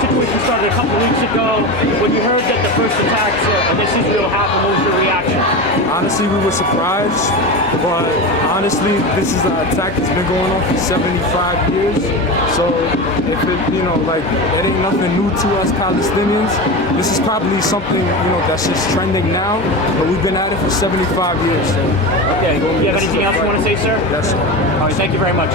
situation started a couple weeks ago. When you heard that the first attacks against Israel happened, what was your reaction? Honestly, we were surprised, but honestly, this is an attack that's been going on for 75 years. So if it, you know, like, it ain't nothing new to us Palestinians. This is probably something, you know, that's just trending now, but we've been at it for 75 years. So. Okay, do you have anything else you want to say, sir? Yes, sir. All right, thank you very much.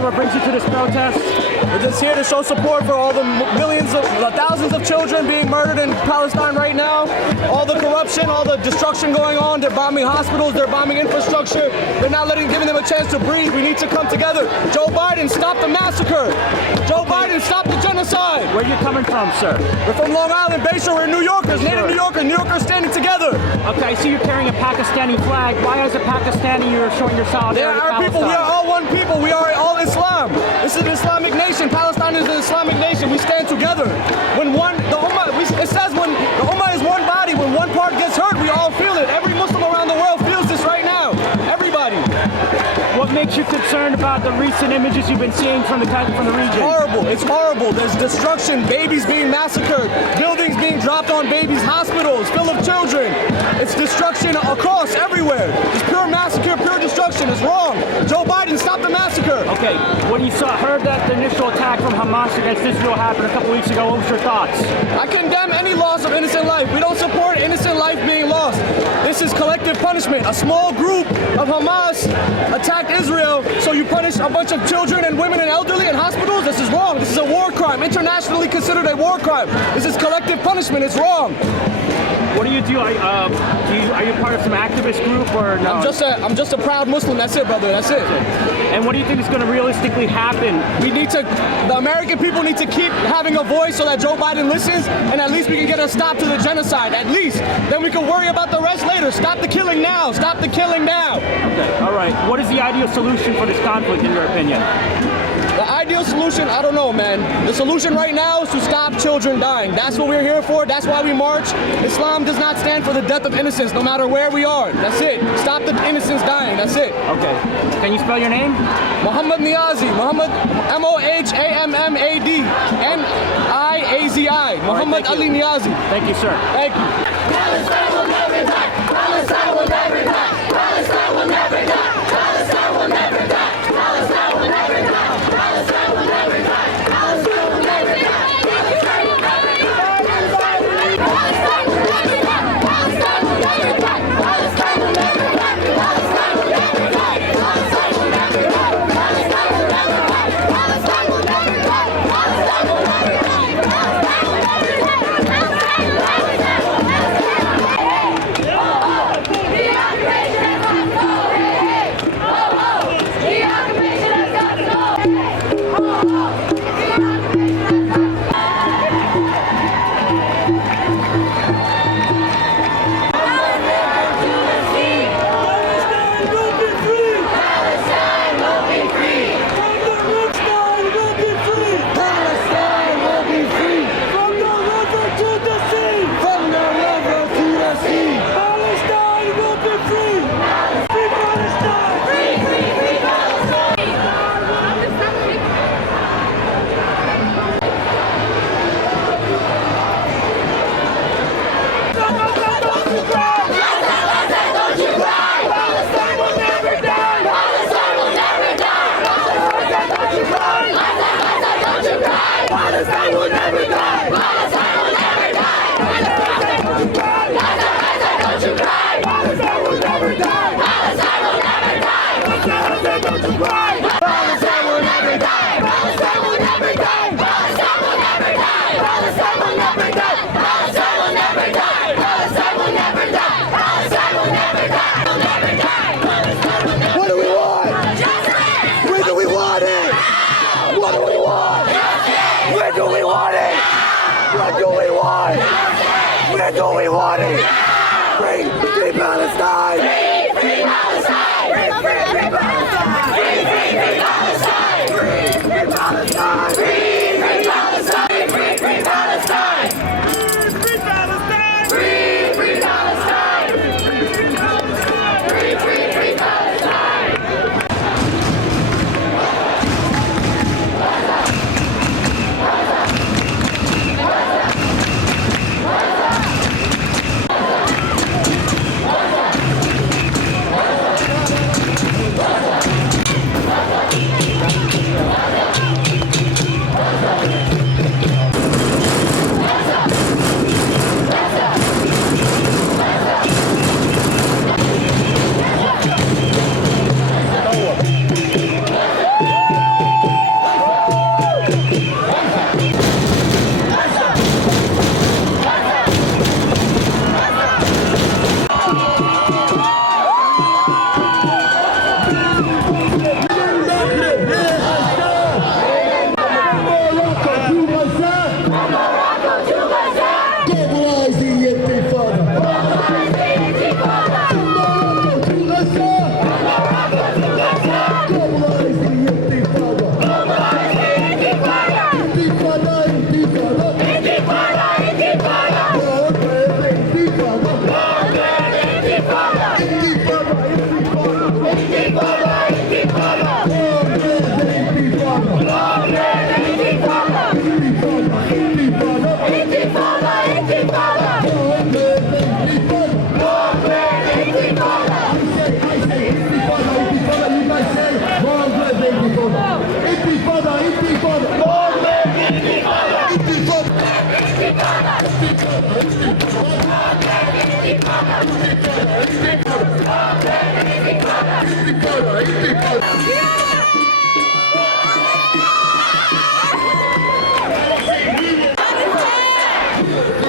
What brings you to this protest? We're just here to show support for all the thousands of children being murdered in Palestine right now. All the corruption, all the destruction going on. They're bombing hospitals, they're bombing infrastructure. They're not giving them a chance to breathe. We need to come together. Joe Biden, stop the massacre. Joe Biden, stop the genocide. Where are you coming from, sir? We're from Long Island, Bayshore. We're New Yorkers, native New Yorkers. New Yorkers standing together. Okay, I see you're carrying a Pakistani flag. Why as a Pakistani you're showing your solidarity? They're our people. We are all one people. We are all Islam. This is an Islamic nation. Palestine is an Islamic nation. We stand together. When it says when the Ummah is one body, when one part gets hurt, we all feel it. Every Muslim around the world feels this right now. Everybody. What makes you concerned about the recent images you've been seeing from the region? Horrible. It's horrible. There's destruction, babies being massacred, buildings being dropped on babies, hospitals full of children. It's destruction across everywhere. It's pure massacre, pure destruction. It's wrong. Joe Biden, stop the massacre. Okay, when you heard that the initial attack from Hamas against Israel happened a couple weeks ago, what was your thoughts? I condemn any loss of innocent life. We don't support innocent life being lost. This is collective punishment. A small group of Hamas attacked Israel, so you punish a bunch of children and women and elderly in hospitals? This is wrong. This is a war crime, internationally considered a war crime. This is collective punishment. It's wrong. What do you do? Are you part of some activist group or no? I'm just a proud Muslim. That's it, brother. That's it. And what do you think is going to realistically happen? The American people need to keep having a voice so that Joe Biden listens, and at least we can get a stop to the genocide. At least. Then we can worry about the rest later. Stop the killing now. Stop the killing now. Okay. All right. What is the ideal solution for this conflict, in your opinion? The ideal solution, I don't know, man. The solution right now is to stop children dying. That's what we're here for. That's why we march. Islam does not stand for the death of innocents, no matter where we are. That's it. Stop the innocents dying. That's it. Okay. Can you spell your name? Muhammad Niazi. Muhammad, Mohammad Niazi. Muhammad Ali Niazi. Thank you, sir. Thank you. Palestine will never die. Palestine will never die. Palestine will never die. Palestine will never die. Palestine will never die. Palestine will never die. Palestine will never die. Palestine will never die. Palestine will never die. Palestine will never die. Palestine will never die. Palestine will never die. Palestine will never die. Palestine will never die. Palestine will never die. Palestine will never die. Palestine will never die. Palestine will never die. Palestine will never die! Palestine will never die! Palestine, don't you cry! Don't you cry! Palestine will never die! Palestine will never die! Palestine, don't you cry! Palestine will never die! Palestine will never die! Palestine will never die! Palestine will never die! Palestine will never die! Palestine will never die! Palestine will never die! Will never die! Palestine will never die! What do we want? Justice! When do we want it? What do we want? Justice! When do we want it? What do we want? Justice! When do we want it? Free Palestine! Free Palestine! Free Palestine! Free Palestine! Free Palestine! Free Palestine! Free Palestine! Free Palestine! Free Palestine! Free Palestine!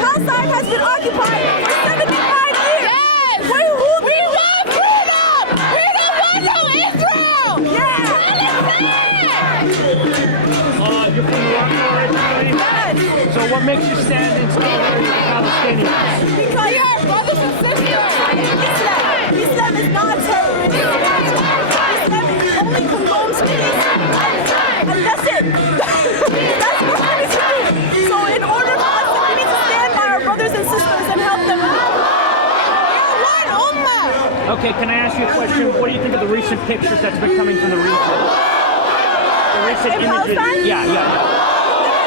Palestine has been occupied for 75 years. Yes! We want freedom! We don't want no Israel! Yeah! You're from Morocco originally? Yes! So what makes you stand in solidarity with Palestinians? Because we are brothers and sisters. Islam is not terrorism. Islam only condones peace. And that's it. That's what we need to do. So in order for us, we need to stand by our brothers and sisters and help them. Okay, can I ask you a question? What do you think of the recent pictures that's been coming from the region? The recent In images. Palestine? Yeah.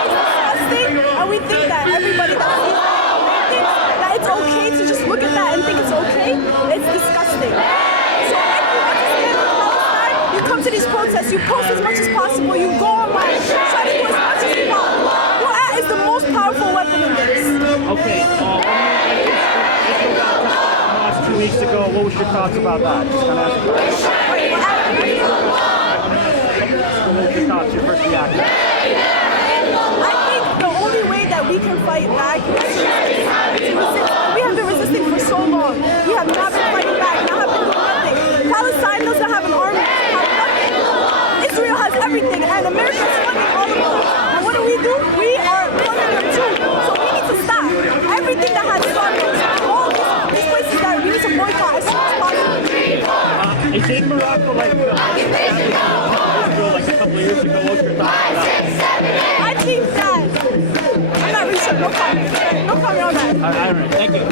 It's disgusting, and we think that everybody that sees that thinks that it's okay to just look at that and think it's okay. It's disgusting. So if you want to stand with Palestine, you come to these protests, you post as much as possible, you go online, try to do as much as you want. Quran is the most powerful weapon in this. Okay, Hamas 2 weeks ago, what was your thoughts about that? Just kind of ask you. What was your thoughts, your first reaction? I think the only way that we can fight back is to resist. We have been resisting for so long. We have not been fighting back, not have been doing nothing. Palestine doesn't have an army, have nothing. Israel has everything, and America is funding all of them. And what do? We are funding them too. So we need to stop everything that has started. All these places that we need to boycott as soon as possible. Is it Morocco like Israel like a couple of years ago? What was your thoughts on that? I think that I'm not really sure. No comment. No comment on that. All right, thank you.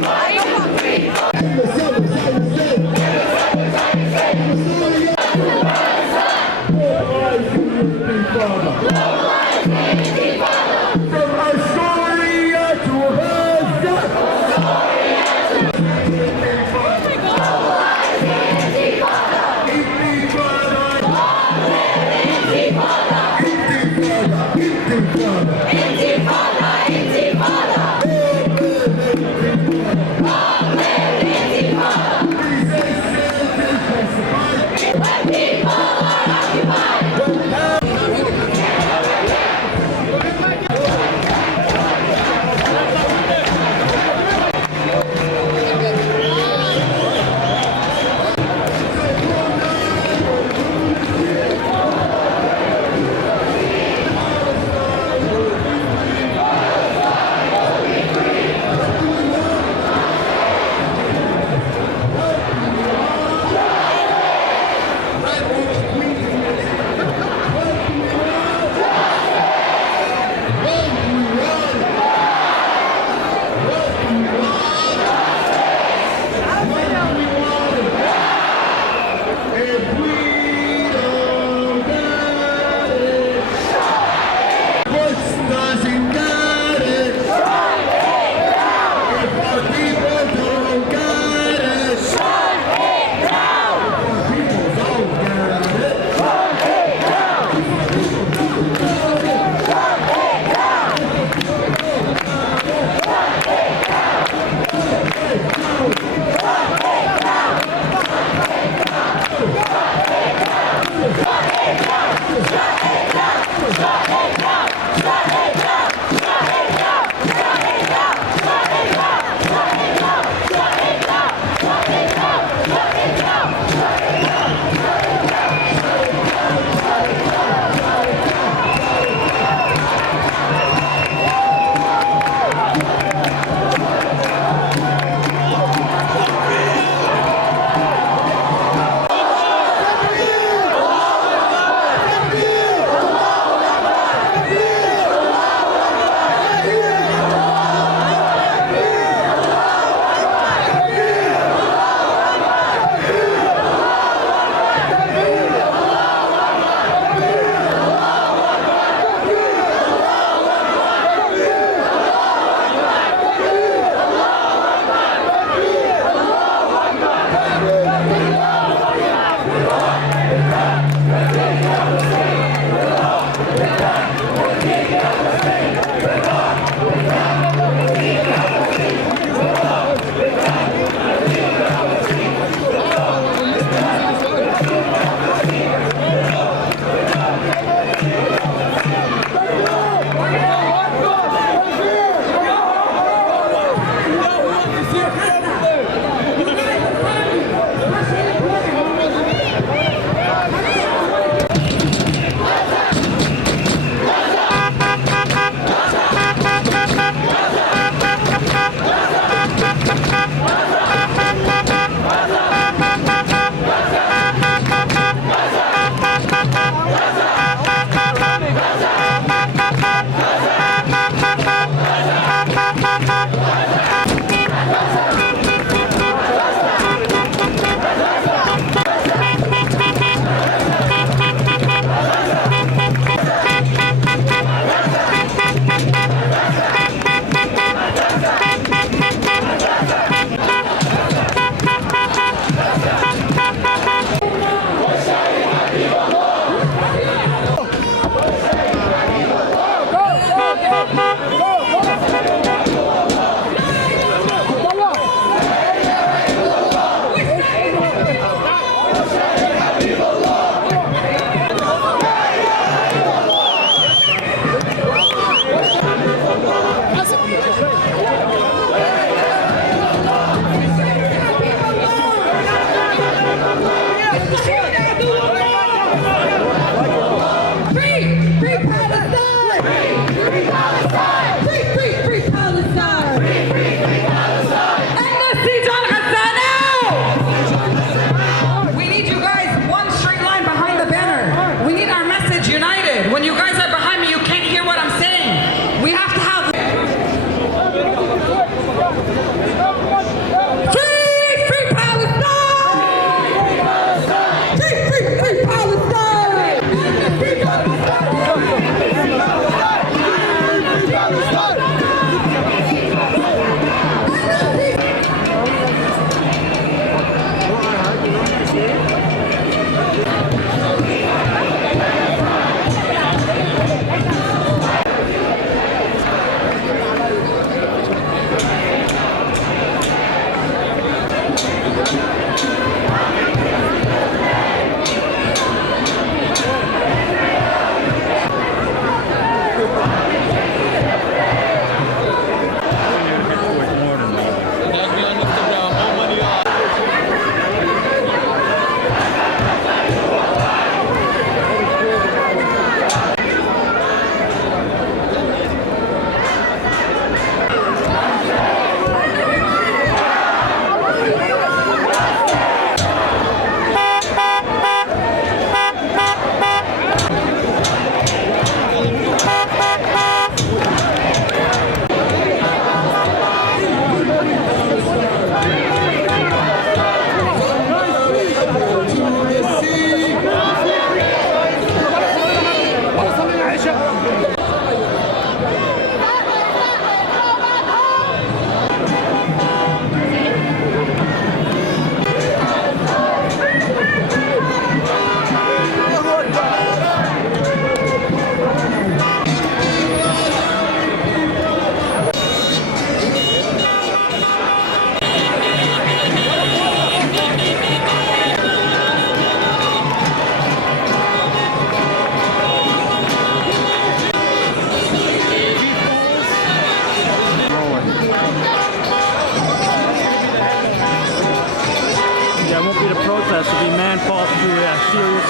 Intifada!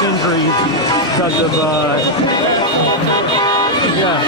injuries because of, yeah.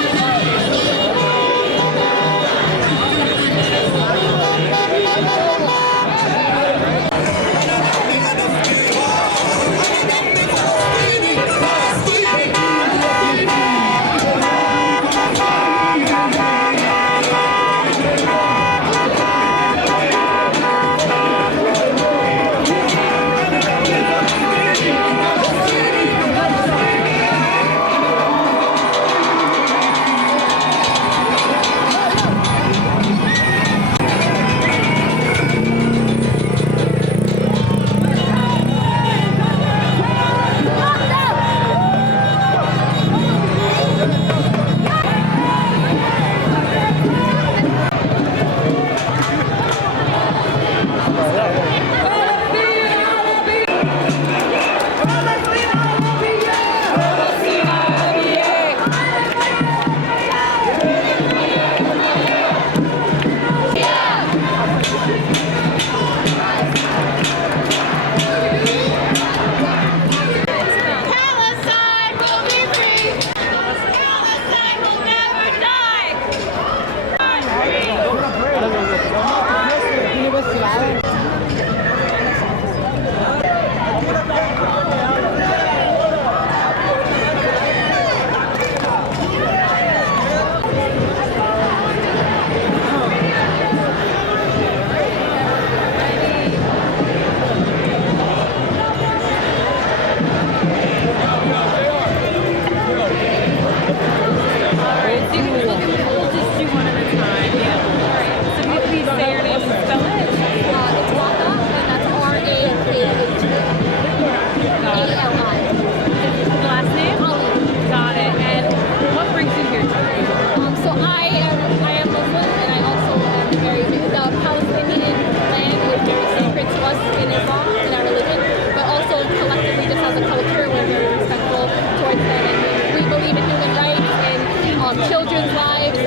children's lives,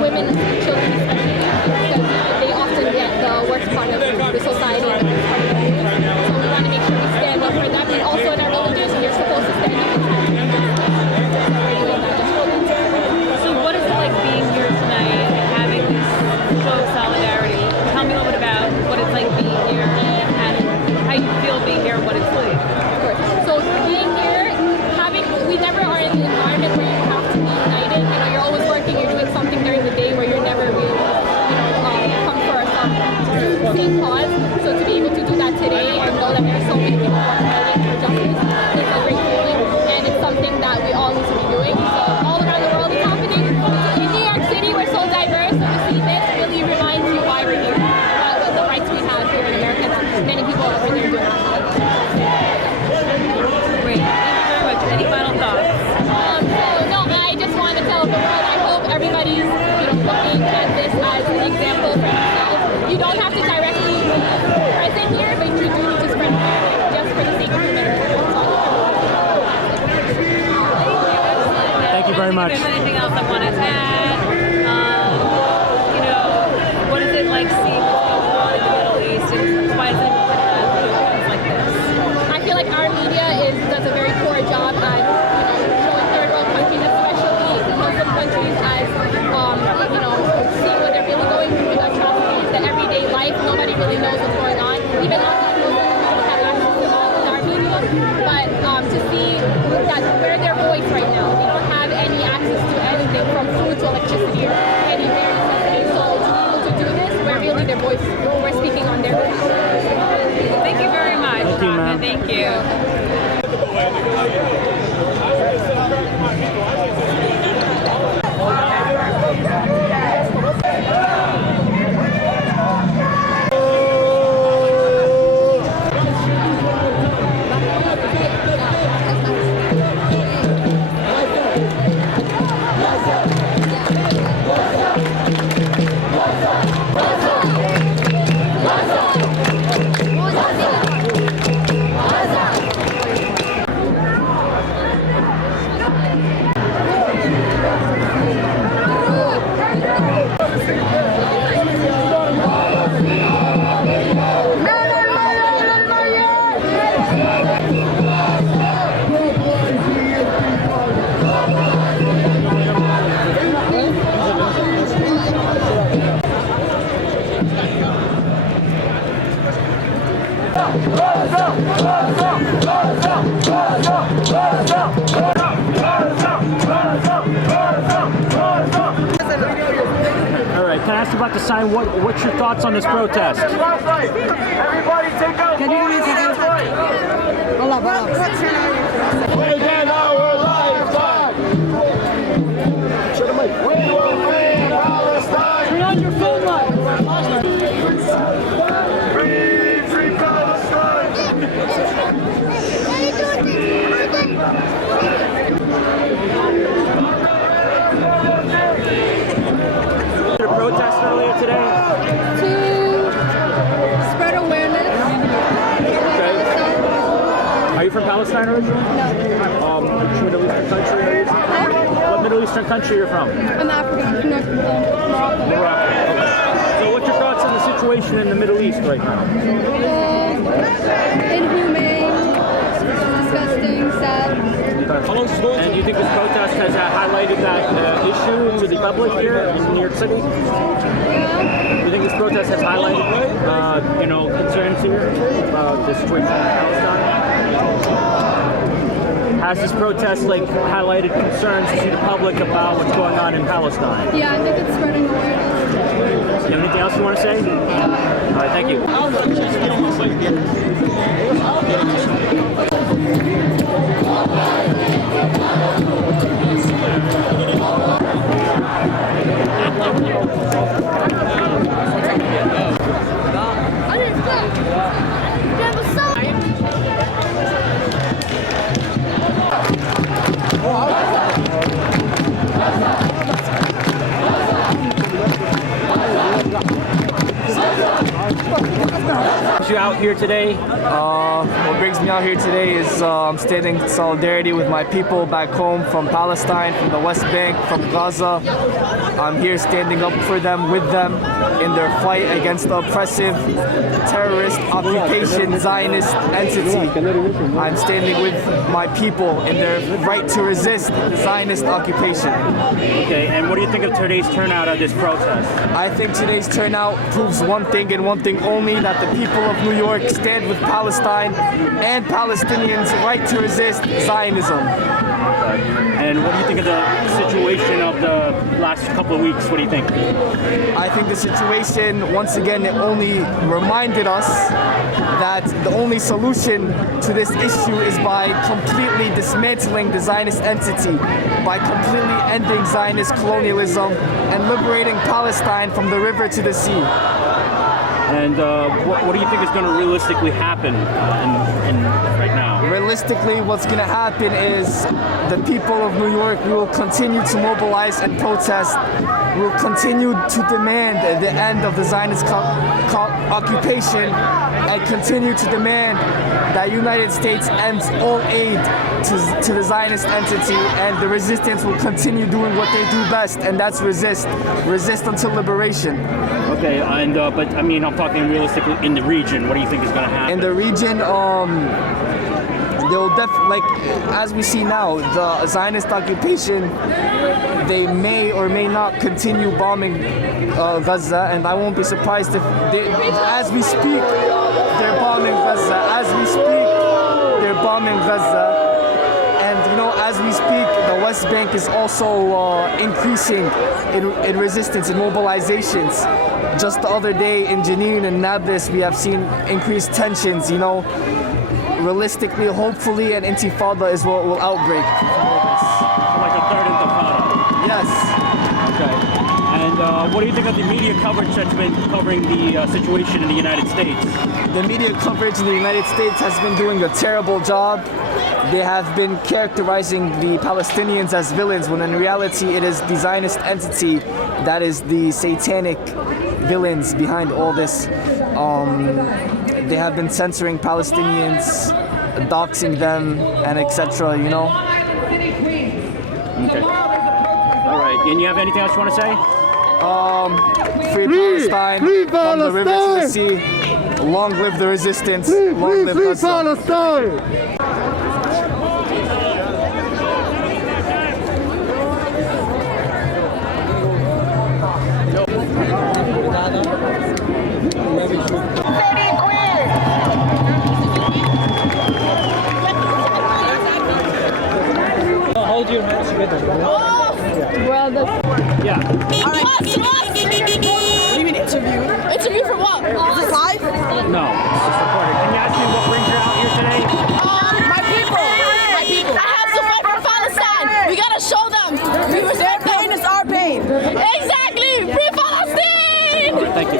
women and children especially, because they often get the worst part of the society. So we want to make sure we stand up for them, and also in our religion, we're supposed to stand up and So what is it like being here tonight and having this show of solidarity? Tell me a little bit about what it's like being here and how you feel being here and what it's like. So being here, we never are in an environment where you have to be united. You know, you're always working, you're doing something during the day where you're never really, come for the same cause. So to be able to do that today and know that there's so many people who are fighting for justice is a great feeling, and it's something that we all need to be doing. So all around the world it's happening. In New York City, we're so diverse, so to see this really reminds you why we're here, with the rights we have here in America. Many people over there doing that. Great. Any final thoughts? I just want to tell the world, I hope everybody's looking at this as an example for themselves. You don't have to directly be present here, but you do need to spread awareness just for the sake of humanity. Thank you very much. If there's anything else I want to add, what is it like seeing what's going on in the Middle East, and why is it important to do things like this? I feel like our media does a very poor job at showing third world countries, especially Muslim countries, as seeing what they're really going through, the atrocities, the everyday life. Nobody really knows what's going on. Even us as Muslims, we don't have access to that in our media. But to see that we're their voice right now, we don't have any access to anything from food to electricity. about to sign. What's your thoughts on this protest? Everybody take out. Can you give me a second? Hold up. Within our lifetime, we will free Palestine. Turn on your phone line. Free Palestine. A protest earlier today? To spread awareness. Okay. Are you from Palestine originally? No. Which Middle Eastern country are you from? Huh? What Middle Eastern country are you from? I'm African. I'm connected with Morocco. Morocco. Okay. So what's your thoughts on the situation in the Middle East right now? Inhumane, disgusting, sad. And do you think this protest has highlighted that issue to the public here in New York City? Yeah. Do you think this protest has highlighted, concerns here about the situation in Palestine? Has this protest highlighted concerns to the public about what's going on in Palestine? Yeah, I think it's spreading awareness. Do you have anything else you want to say? All right, thank you. You out here today? What brings me out here today is I'm standing in solidarity with my people back home from Palestine, from the West Bank, from Gaza. I'm here standing up for them, with them, in their fight against the oppressive, terrorist, occupation, Zionist entity. I'm standing with my people in their right to resist the Zionist occupation. Okay, and what do you think of today's turnout at this protest? I think today's turnout proves one thing and one thing only, that the people of New York stand with Palestine and Palestinians' right to resist Zionism. And what do you think of the situation of the last couple of weeks? What do you think? I think the situation, once again, it only reminded us that the only solution to this issue is by completely dismantling the Zionist entity, by completely ending Zionist colonialism and liberating Palestine from the river to the sea. And what do you think is going to realistically happen right now? Realistically, what's going to happen is the people of New York will continue to mobilize and protest. Will continue to demand the end of the Zionist occupation and continue to demand that United States ends all aid to the Zionist entity, and the resistance will continue doing what they do best, and that's resist until liberation. Okay, and but I mean, I'm talking realistically in the region. What do you think is going to happen? In the region, they'll as we see now, the Zionist occupation, they may or may not continue bombing Gaza, and I won't be surprised if as we speak, they're bombing Gaza. As we speak, they're bombing Gaza. And as we speak, the West Bank is also increasing in resistance and mobilizations. Just the other day in Jenin and Nablus, we have seen increased tensions. Realistically, hopefully, an intifada is what will outbreak. Like a third intifada. Yes. Okay. And what do you think of the media coverage that's been covering the situation in the United States? The media coverage in the United States has been doing a terrible job. They have been characterizing the Palestinians as villains, when in reality it is the Zionist entity that is the satanic villains behind all this. They have been censoring Palestinians, doxing them, and etc. Okay. All right. And you have anything else you want to say? Free Palestine, from the river to the sea. Long live the resistance. Long live Gaza. Palestine. Hold your hands together. Brother. Yeah. All right. to show them. Their pain is our pain. Exactly. Free Palestine. All right, thank you.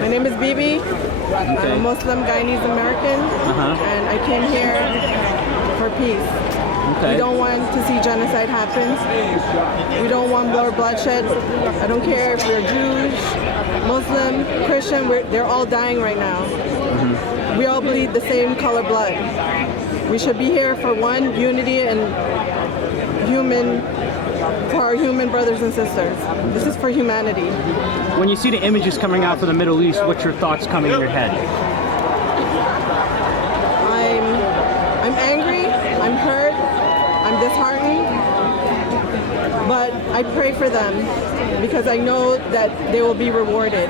My name is Bibi. I'm a Muslim Guyanese American, and I came here for peace. We don't want to see genocide happen. We don't want more bloodshed. I don't care if you're Jewish, Muslim, Christian, they're all dying right now. We all bleed the same color blood. We should be here for one, unity and for our human brothers and sisters. This is for humanity. When you see the images coming out from the Middle East, what's your thoughts coming in your head? I'm angry, I'm hurt, I'm disheartened, but I pray for them because I know that they will be rewarded.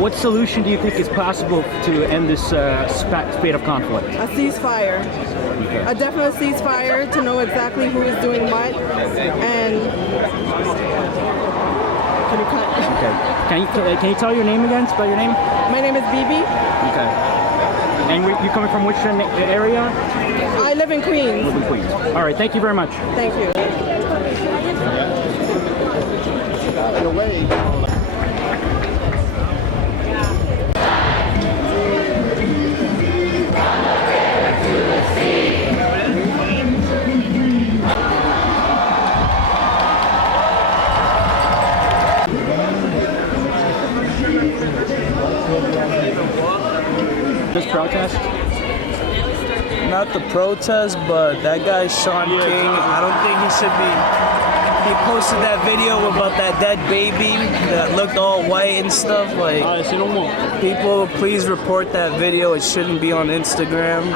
What solution do you think is possible to end this spate of conflict? A ceasefire. A definite ceasefire to know exactly who is doing what, and Can you tell your name again? Spell your name. My name is Bibi. Okay. And you coming from which area? I live in Queens. Live in Queens. All right. Thank you very much. Thank you. This protest? Not the protest, but that guy Sean King, I don't think he should be. He posted that video about that dead baby that looked all white and stuff. Like, people, please report that video. It shouldn't be on Instagram.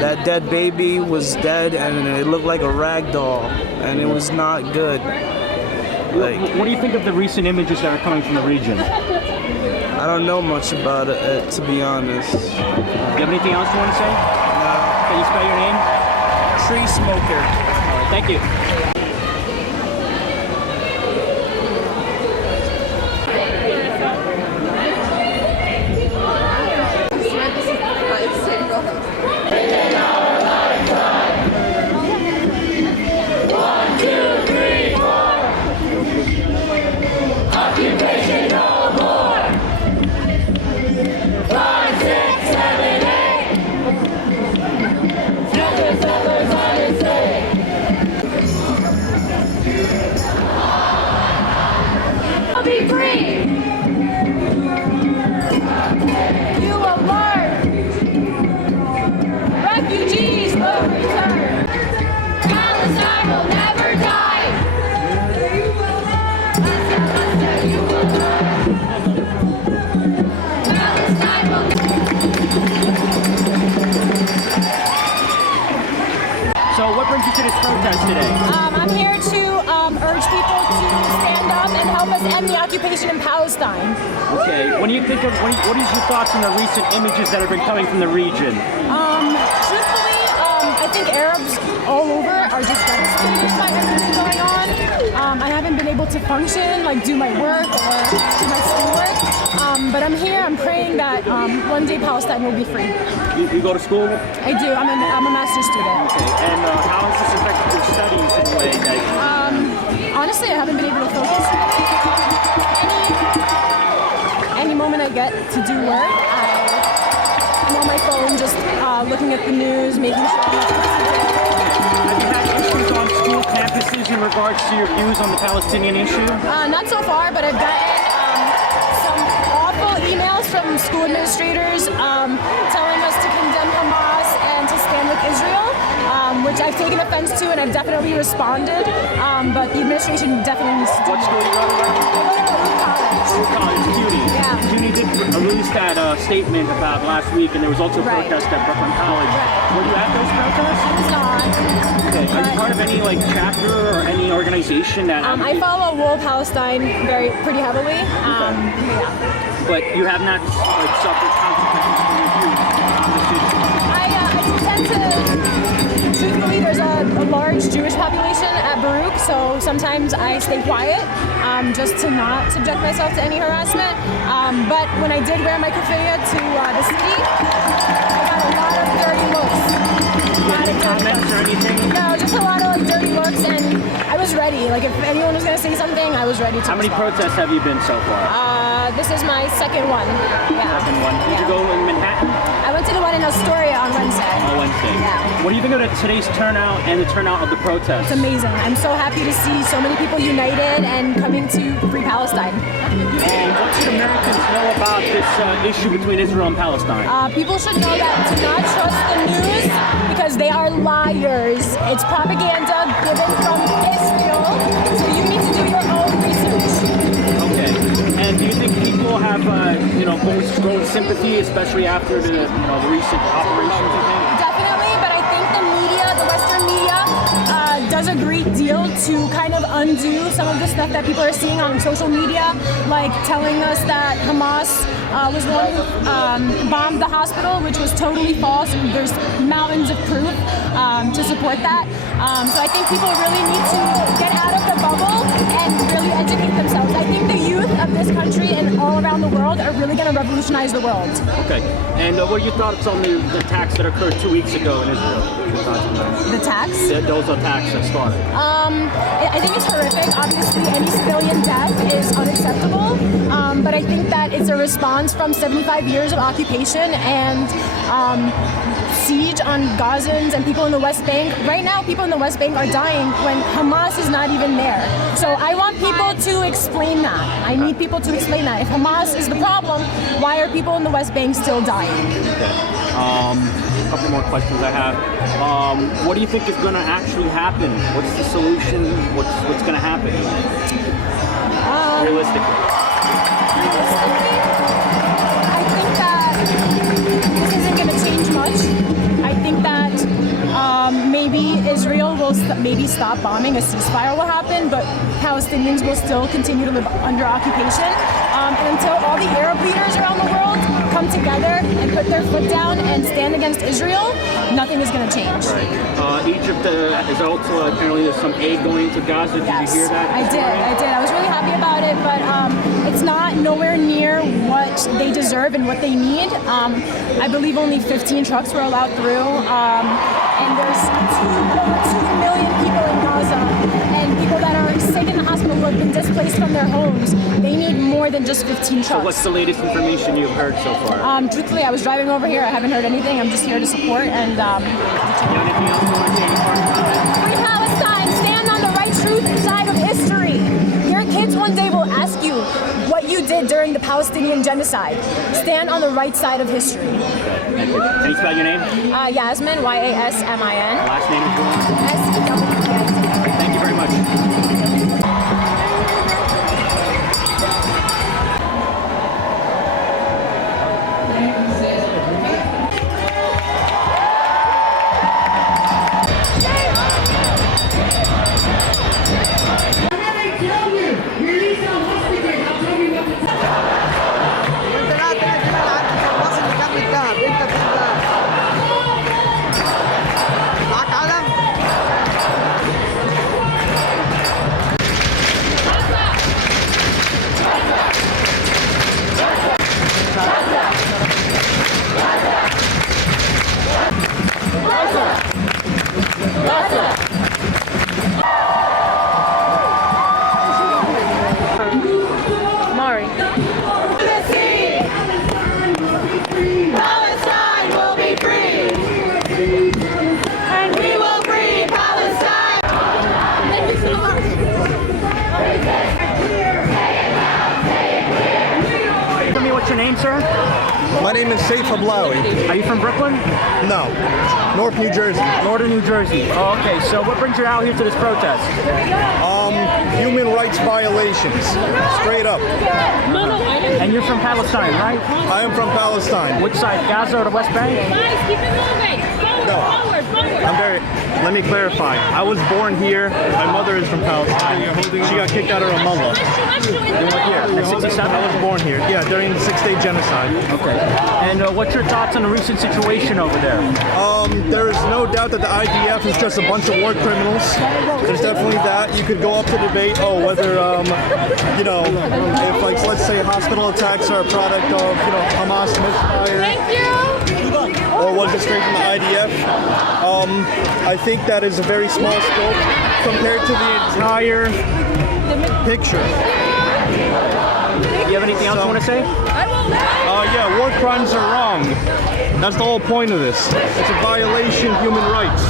That dead baby was dead and it looked like a rag doll, and it was not good. Like, what do you think of the recent images that are coming from the region? I don't know much about it, to be honest. Do you have anything else you want to say? No. Can you spell your name? Tree Smoker. All right, thank you. Be free! You will learn! Refugees will return! Palestine will never die! You will learn! Palestine will So what brings you to this protest today? I'm here to urge people to stand up and help us end the occupation in Palestine. Okay, when you think of, what is your thoughts on the recent images that have been coming from the region? Truthfully, I think Arabs all over are just devastated by everything going on. I haven't been able to function, like do my work or do my schoolwork. But I'm here, I'm praying that one day Palestine will be free. You go to school? I do, I'm a master's student. Okay, and how has this affected your studies in a way that... Honestly, I haven't been able to focus. Any moment I get to do work, I'm on my phone just looking at the news, making sure I'm up to date. Have you had issues on school campuses in regards to your views on the Palestinian issue? Not so far, but I've gotten some awful emails from school administrators telling us to condemn Hamas and to stand with Israel. which I've taken offense to and I've definitely responded. But the administration definitely needs to do What school you go to? College, CUNY. Yeah. CUNY did release that statement about last week, and there was also a protest at Brooklyn College. Were you at those protests? I was not. Okay. Are you part of any like chapter or any organization that? I follow Wall Palestine pretty heavily. But you have not like suffered consequences for your views on this issue. I tend to, truthfully, there's a large Jewish population at Baruch, so sometimes I stay quiet just to not subject myself to any harassment. But when I did wear my keffiyeh to the city, I got a lot of dirty looks. Comments or anything? No, just a lot of like dirty looks, and I was ready. Like if anyone was gonna say something, I was ready to. How many protests have you been so far? This is my second one. Yeah. Second one. Did you go in Manhattan? I went to the one in Astoria on Wednesday. On Wednesday. Yeah. What do you think of today's turnout and the turnout of the protests? It's amazing. I'm so happy to see so many people united and coming to free Palestine. What should Americans know about this issue between Israel and Palestine? People should know that to not trust the news because they are liars. It's propaganda given from Israel, so you need to do your own research. Okay. And do you think people have, grown sympathy, especially after the recent operations? Definitely, but I think the media, the Western media, does a great deal to kind of undo some of the stuff that people are seeing on social media, like telling us that Hamas was the one who bombed the hospital, which was totally false, and there's mountains of proof to support that. So I think people really need to get out of the bubble and really educate themselves. I think the youth of this country and all around the world are really going to revolutionize the world. Okay. And what are your thoughts on the attacks that occurred 2 weeks ago in Israel? The attacks? Those attacks that started. I think it's horrific. Obviously, any civilian death is unacceptable. But I think that it's a response from 75 years of occupation and siege on Gazans and people in the West Bank. Right now, people in the West Bank are dying when Hamas is not even there. So I want people to explain that. I need people to explain that. If Hamas is the problem, why are people in the West Bank still dying? Okay. A couple more questions I have. What do you think is going to actually happen? What's the solution? What's going to happen? Realistically. I think that this isn't going to change much. I think that maybe Israel will maybe stop bombing, a ceasefire will happen, but Palestinians will still continue to live under occupation. And until all the Arab leaders around the world come together and put their foot down and stand against Israel, nothing is going to change. Right. Egypt is also apparently there's some aid going to Gaza. Did you hear that? I did. I was really happy about it, but it's not nowhere near what they deserve and what they need. I believe only 15 trucks were allowed through, and there's over 2 million people in Gaza, and people that are sick in the hospital who have been displaced from their homes. They need more than just 15 trucks. So what's the latest information you've heard so far? Truthfully, I was driving over here. I haven't heard anything. I'm just here to support and. Anything else you want to say? Free Palestine. Stand on the right truth side of history. Your kids one day will ask you what you did during the Palestinian genocide. Stand on the right side of history. Thank you. Can you spell your name? Yasmin, Y-A-S-M-I-N. Last name is S-W-I-N. Thank you very much. My name is Saif Ablawi. Are you from Brooklyn? No. North New Jersey. Northern New Jersey. Oh, okay. So what brings you out here to this protest? Human rights violations. Straight up. And you're from Palestine, right? I am from Palestine. Which side? Gaza or the West Bank? Guys, keep it moving. Forward. I'm very. Let me clarify. I was born here. My mother is from Palestine. She got kicked out of Ramallah. At 67? I was born here. Yeah, during the 6-day genocide. Okay. And what's your thoughts on the recent situation over there? There is no doubt that the IDF is just a bunch of war criminals. There's definitely that. You could go up to debate, whether, if, like, let's say hospital attacks are a product of, Hamas misfire. Thank you. Or was it straight from the IDF? I think that is a very small scope compared to the entire picture. Do you have anything else you want to say? Yeah, war crimes are wrong. That's the whole point of this. It's a violation of human rights.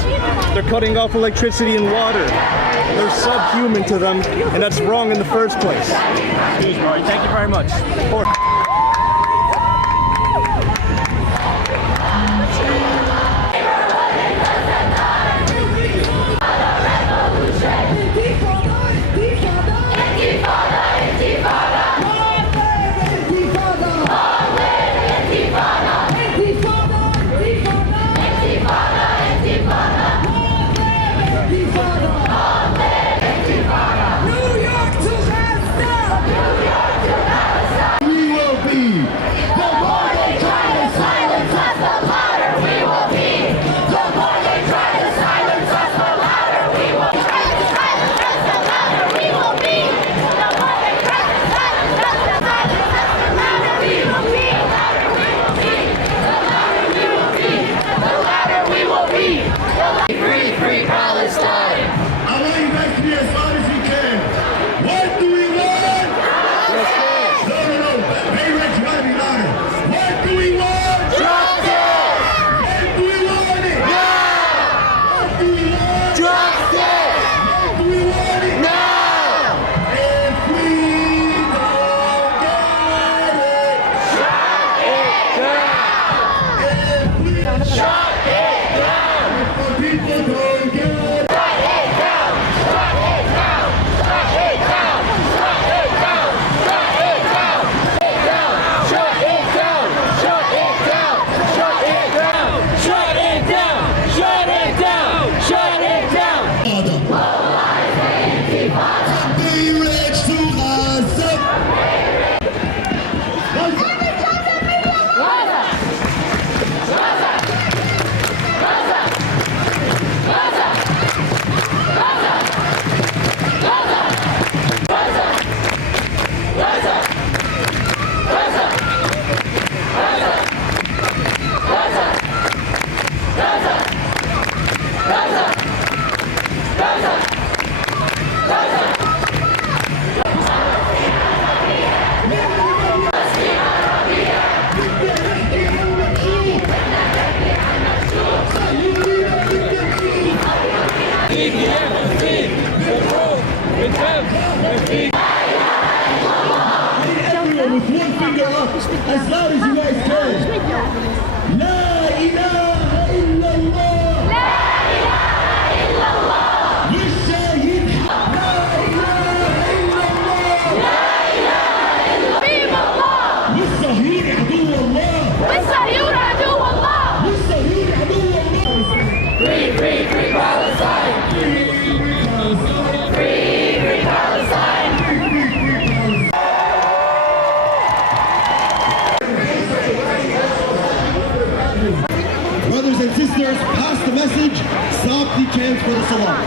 They're cutting off electricity and water. They're subhuman to them, and that's wrong in the first place. Thank you very much. Free Palestine! I want you guys to be as loud as you can. What do we want? Justice! No. Meir, try to be louder. What do we want? Justice! When do we want it? Now! What do we want? Justice! When do we want it? Now! If we don't get it, shut it down! If we shut it down! If people don't get it, shut it down! Shut it down! Shut it down! Shut it down! Shut it down! Shut it down! Shut it down! Shut it down! Shut it down! Shut it down! Shut it down! Be rich to us. Everyone with one finger up, as loud as you guys can. La ilaha illallah. La ilaha illallah. Yishayid. La ilaha illallah. La ilaha illallah. والصهيون عدو الله. والصهيون عدو الله. والصهيون عدو الله. Free Palestine. Free Palestine. Brothers and sisters, pass the message. Stop the chants for the salah.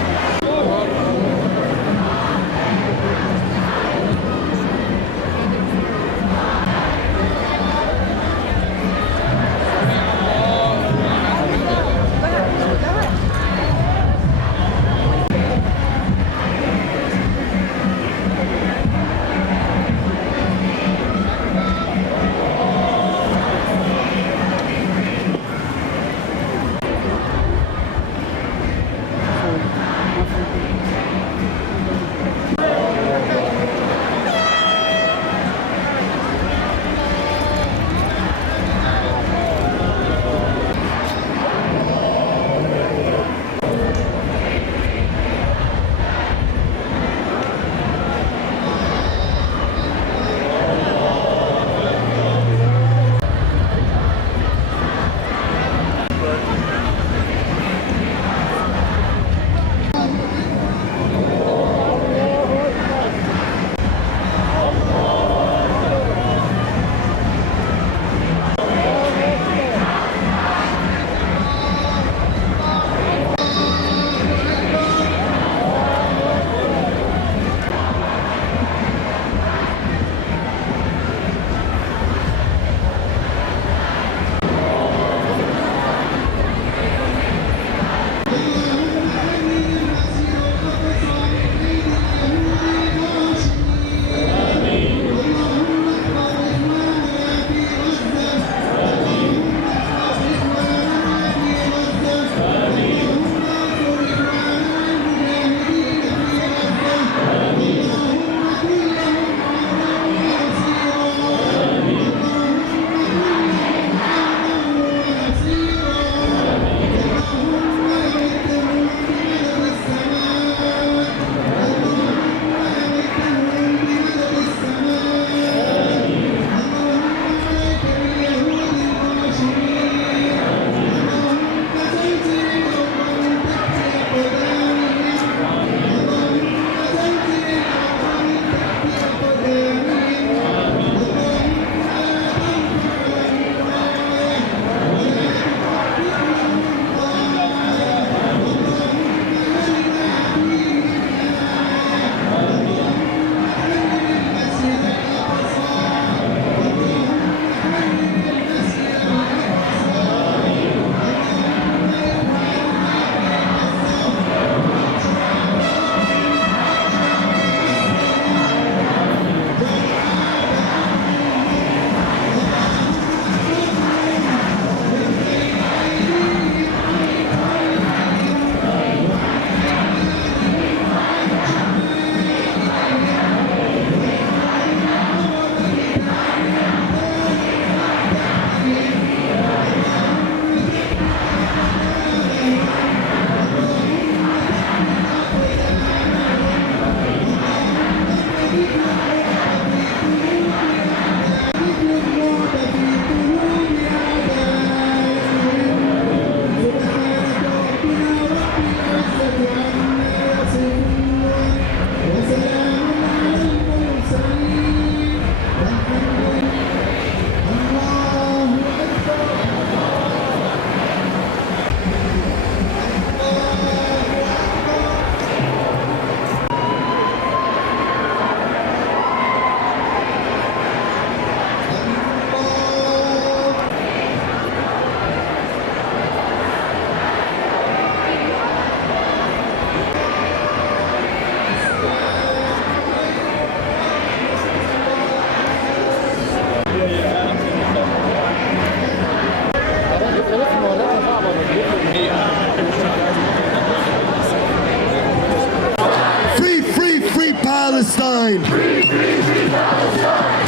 Palestine.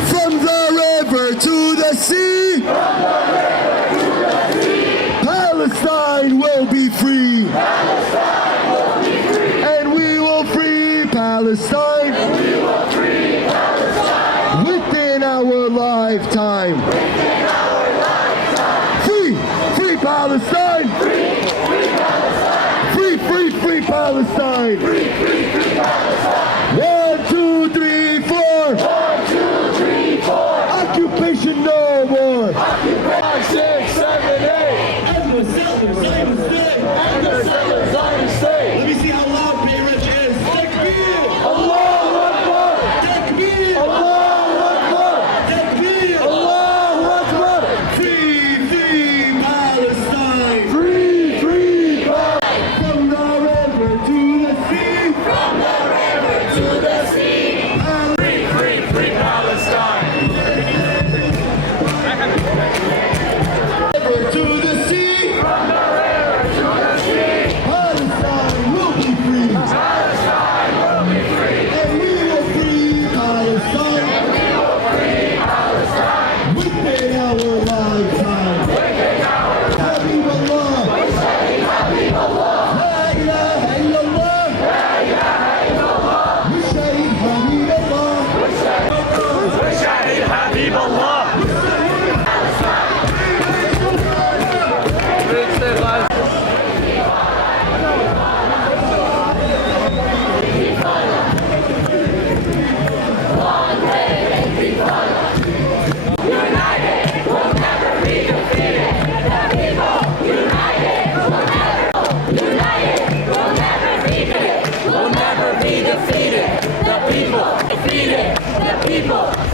From the river to the sea. Palestine will be free. And we will free Palestine. Within our lifetime. Free Palestine! Free Palestine! 1, 2, 3, 4! Occupation no more! 5, 6, 7, 8! And the settlers, Zionist state! And the settlers, Zionist state! Let me see how loud Meir is. Takbir! Allahu Akbar! Takbir! Allahu Akbar! Takbir! Allahu Akbar! Free Palestine! Free Palestine! From the river to the sea! From the river to the sea! Free Palestine! River to the sea! From the river to the sea! Palestine will be free! Palestine will be free! And we will free Palestine! And we will free Palestine! Within our lifetime! Within our lifetime! Habib Allah! La ilaha illallah! La ilaha illallah! Shahid Habib Allah! Shahid Habib Allah!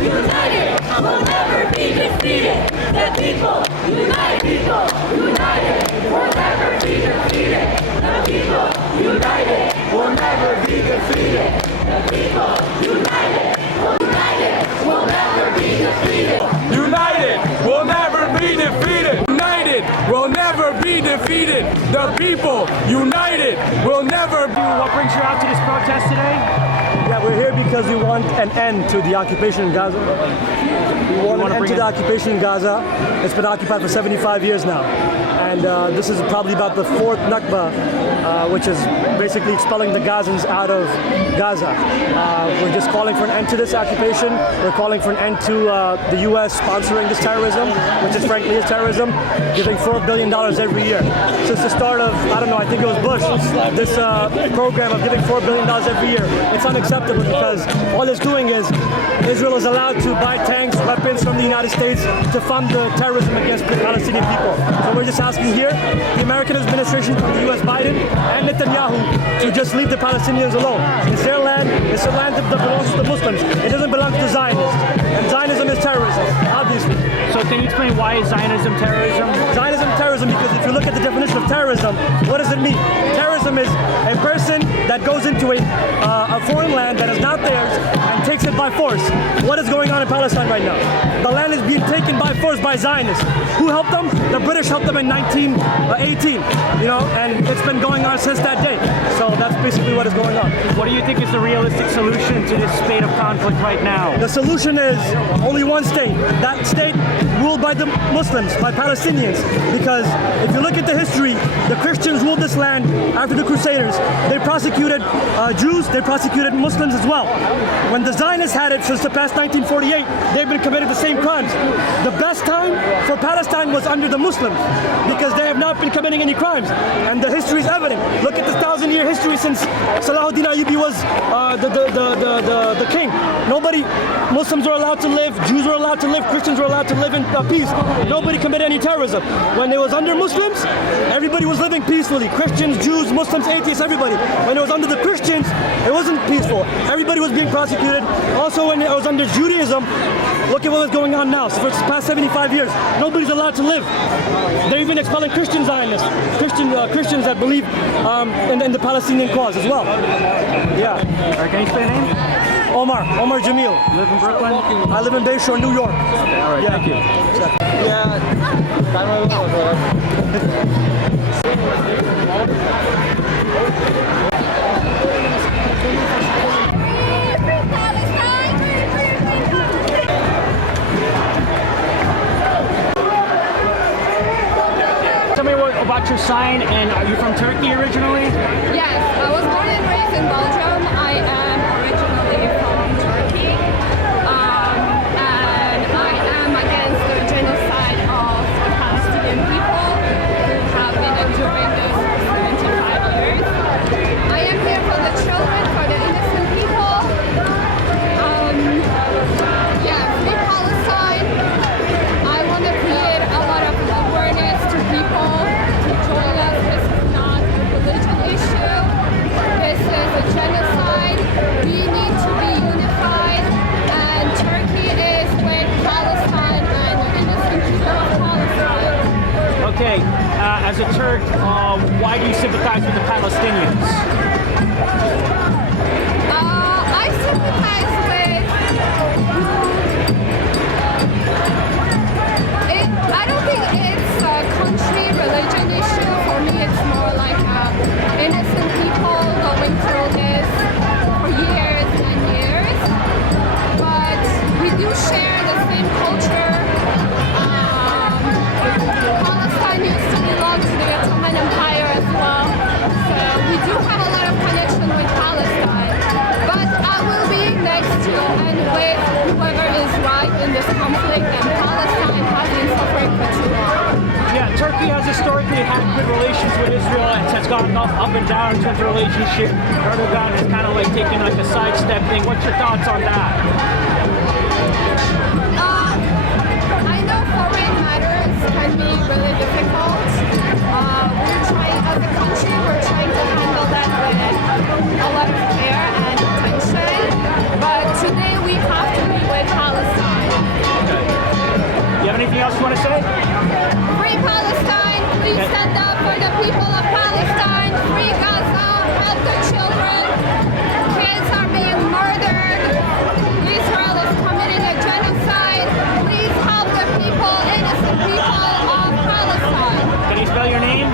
United will never be defeated. The people united will never be defeated. The people united will never be defeated. The people united will never be defeated. United will never be defeated. United will never be defeated. The people united will never be. What brings you out to this protest today? Yeah, we're here because we want an end to the occupation in Gaza. We want an end to the occupation in Gaza. It's been occupied for 75 years now. And this is probably about the fourth Nakba, which is basically expelling the Gazans out of Gaza. We're just calling for an end to this occupation. We're calling for an end to the U.S. sponsoring this terrorism, which is frankly is terrorism, giving $4 billion every year. Since the start of, I don't know, I think it was Bush, this program of giving $4 billion every year. It's unacceptable because all it's doing is Israel is allowed to buy tanks, weapons from the United States to fund the terrorism against the Palestinian people. So we're just asking here, the American administration from the U.S. Biden and Netanyahu to just leave the Palestinians alone. It's their land, it's a land that belongs to the Muslims. It doesn't belong to the Zionists. And Zionism is terrorism, obviously. So can you explain why is Zionism terrorism? Zionism is terrorism because if you look at the definition of terrorism, what does it mean? Terrorism is a person that goes into a foreign land that is not theirs and takes it by force. What is going on in Palestine right now? The land is being taken by force by Zionists. Who helped them? The British helped them in 1918, and it's been going on since that day. So that's basically what is going on. What do you think is the realistic solution to this state of conflict right now? The solution is only one state. That state ruled by the Muslims, by Palestinians. Because if you look at the history, the Christians ruled this land after the Crusaders. They prosecuted Jews, they prosecuted Muslims as well. When the Zionists had it since the past 1948, they've been committed the same crimes. The best time for Palestine was under the Muslims because they have not been committing any crimes. And the history is evident. Look at the 1,000-year history since Salahuddin Ayyubi was the king. Muslims were allowed to live, Jews were allowed to live, Christians were allowed to live in peace. Nobody committed any terrorism. When it was under Muslims, everybody was living peacefully. Christians, Jews, Muslims, atheists, everybody. When it was under the Christians, it wasn't peaceful. Everybody was being prosecuted. Also, when it was under Judaism, look at what was going on now. So for the past 75 years, nobody's allowed to live. They're even expelling Christian Zionists, Christians that believe in the Palestinian cause as well. Yeah. Can you say your name? Omar Jamil. You live in Brooklyn? I live in Bayshore, New York. Okay, all right, thank you. Free Palestine! your sign, and are you from Turkey originally? Yes, I was born and raised in Belgium. I am originally from Turkey. And I am against the genocide of the Palestinian people who have been enduring this for 75 years. I am here for the children, for the innocent people. Free Palestine. I want to create a lot of awareness to people to join us. This is not a religion issue. This is a genocide. We need to be unified, and Turkey is with Palestine and the innocent people of Palestine. Okay, as a Turk, why do you sympathize with the Palestinians? I sympathize with. I don't think it's a country religion issue. For me, it's more like innocent people going through this for years and years. But we do share the same culture. Palestine used to belong to the Ottoman Empire as well. So we do have a lot of connection with Palestine. But I will be next to and with whoever is right in this conflict, and Palestine has been suffering for too long. Yeah, Turkey has historically had good relations with Israel and has gone up and down in terms of relationship. Erdogan is kind of like taking like a sidestep thing. What's your thoughts on that? I know foreign matters can be really difficult. We're trying, as a country, we're trying to handle that with a lot of care and attention. But today we have to be with Palestine. You have anything else you want to say? Free Palestine, please stand up for the people of Palestine. Free Gaza, help the children. Kids are being murdered. Israel is committing a genocide. Please help the people, innocent people of Palestine. Can you spell your name?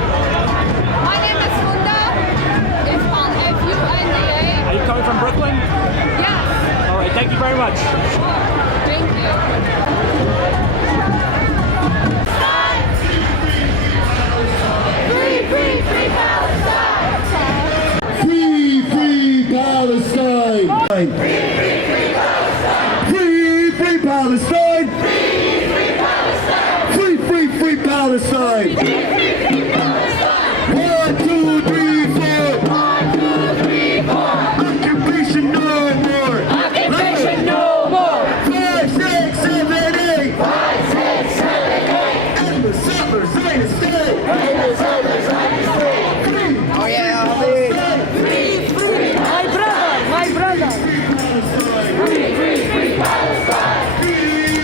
My name is Funda. It's spelled Funda. Are you coming from Brooklyn? Yes. All right, thank you very much. Thank you. Free, free, free Palestine! Free, free Palestine! Free, free Palestine! Free, free, free Palestine! 1, 2, 3, 4! 1, 2, 3, 4! Occupation no more! Occupation no more! 5, 6, 7, 8! 5, 6, 7, 8! And the summer Zionist state! And the summer Zionist state! Free! Oh yeah, free, free! My brother! Free, free, free Palestine! Free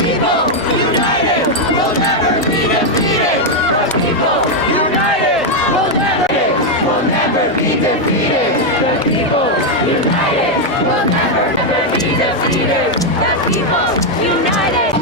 people united will never be defeated. The people united will never be defeated. The people united will never be defeated. The people united.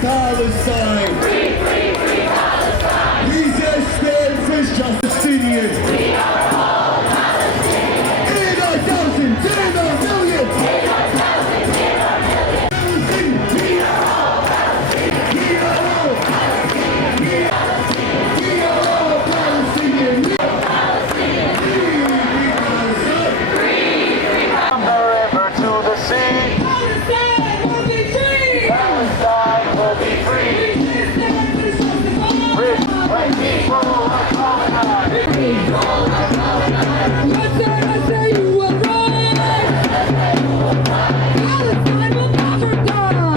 Palestine! Free, free, free Palestine! Resistance is just Palestinians! We are all Palestinians! In our thousands, in our millions! In our thousands, in our millions! We are all Palestinians! We are all Palestinians! We are all Palestinians! We are Palestinians! Free, free Palestine! Free, free Palestine! From the river to the sea! Palestine will be free! Palestine will be free! Rich white people are colonized! People are colonized! I say you will rise! Palestine will never die!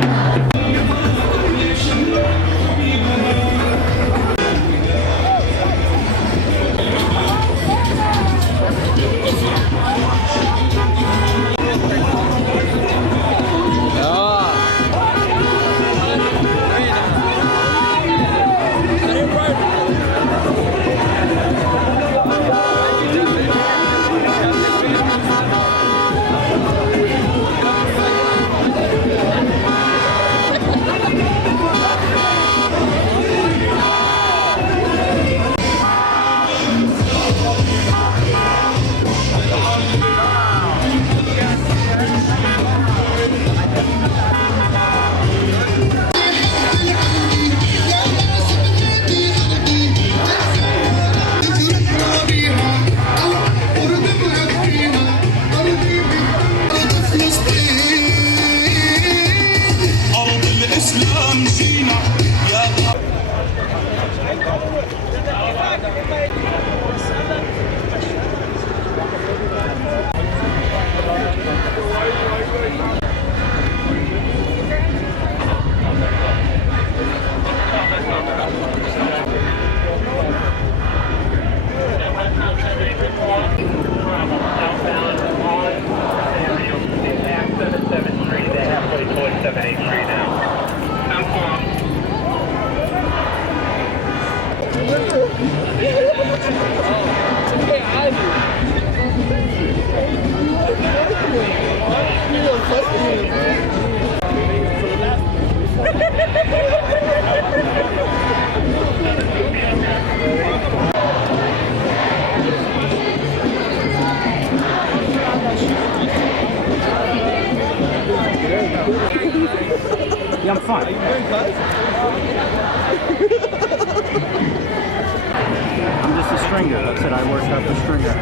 Yeah, I'm fine. Are you wearing cuts? I'm just a stringer. That's it. I work up a stringer.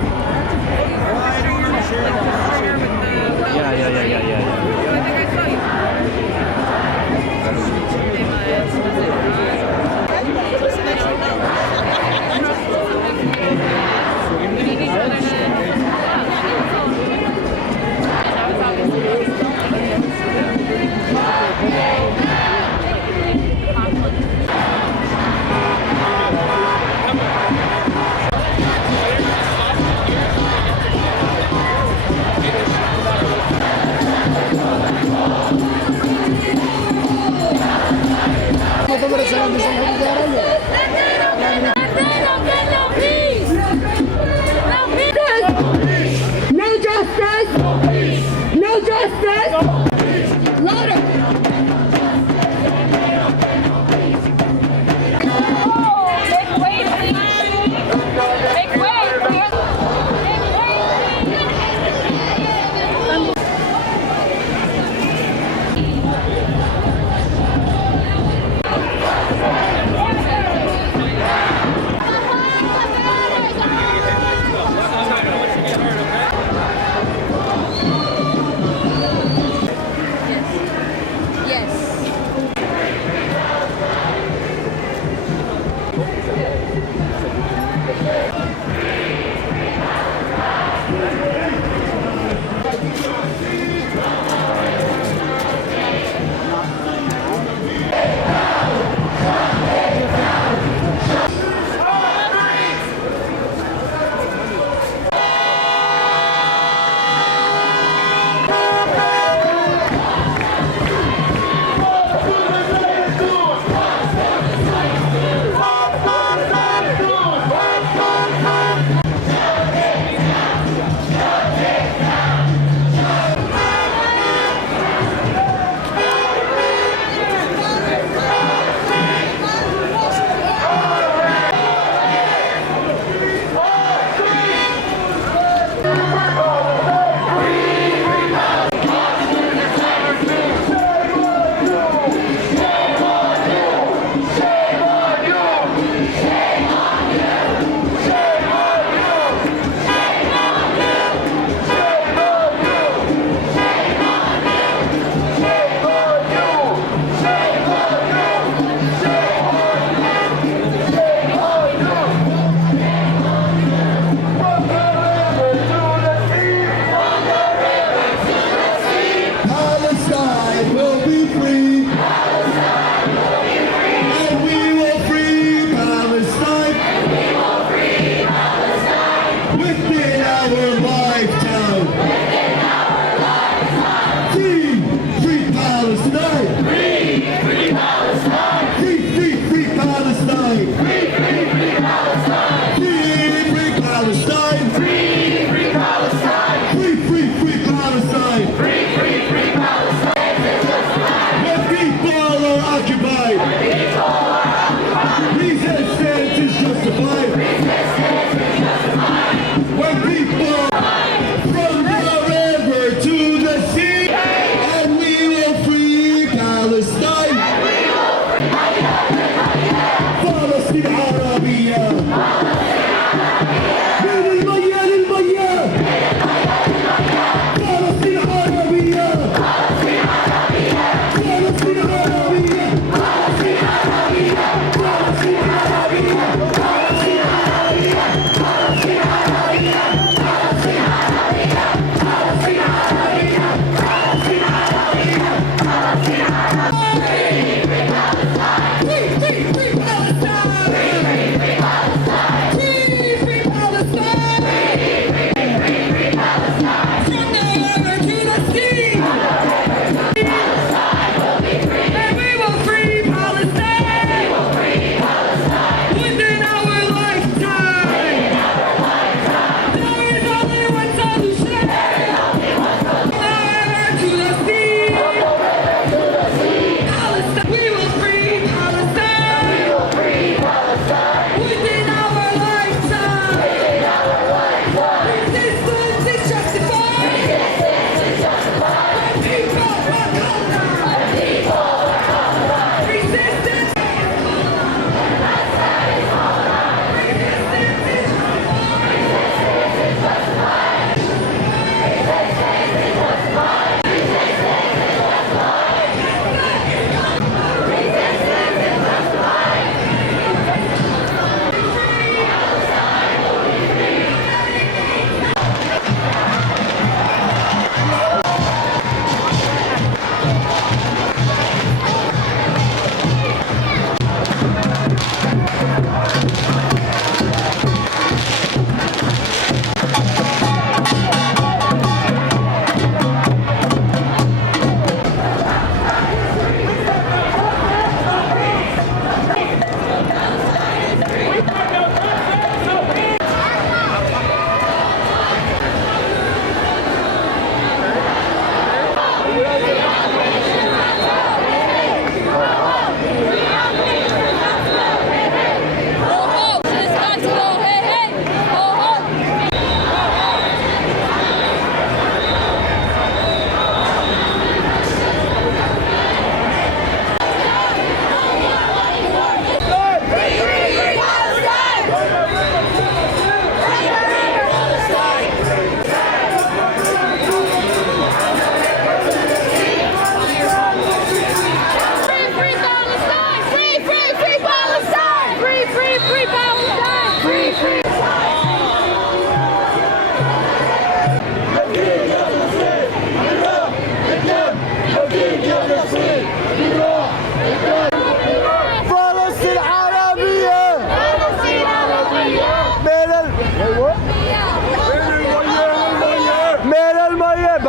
No justice! No justice! Louder! Make way, please. Make way, please.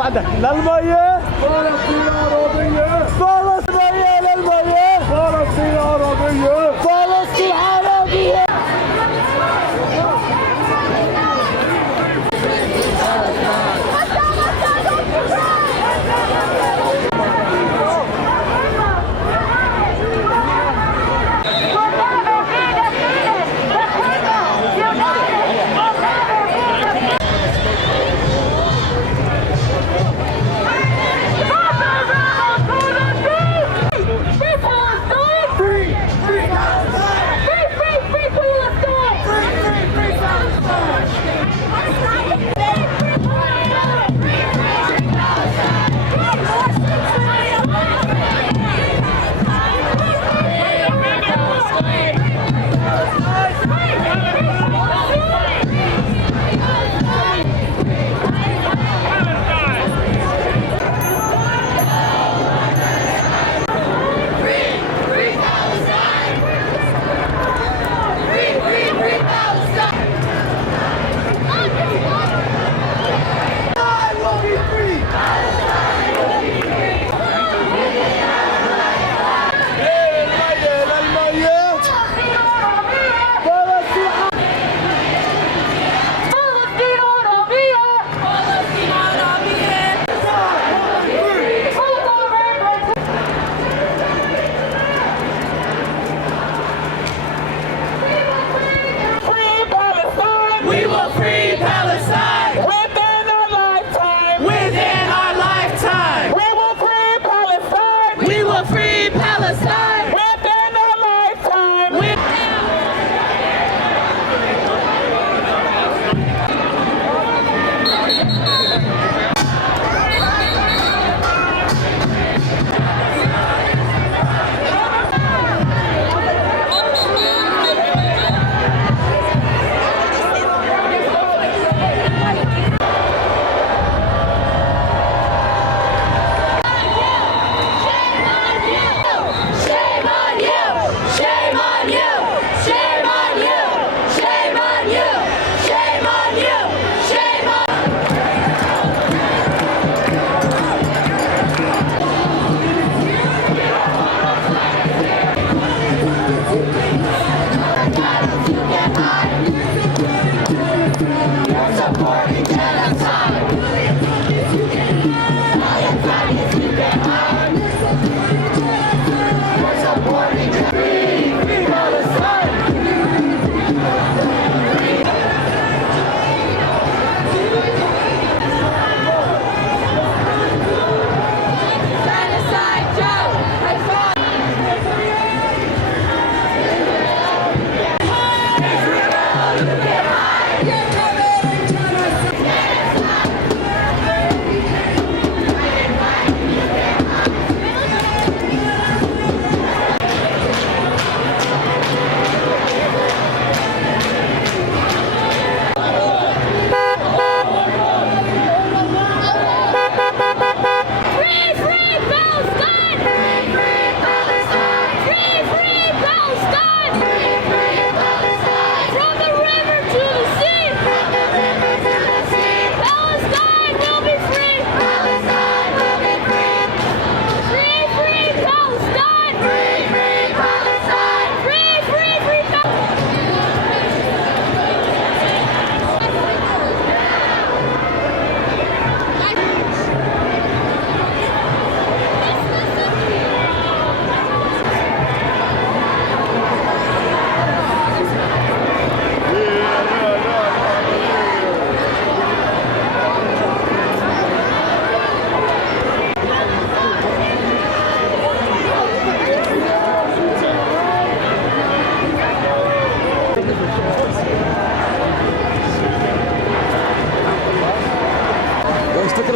عندك للمية فلسطين عربية فلسطين للمية فلسطين عربية فلسطين عربية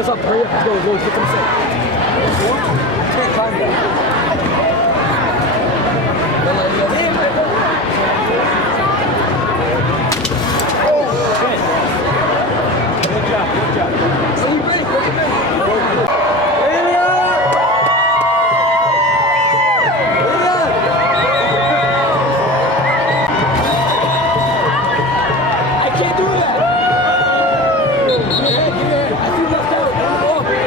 us up. Hurry up. Let's go. Let's get them set. Can't climb that. Good job. Good job. Are you ready? Are you ready? I can't do that. I see left out.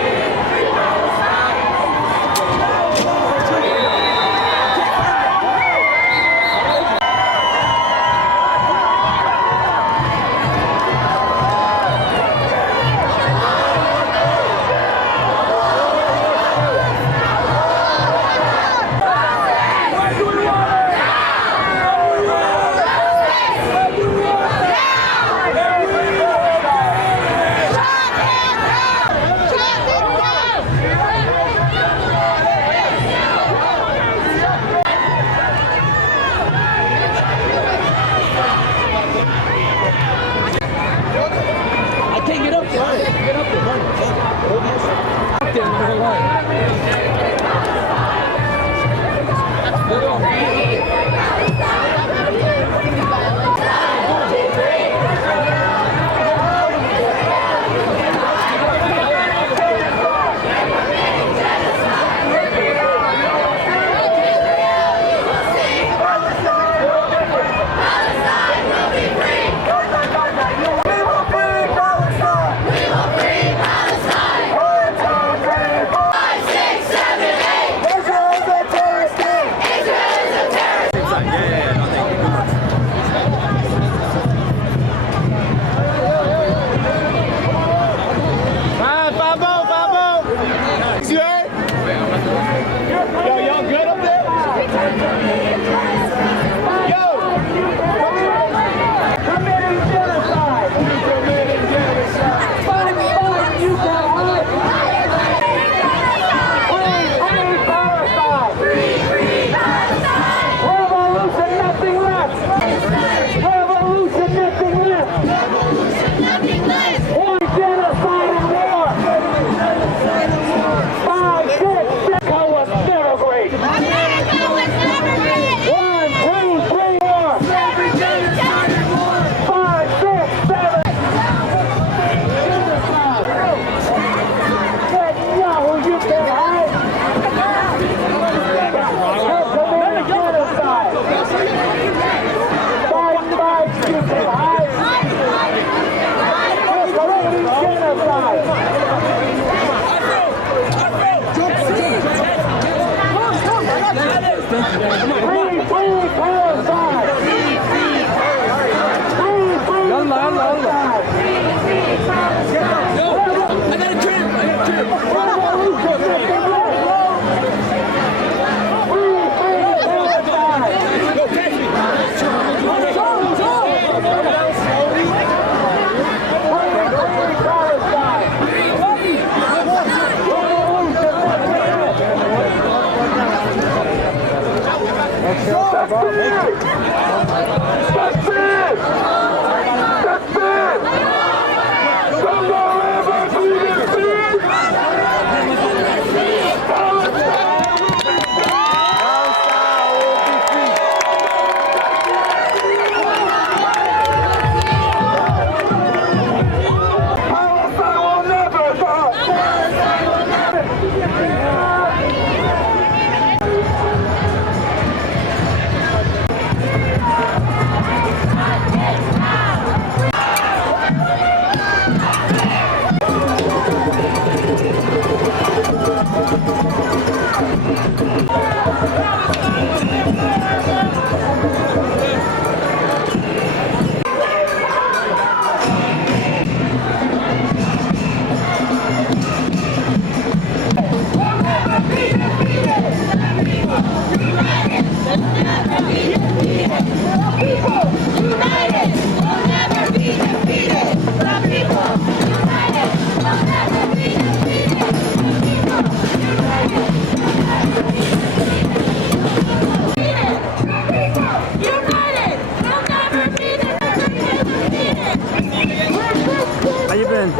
How you been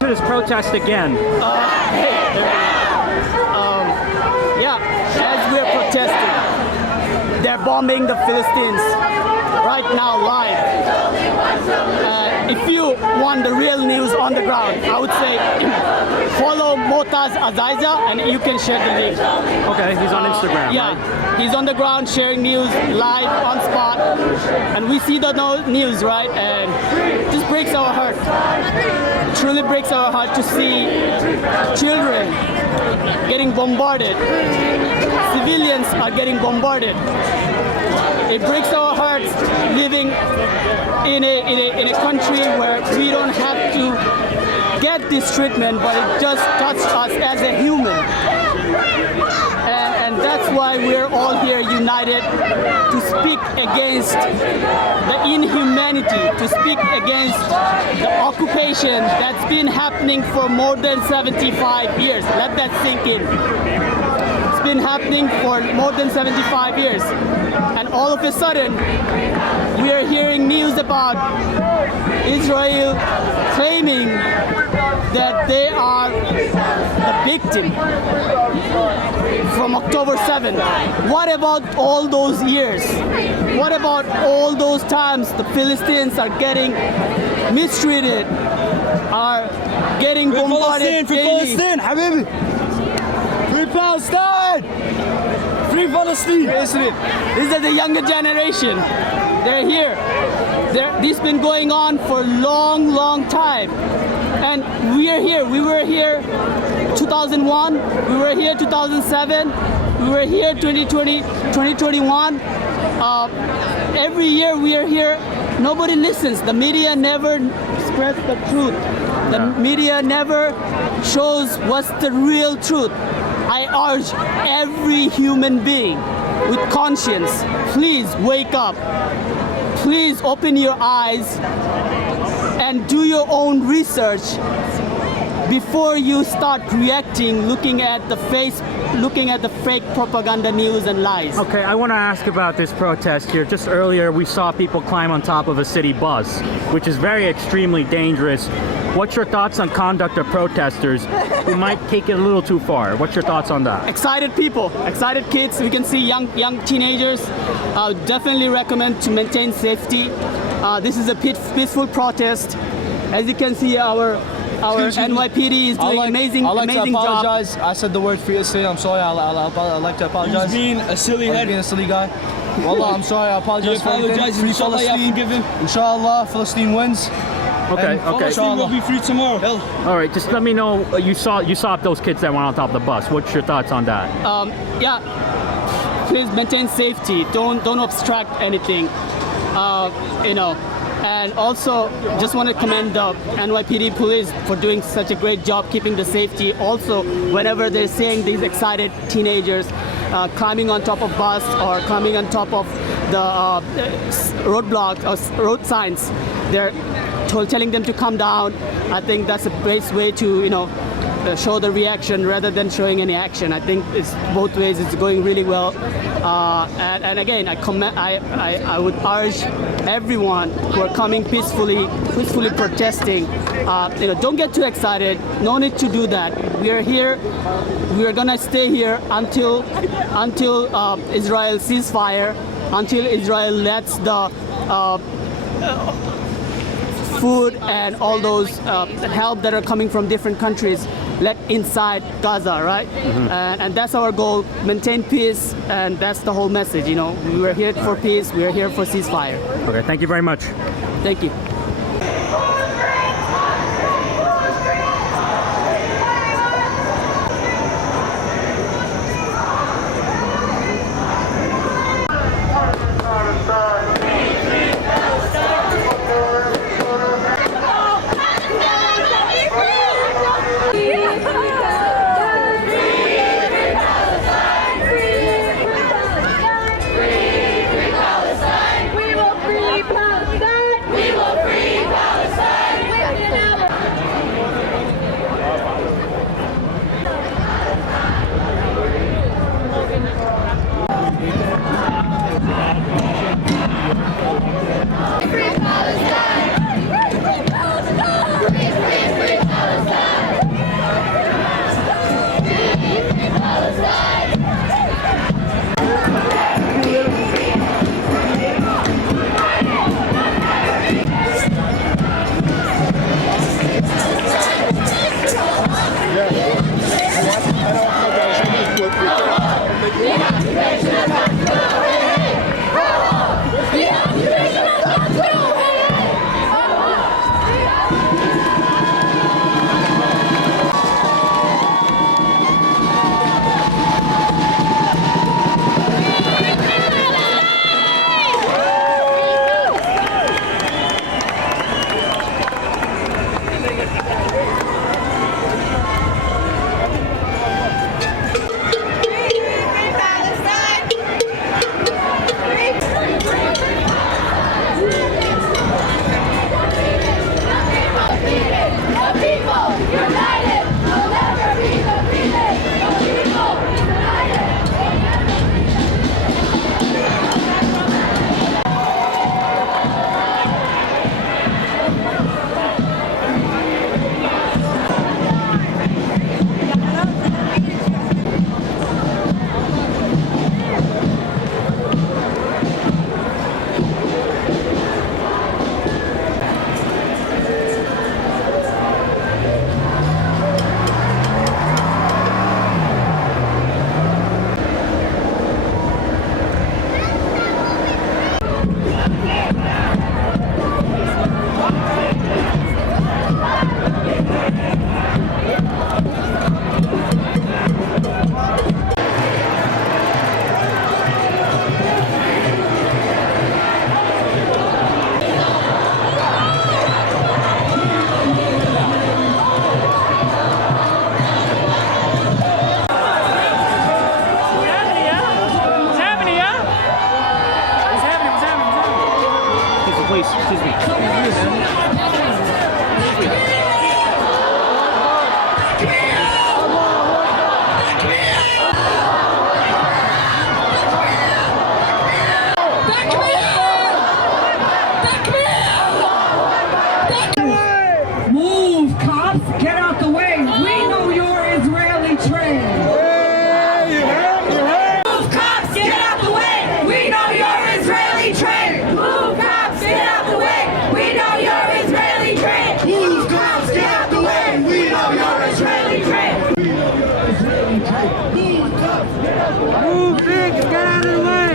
to this protest again? Yeah, as we're protesting, they're bombing the Philistines right now live. If you want the real news on the ground, I would say follow Motaz Azaiza and you can share the link. Okay, he's on Instagram, Yeah, right? he's on the ground sharing news live on spot. And we see the news, right? And it just breaks our heart. It truly breaks our heart to see children getting bombarded. Civilians are getting bombarded. It breaks our hearts living in a country where we don't have to get this treatment, but it just touched us as a human. And that's why we're all here united to speak against the inhumanity, to speak against the occupation that's been happening for more than 75 years. Let that sink in. It's been happening for more than 75 years. And all of a sudden, we are hearing news about Israel claiming that they are the victim from October 7. What about all those years? What about all those times the Philistines are getting mistreated, are getting bombarded daily? Palestine, Habibi! Free Palestine! Free Palestine! These are the younger generation. They're here. This has been going on for a long, long time. And we are here. We were here 2001. We were here 2007. We were here 2020, 2021. Every year we are here. Nobody listens. The media never spreads the truth. The media never shows what's the real truth. I urge every human being with conscience, please wake up. Please open your eyes and do your own research before you start reacting, looking at the fake propaganda news and lies. Okay, I want to ask about this protest here. Just earlier, we saw people climb on top of a city bus, which is very extremely dangerous. What's your thoughts on conduct of protesters who might take it a little too far? What's your thoughts on that? Excited people, excited kids. We can see young teenagers. I would definitely recommend to maintain safety. This is a peaceful protest. As you can see, our NYPD is doing amazing I'd like to job. apologize. I said the word Palestine. I'm sorry. I'd like to apologize. He's being a silly head. being a silly guy. Wallah, I'm sorry. I apologize for everything. Free Palestine. Inshallah, Palestine wins. Okay, okay. Palestine will be free tomorrow. All right, just let me know. You saw those kids that went on top of the bus. What's your thoughts on that? Yeah, please maintain safety. Don't obstruct anything. You know. And also, just want to commend the NYPD police for doing such a great job keeping the safety. Also, whenever they're seeing these excited teenagers climbing on top of bus or climbing on top of the roadblocks or road signs, they're telling them to come down. I think that's the best way to, you know, show the reaction rather than showing any action. I think it's both ways. It's going really well. And again, I would urge everyone who are coming peacefully protesting. You know, don't get too excited. No need to do that. We are here. We are gonna stay here until Israel ceasefire, until Israel lets the food and all those help that are coming from different countries let inside Gaza, right? And that's our goal, maintain peace, and that's the whole message, you know. We are here for peace, we are here for ceasefire. Okay, thank you very much. Thank you. We will free Palestine! We will Move big, get out of the way.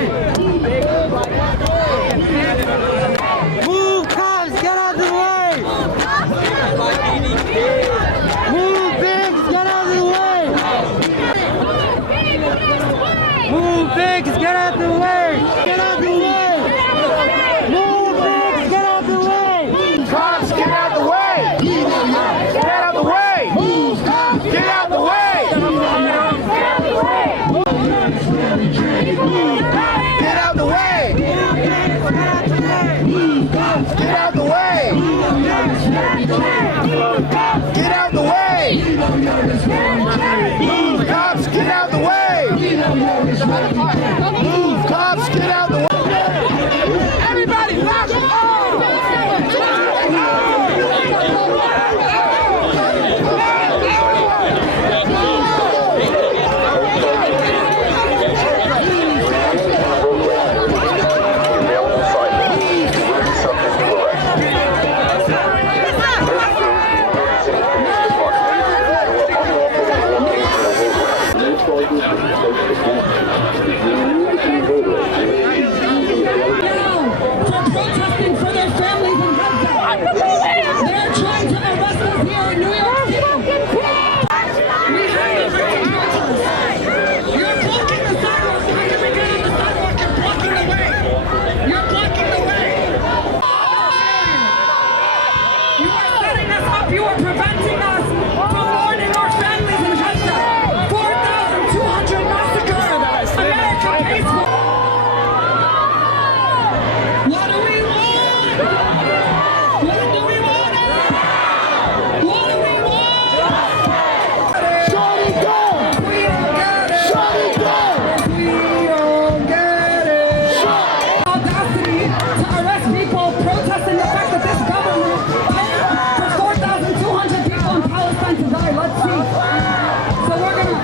Move cops, get out of the way. Move big, get out of the way. Move big, get out of the way. Get out of the way. Move big, get out of the way. Cops, get out of the way. Get out of the way. Move cops, get out of the way. Get out the way! Get out the way! Get out the way! Move cops, get out the way! Move cops, get out the way! Everybody lock them protesting for their families in Gaza. They're trying to arrest us here in New York City. We have the right to protest. You're blocking the sidewalk. How can we get on the sidewalk? You're blocking the way. You're blocking the way. You are setting us up. You are preventing us from mourning our families in Gaza. 4,200 massacres. America pays for. What do we want? What do we want? What do we want? Shut it down! We don't get it. Shut it down! We don't get it. Audacity to arrest people protesting the fact that this government paid for 4,200 people in Palestine to die. Let's see. So we're gonna.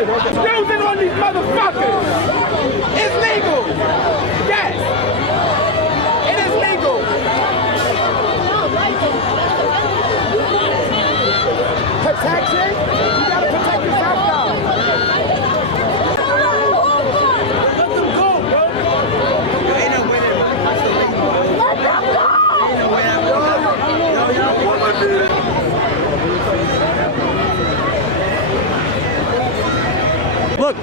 Using on these motherfuckers! It's legal! Yes! It is legal! Protection? You gotta protect yourself now! Let them go, bro! Ain't no winning, bro. Let them go! Ain't no winning, bro. Look,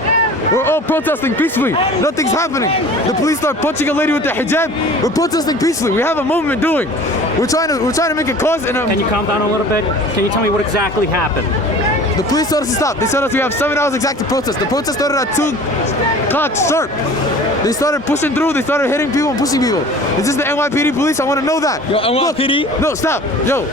we're all protesting peacefully. Nothing's happening. The police start punching a lady with the hijab. We're protesting peacefully. We have a movement doing. We're trying to make a cause. And Can you calm down a little bit? Can you tell me what exactly happened? the police told us to stop. They told us we have 7 hours exact to protest. The protest started at 2 o'clock sharp. They started pushing through. They started hitting people and pushing people. Is this the NYPD police? I want to know that. Yo, NYPD? Look, no, stop. Yo,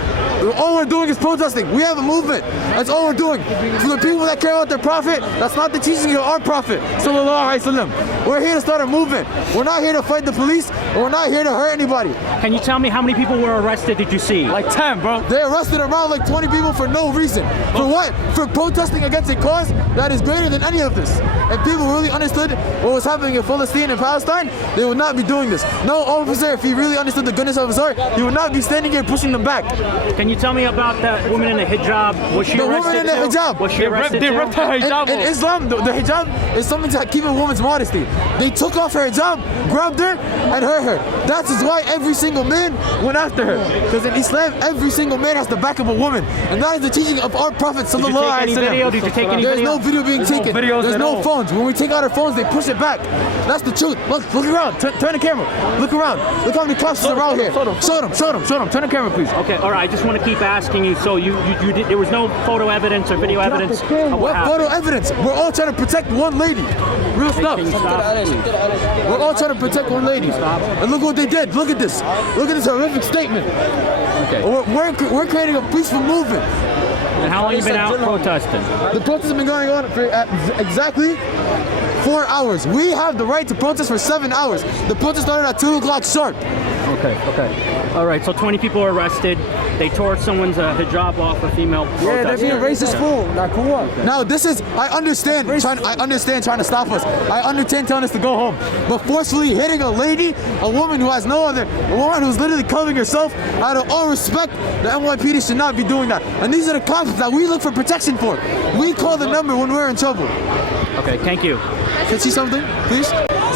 all we're doing is protesting. We have a movement. That's all we're doing. For the people that care about their profit, that's not the teaching of our prophet. Sallallahu Alaihi Wasallam. We're here to start a movement. We're not here to fight the police, or we're not here to hurt anybody. Can you tell me how many people were arrested did you see? Like 10, bro. They arrested around like 20 people for no reason. For what? For protesting against a cause that is greater than any of this. If people really understood what was happening in Palestine and Palestine, they would not be doing this. No officer, if he really understood the goodness of his heart, he would not be standing here pushing them back. Can you tell me about that woman in the hijab? Was she the arrested woman in the too? hijab. Was she arrested They ripped her hijab in Islam, the hijab is something to keep a woman's modesty. They took off her hijab, grabbed her, and hurt her. That is why every single man went after her. Because in Islam, every single man has to back up a woman. And that is the teaching of our Prophet Did you take any video? Did you take any There's video? no video being taken. There's no phones. When we take out our phones, they push it back. That's the truth. Look around. Turn the camera. Look around. Look how many cops are around here. Show them. Turn the camera, please. Okay, all right. I just want to keep asking you. So you did, there was no photo evidence or video evidence of what happened? Photo evidence? We're all trying to protect one lady. Real stuff. We're all trying to protect one lady. And look what they did. Look at this. Look at this horrific statement. Okay. We're creating a peaceful movement. And how long have you been out protesting? The protest has been going on for exactly 4 hours. We have the right to protest for 7 hours. The protest started at 2 o'clock sharp. Okay. All right, so 20 people were arrested. They tore someone's hijab off, a female protester. Yeah, they're being racist fool. Now this is, I understand trying to stop us. I understand telling us to go home. But forcefully hitting a lady, a woman who has no other, a woman who's literally covering herself, out of all respect, the NYPD should not be doing that. And these are the cops that we look for protection for. We call the number when we're in trouble. Okay, thank you. Can you see something, please?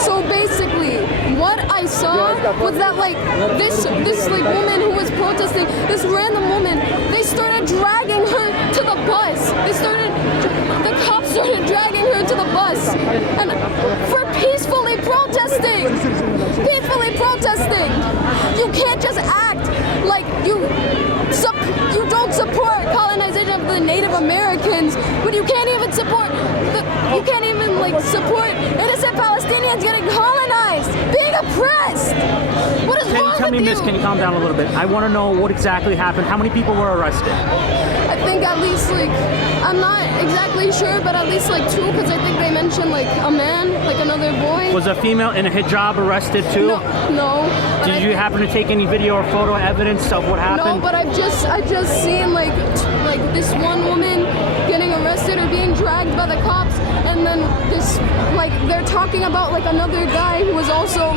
So basically, what I saw was that like this like woman who was protesting, this random woman, they started dragging her to the bus. The cops started dragging her to the bus, and for peacefully protesting. You can't just act like you don't support colonization of the Native Americans, but you can't even support support innocent Palestinians getting colonized, being oppressed. What is wrong with you? Can you tell me, miss, can you calm down a little bit? I want to know what exactly happened. How many people were arrested? I think at least I'm not exactly sure, but at least 2, because I think they mentioned a man, another boy. Was a female in a hijab arrested too? No. Did you happen to take any video or photo evidence of what happened? No, but I've just seen this one woman getting arrested or being dragged by the cops, and then they're talking about another guy who was also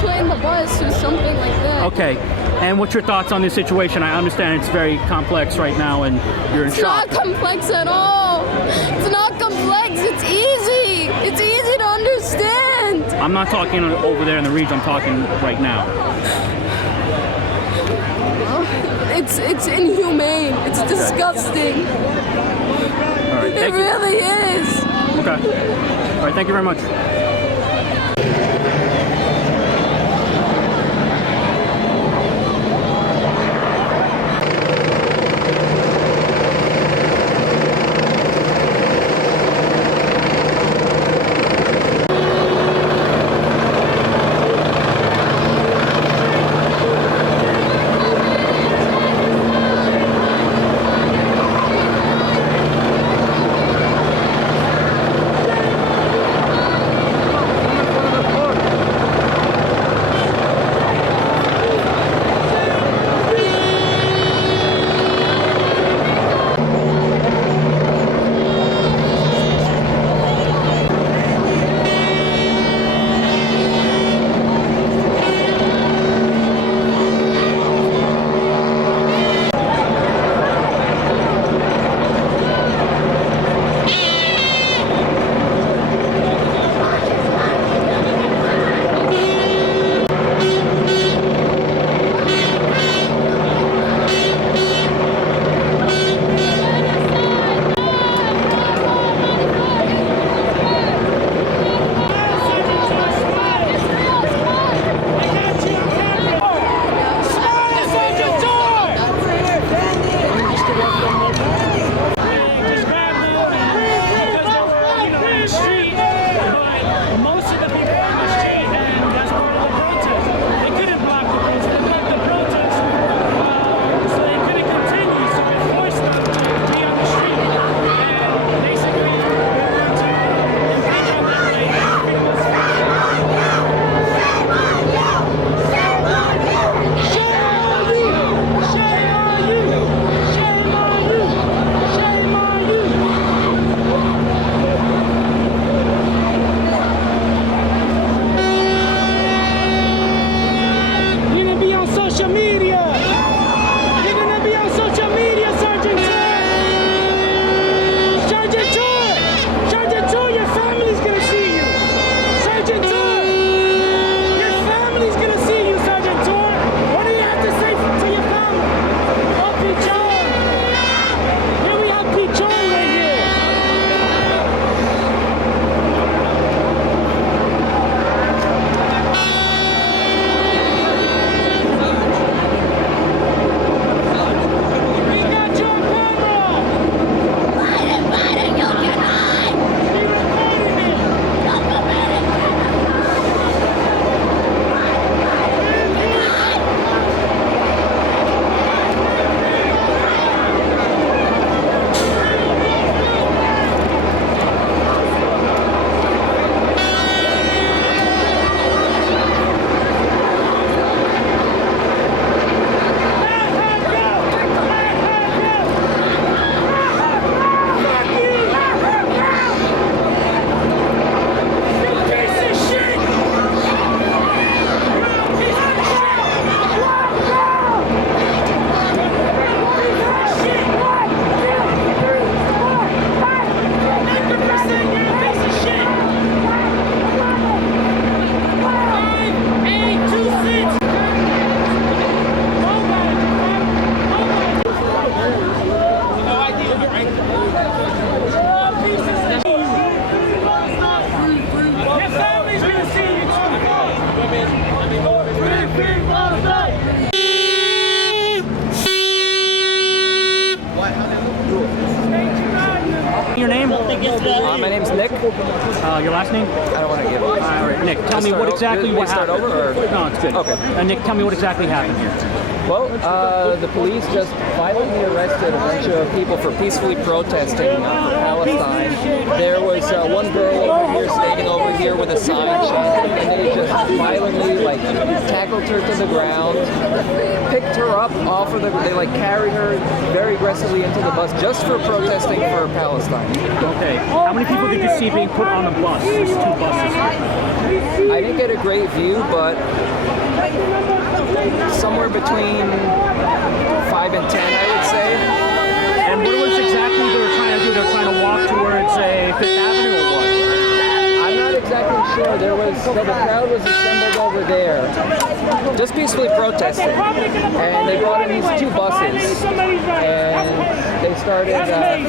playing the bus or something like that. Okay. And what's your thoughts on this situation? I understand it's very complex right now and you're in shock. It's not complex at all. It's not complex. It's easy. It's easy to understand. I'm not talking over there in the region. I'm talking right now. It's inhumane. It's disgusting. All right. It really is. Okay. All right. Thank you very much. My name's Nick. Your last name? I don't want to give it. All right, Nick, tell me what exactly what happened. Start over? Or? No, it's good. Okay. Nick, tell me what exactly happened here. Well, the police just violently arrested a bunch of people for peacefully protesting for Palestine. There was one girl over here standing over here with a sign chanting, and they just violently tackled her to the ground, picked her up off of they carried her very aggressively into the bus just for protesting for Palestine. Okay. How many people did you see being put on a bus? There's 2 buses. I didn't get a great view, but somewhere between 5 and 10, I would say. And what was exactly they were trying to do? They were trying to walk towards Fifth Avenue or what? I'm not exactly sure. The crowd was assembled over there, just peacefully protesting. And they brought in these 2 buses, and they started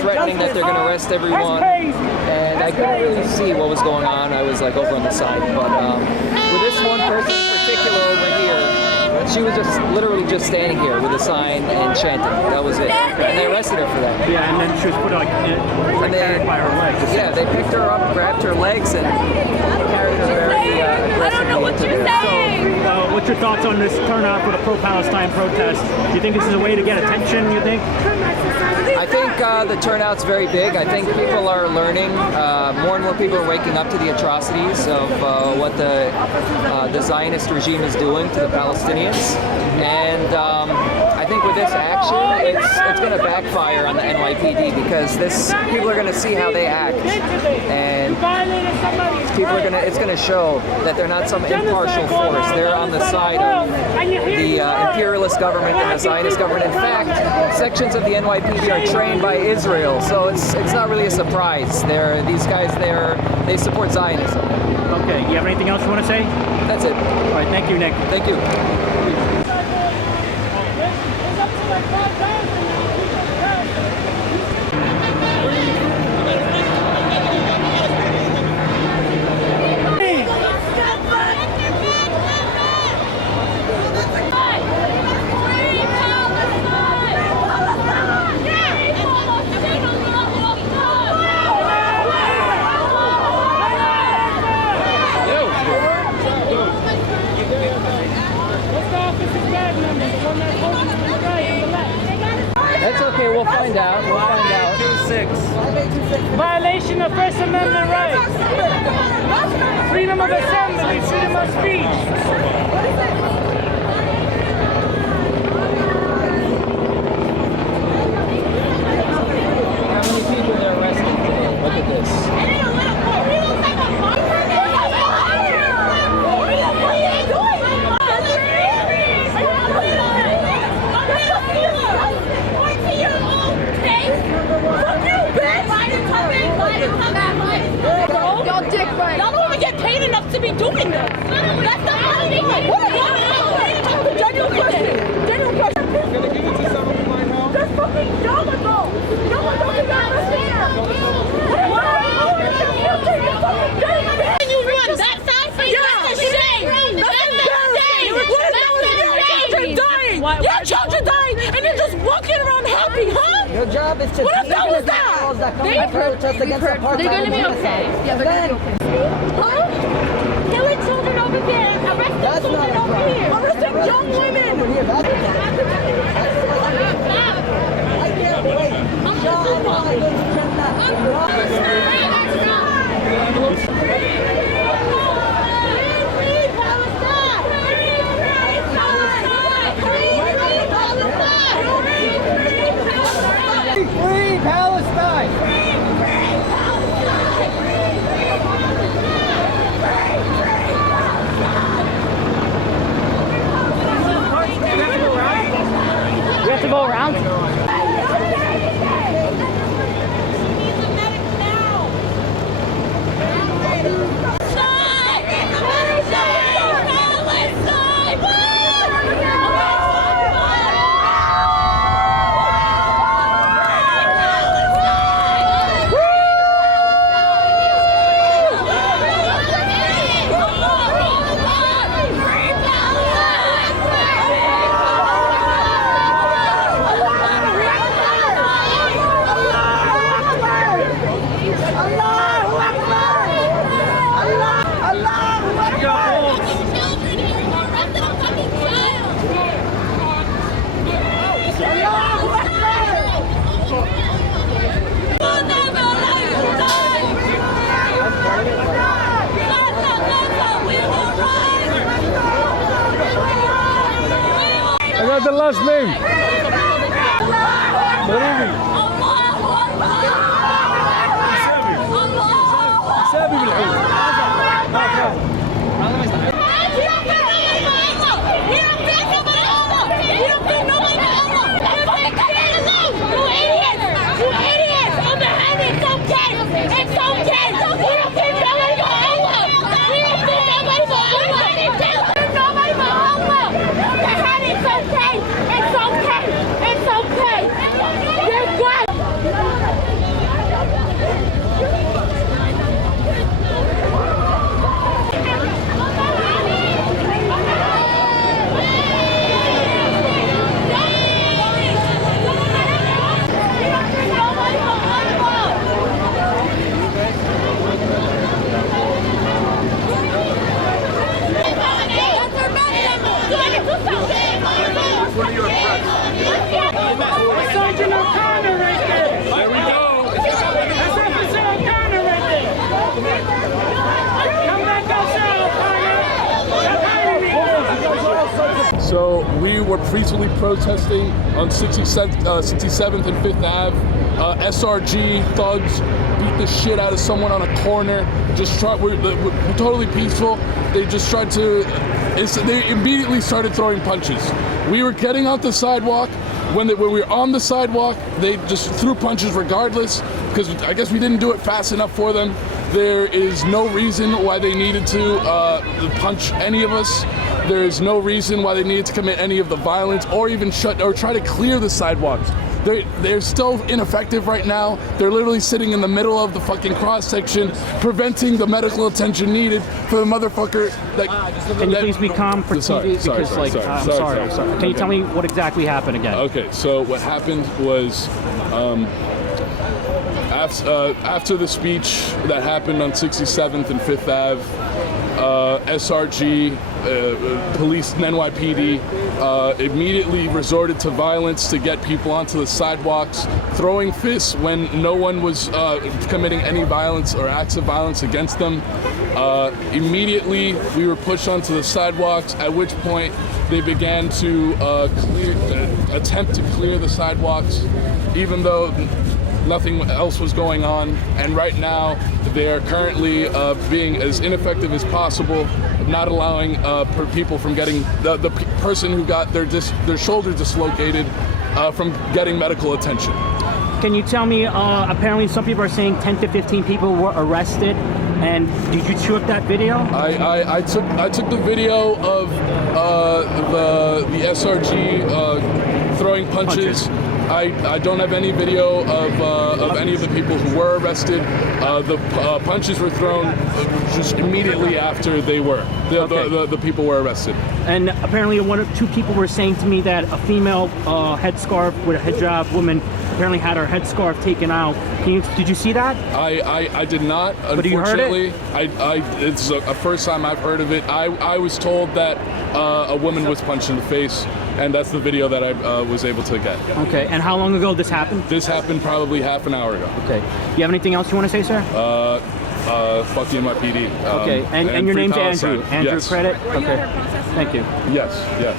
threatening that they're going to arrest everyone. And I couldn't really see what was going on. I was over on the side. But with this one person in particular over here, she was literally just standing here with a sign and chanting. That was it. And they arrested her for that. Yeah, and then she was put carried by her legs. Yeah, they picked her up, grabbed her legs, and carried her very aggressively. I don't know what you're saying. So, what's your thoughts on this turnout for the pro-Palestine protest? Do you think this is a way to get attention, you think? I think the turnout's very big. I think people are learning. More and more people are waking up to the atrocities of what the Zionist regime is doing to the Palestinians. And I think with this action, it's going to backfire on the NYPD because people are going to see how they act, and it's going to show that they're not some impartial force. They're on the side of the imperialist government and the Zionist government. In fact, sections of the NYPD are trained by Israel, so it's not really a surprise. These guys they support Zionism. Okay, you have anything else you want to say? That's it. All right, thank you, Nick. Thank you. That's okay, we'll find out. We'll find out. 5.26. Violation of First Amendment rights. Freedom of assembly, freedom of speech. How many people they're arresting today? Look at this. Y'all don't even get paid enough to be doing this. That's the money. Genuine question. Genuine question. I'm gonna give it to someone who might help. That's fucking y'all ago. Y'all don't even understand. Can you run that fast? That's a shame. Your children dying, and you're just walking around happy, huh? Your job is to what the hell was that? Protest against apartheid. They're gonna be okay. Yeah, they're gonna be okay. Huh? Killing children over there, arresting children over here, arresting young women. I can't wait. John, I go to Free Palestine! What's the last name? Sergeant O'Connor right there. There we go. That's Officer O'Connor right there. Come back, Officer O'Connor. So we were peacefully protesting on 67th and 5th Ave. SRG thugs beat the shit out of someone on a corner. We're totally peaceful. They just tried to. They immediately started throwing punches. We were getting off the sidewalk. When we were on the sidewalk, they just threw punches regardless, because I guess we didn't do it fast enough for them. There is no reason why they needed to punch any of us. There is no reason why they needed to commit any of the violence or even try to clear the sidewalks. They're still ineffective right now. They're literally sitting in the middle of the fucking cross section, preventing the medical attention needed for the motherfucker that. Can you please be calm for TV? I'm sorry. Can you tell me what exactly happened again? Okay, so what happened was after the speech that happened on 67th and 5th Ave, SRG, police and NYPD immediately resorted to violence to get people onto the sidewalks, throwing fists when no one was committing any violence or acts of violence against them. Immediately, we were pushed onto the sidewalks, at which point they began to attempt to clear the sidewalks, even though nothing else was going on. And right now, they are currently being as ineffective as possible, not allowing people from getting the person who got their shoulder dislocated from getting medical attention. Can you tell me, apparently some people are saying 10 to 15 people were arrested, and did you shoot that video? I took the video of the SRG throwing punches. I don't have any video of any of the people who were arrested. The punches were thrown just immediately after they were. The people were arrested. And apparently one or two people were saying to me that a female headscarf with a hijab woman apparently had her headscarf taken out. Did you see that? I did not, but unfortunately. You heard it? It's the first time I've heard of it. I was told that a woman was punched in the face, and that's the video that I was able to get. Okay, and how long ago this happened? This happened probably half an hour ago. Okay. You have anything else you want to say, sir? Fuck the NYPD. Okay, and your name's Palestine. Andrew. Andrew Yes. Credit? Okay. Thank you. Yes, yes.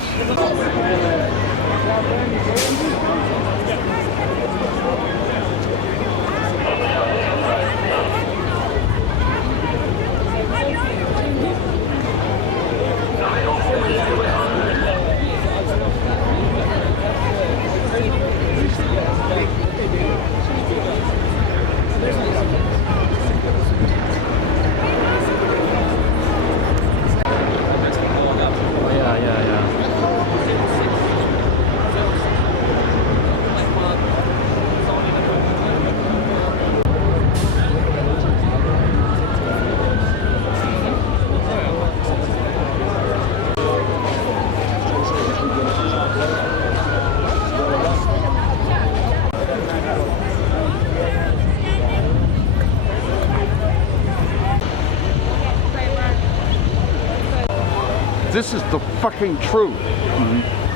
This is the fucking truth.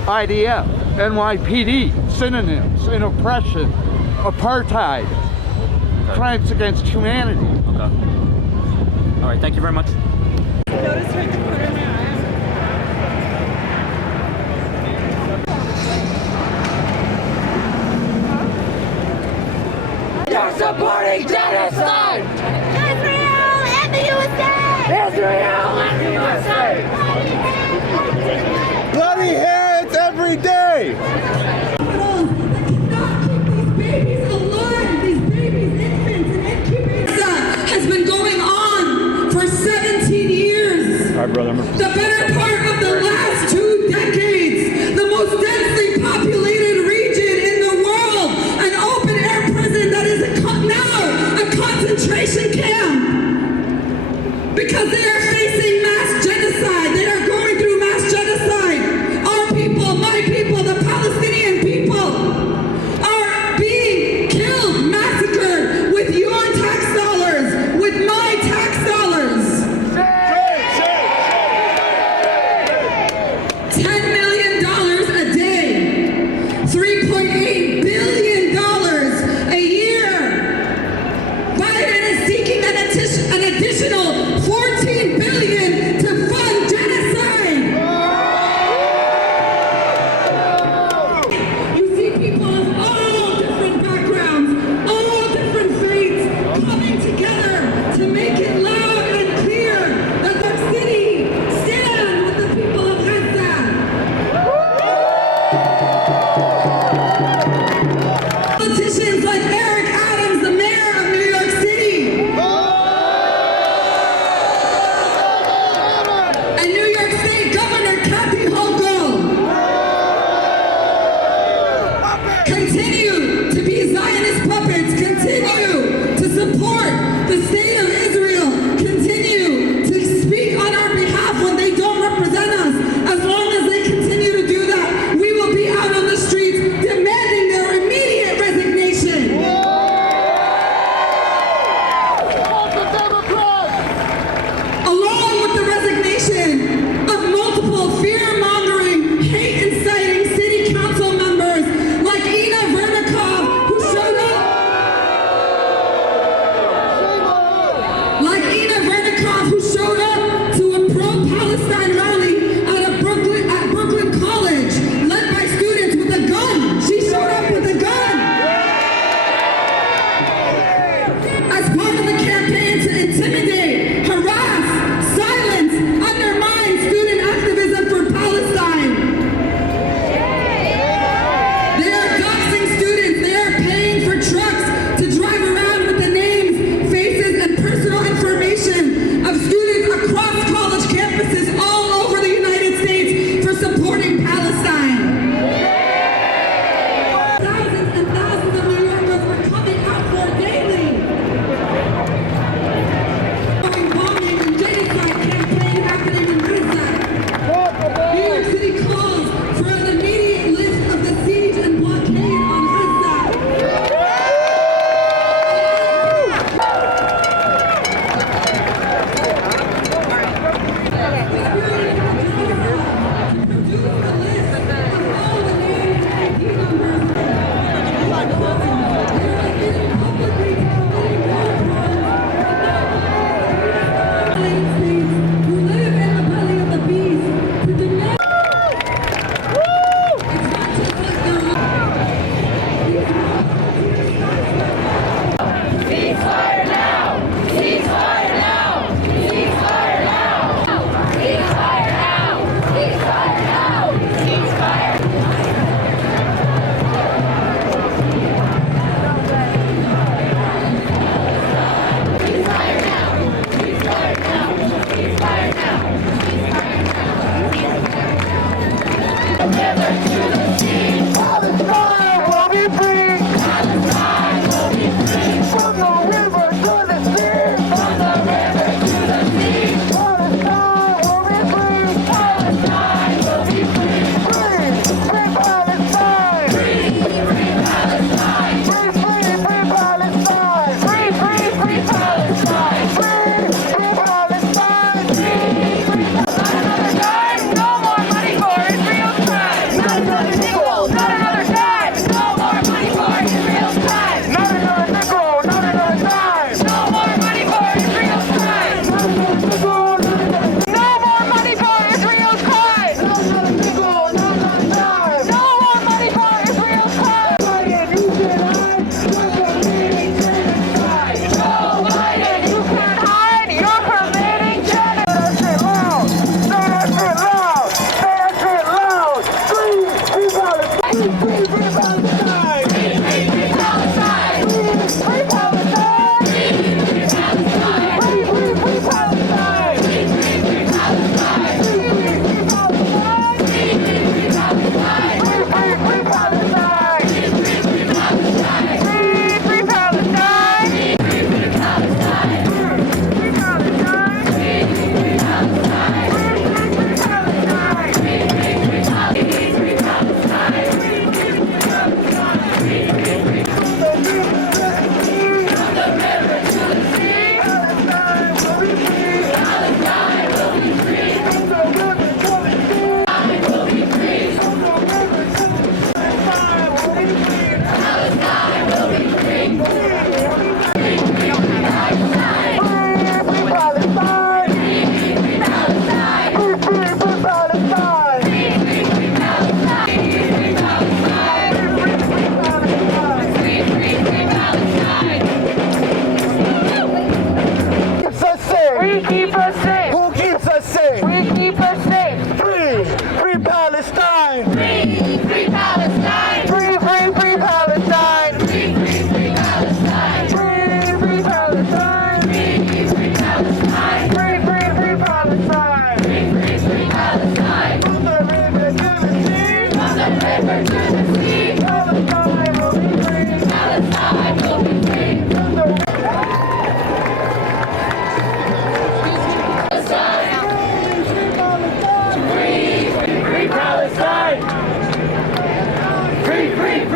IDF, NYPD, synonyms in oppression, apartheid, crimes against humanity. Okay. All right, thank you very much. The better part of the last 2 decades, the most densely populated region in the world, an open-air prison that is now a concentration camp. Because they are facing mass genocide. They are going through mass genocide. Our people, my people, the Palestinian people are being killed, massacred with your tax dollars, with my tax dollars. $10 million a day, $3.8 billion a year. Biden is seeking an additional $14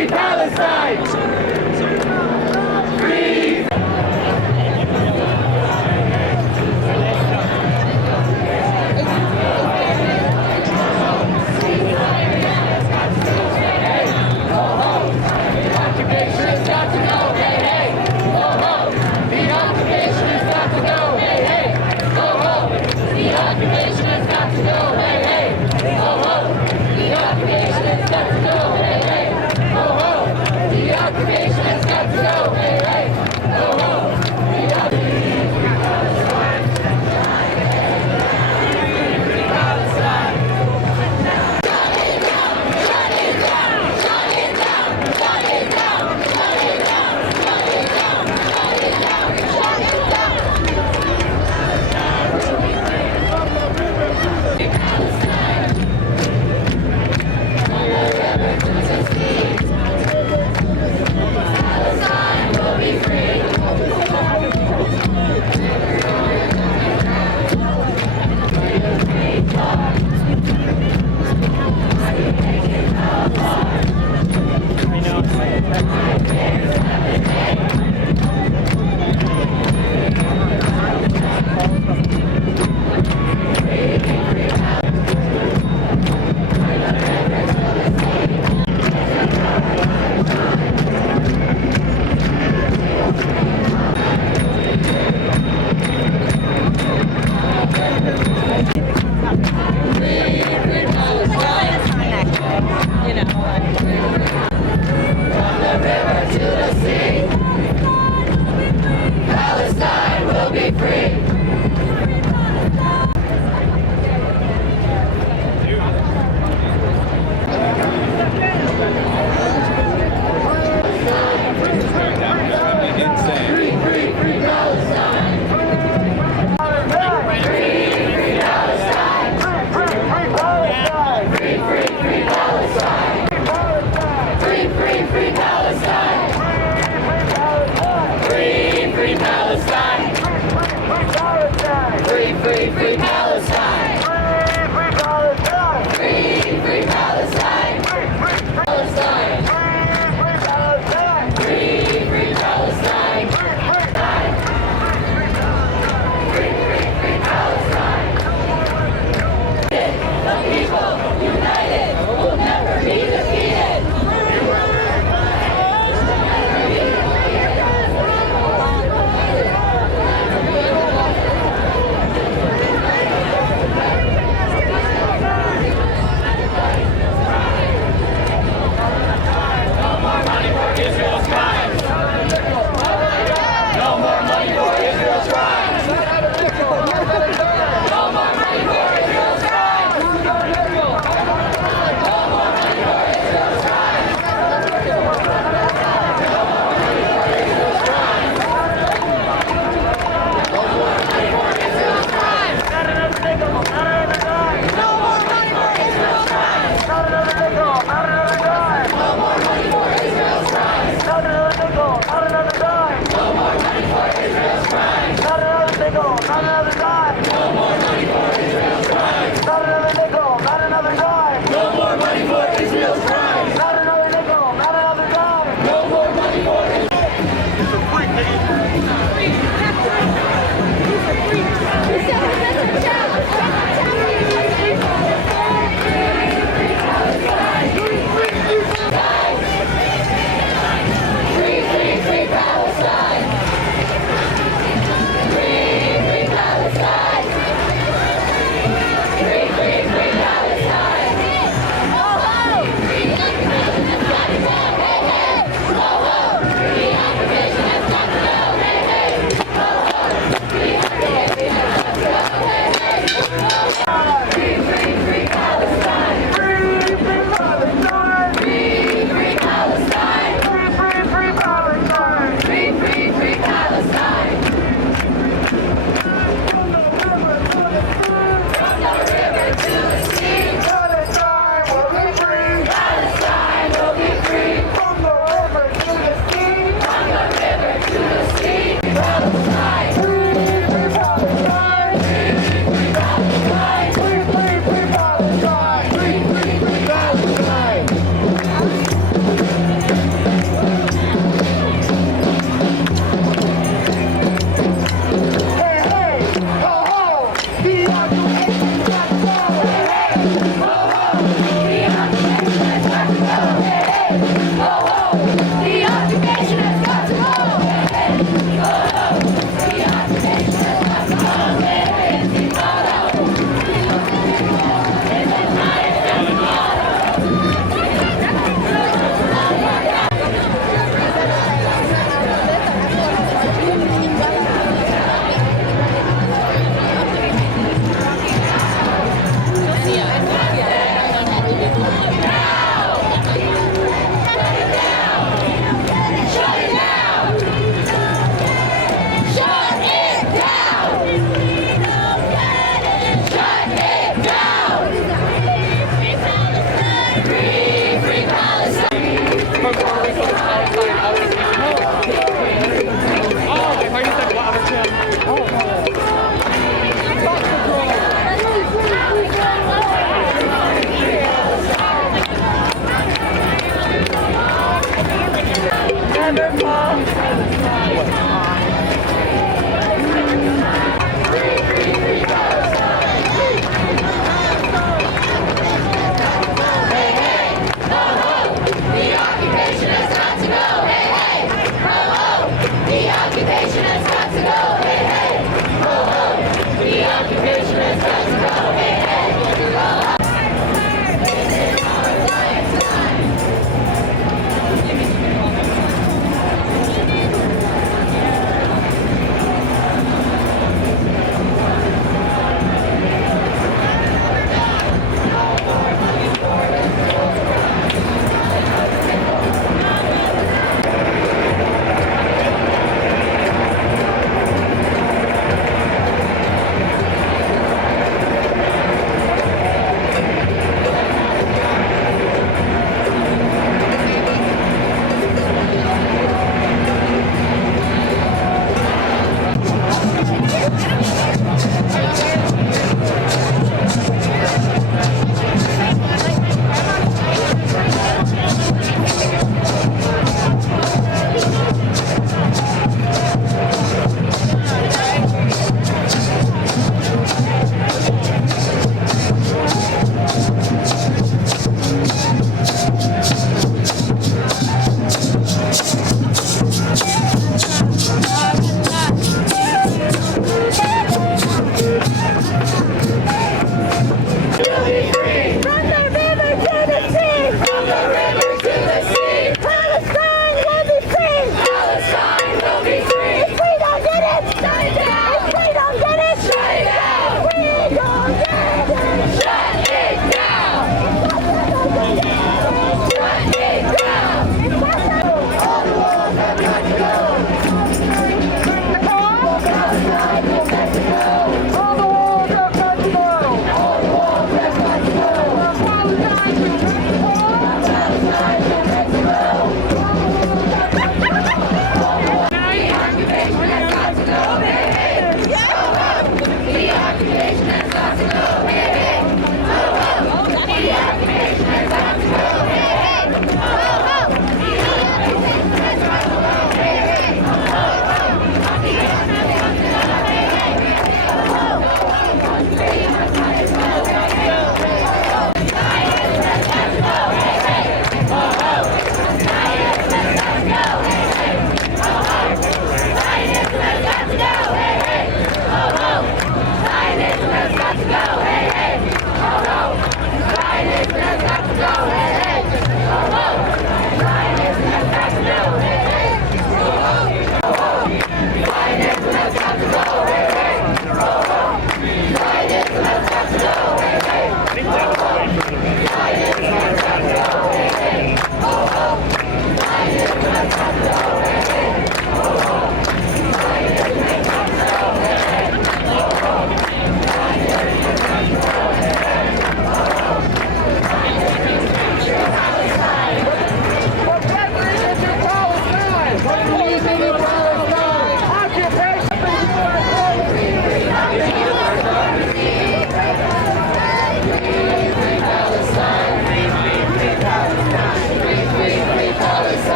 Free Palestine! Free!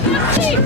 Free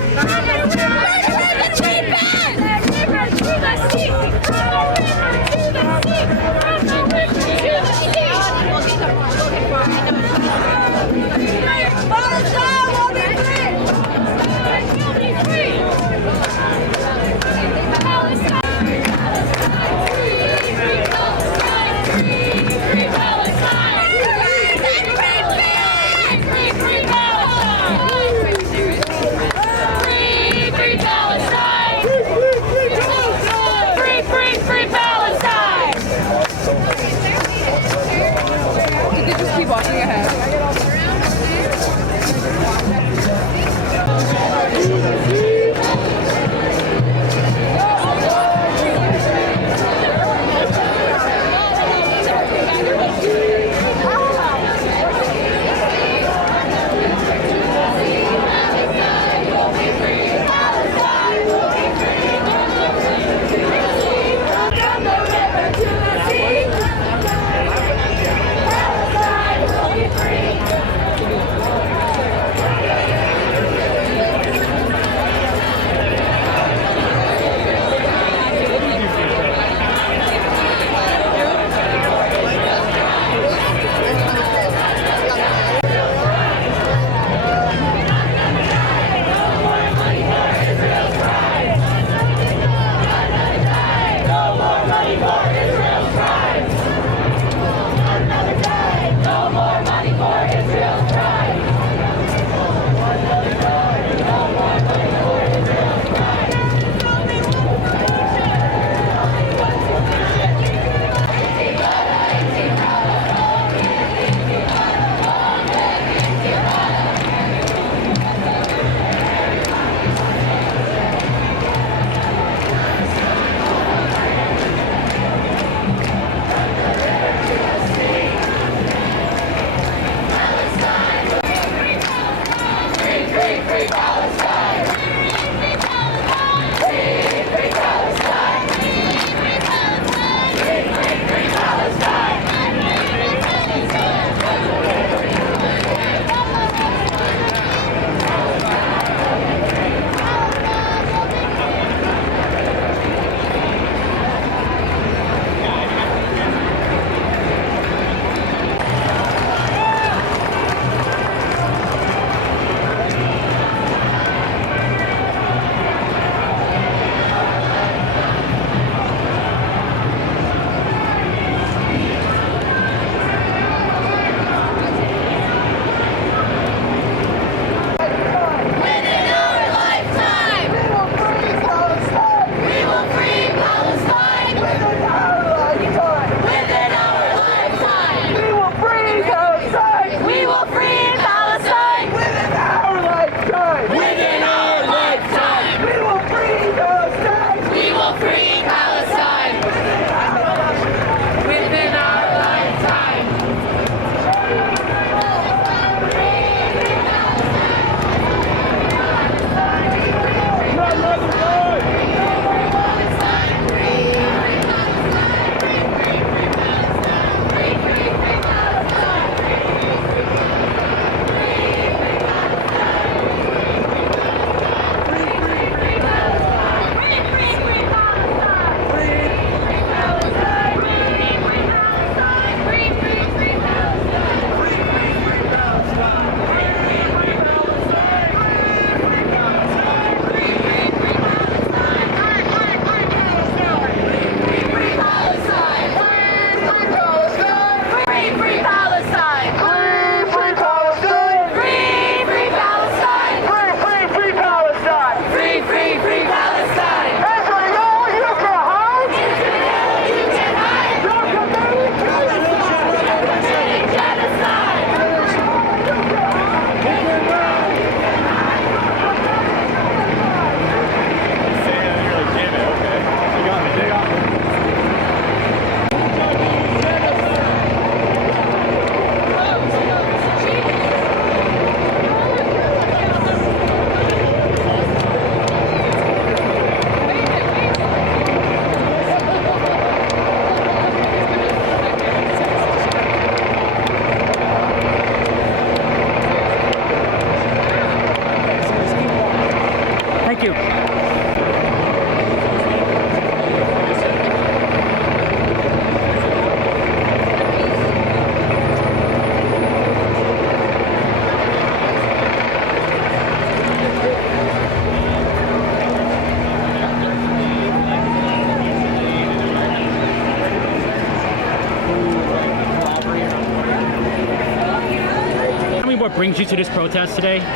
brings you to this protest today? What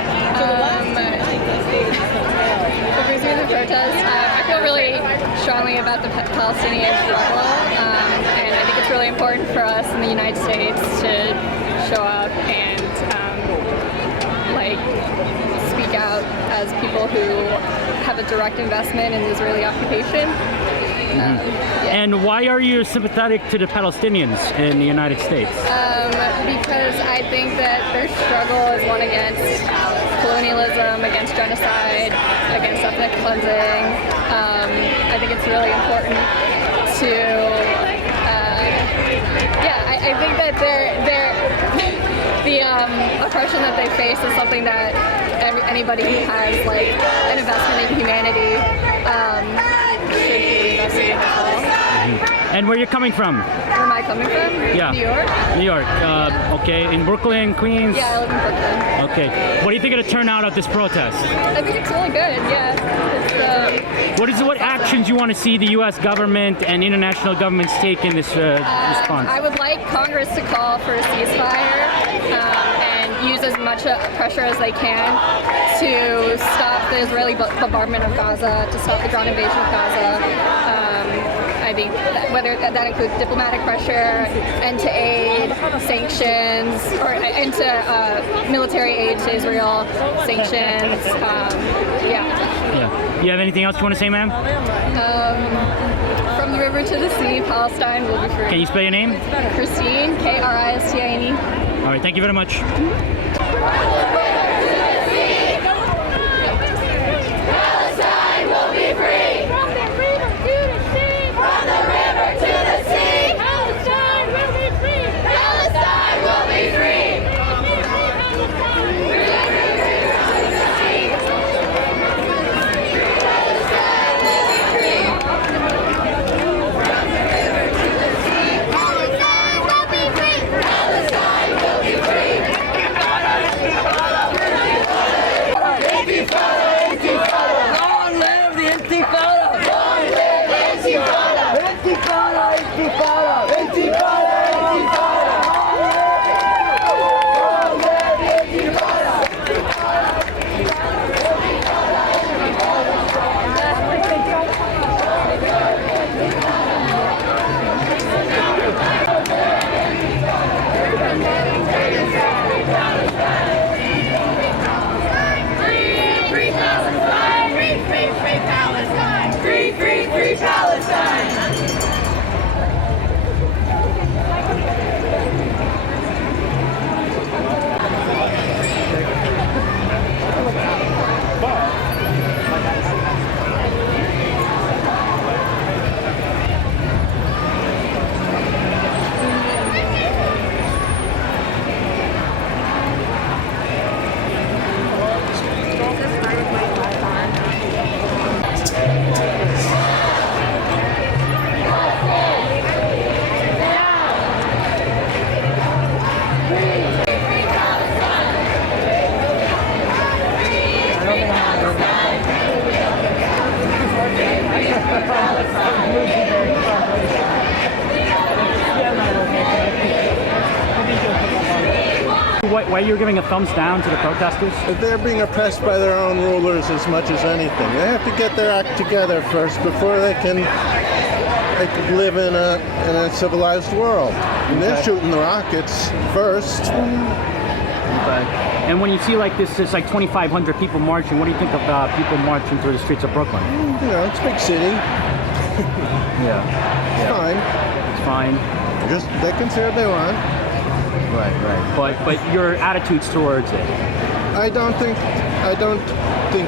brings me to the protest? I feel really strongly about the Palestinian struggle, and I think it's really important for us in the United States to show up and speak out as people who have a direct investment in the Israeli occupation. And why are you sympathetic to the Palestinians in the United States? Because I think that their struggle is one against colonialism, against genocide, against ethnic cleansing. I think it's really important to, I think that the oppression that they face is something that anybody who has an investment in humanity should be invested in as well. And where you're coming from? Where am I coming from? Yeah. New York? New York. Okay. In Brooklyn, Queens? Yeah, I live in Brooklyn. Okay. What do you think of the turnout at this protest? I think it's really good, yeah. What actions you want to see the U.S. government and international governments take in this response? I would like Congress to call for a ceasefire and use as much pressure as they can to stop the Israeli bombardment of Gaza, to stop the ground invasion of Gaza. I think whether that includes diplomatic pressure, end to aid, sanctions, or end to military aid to Israel, sanctions. Yeah. You have anything else you want to say, ma'am? From the river to the sea, Palestine will be free. Can you spell your name? Christine, Kristine. All right, thank you very much. Palestine will be free. From the river to the sea. From the river to the sea. Palestine will be free. Palestine will be free. Why you're giving a thumbs down to the protesters? They're being oppressed by their own rulers as much as anything. They have to get their act together first before they can live in a civilized world. And they're shooting the rockets first. Okay. And when you see this 2,500 people marching, what do you think of people marching through the streets of Brooklyn? It's a big city. It's fine. It's fine. They can say what they want. Right. But your attitudes towards it? I don't think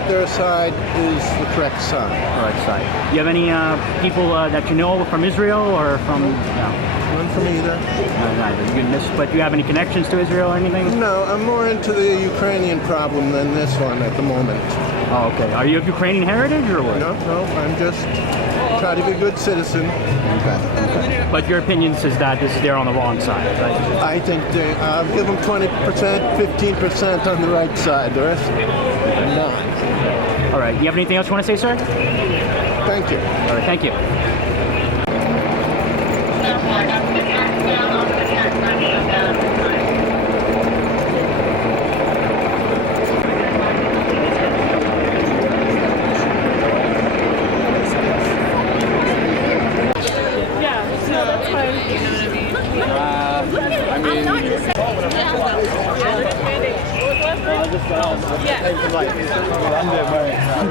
their side is the correct side. Correct side. Do you have any people that you know from Israel or from? No. None from either. Neither. But do you have any connections to Israel or anything? No, I'm more into the Ukrainian problem than this one at the moment. Oh, okay. Are you of Ukrainian heritage or what? No, I'm just trying to be a good citizen. Okay. But your opinion says that they're on the wrong side, right? I think I'll give them 20%, 15% on the right side. The rest, not. All right. You have anything else you want to say, sir? Thank you. All right. Thank you.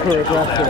choreographed it.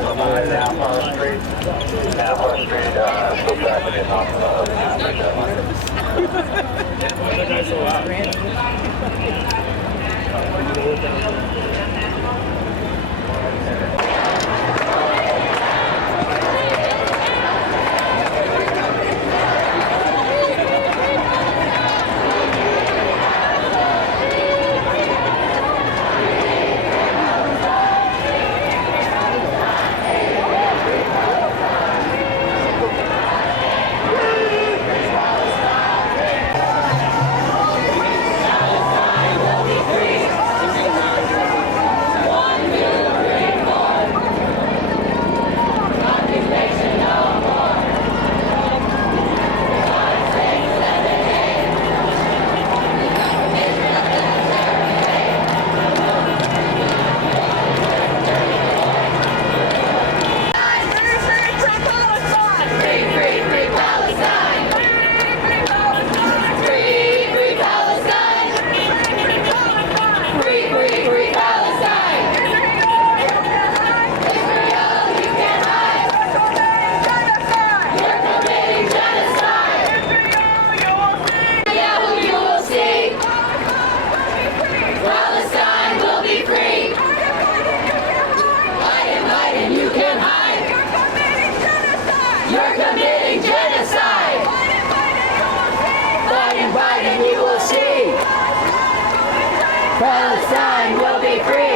Palestine will be free.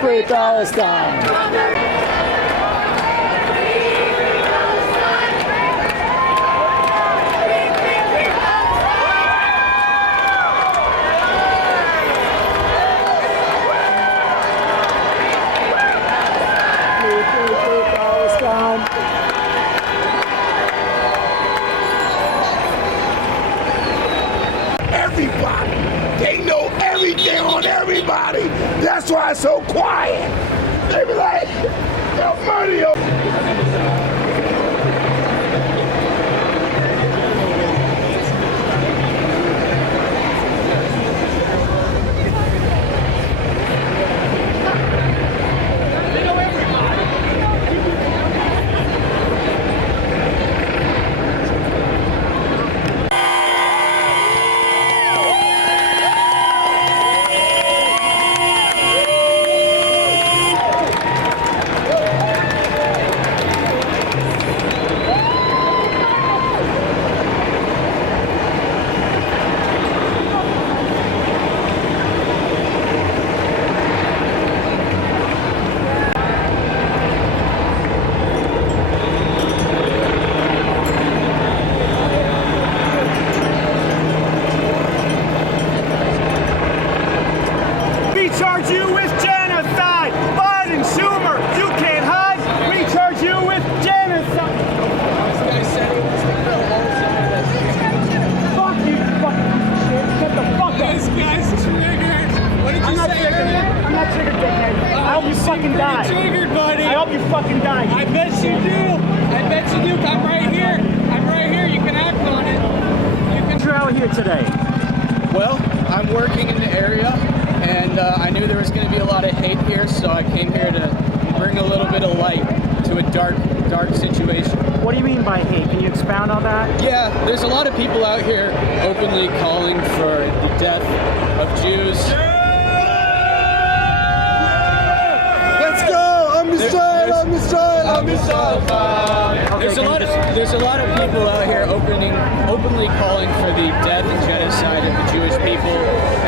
Free Palestine! Everybody, they know everything on everybody. That's why it's so quiet. They be like, they'll murder you. Today? Well, I'm working in the area, and I knew there was going to be a lot of hate here, so I came here to bring a little bit of light to a dark situation. What do you mean mean by hate? Can you expound on that? Yeah, there's a lot of people out here openly calling for the death of Jews. Let's go! I'm Israel! I'm Israel! I'm Israel! There's a lot of people out here openly calling for the death and genocide of the Jewish people,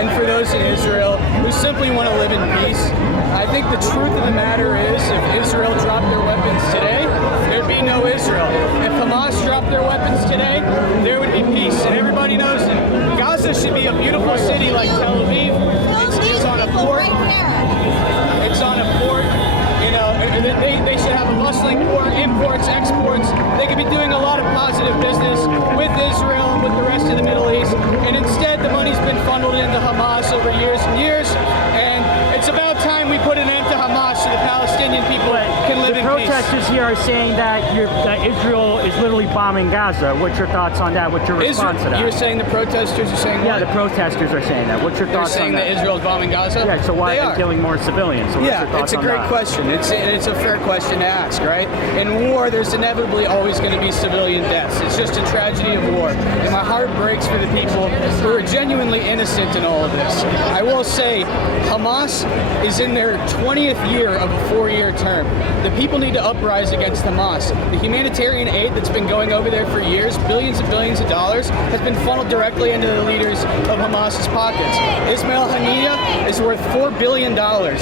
and for those in Israel who simply want to live in peace. I think the truth of the matter is, if Israel dropped their weapons today, there'd be no Israel. If Hamas dropped their weapons today, there would be peace, and everybody knows it. Gaza should be a beautiful city like Tel Aviv. It's on a port. It's on a port. You know, they should have a bustling port, imports, exports. They could be doing a lot of positive business with Israel and with the rest of the Middle East. And instead, the money's been funneled into Hamas over years and years. And it's about time we put an end to Hamas so the Palestinian people can live in peace. The protesters here are saying that Israel is literally bombing Gaza. What's your thoughts on that? What's your response to that? You're saying the protesters are saying Yeah, what? the protesters are saying that. What's your thoughts on that? They're saying that Israel is bombing Gaza? Yeah, so why are they killing more civilians? So Yeah, it's a great question. It's a fair question to ask, right? In war, there's inevitably always going to be civilian deaths. It's just a tragedy of war. And my heart breaks for the people who are genuinely innocent in all of this. I will say, Hamas is in their 20th year of a 4-year term. The people need to uprise against Hamas. The humanitarian aid that's been going over there for years, billions and billions of dollars, has been funneled directly into the leaders of Hamas's pockets. Ismail Haniyeh is worth $4 billion.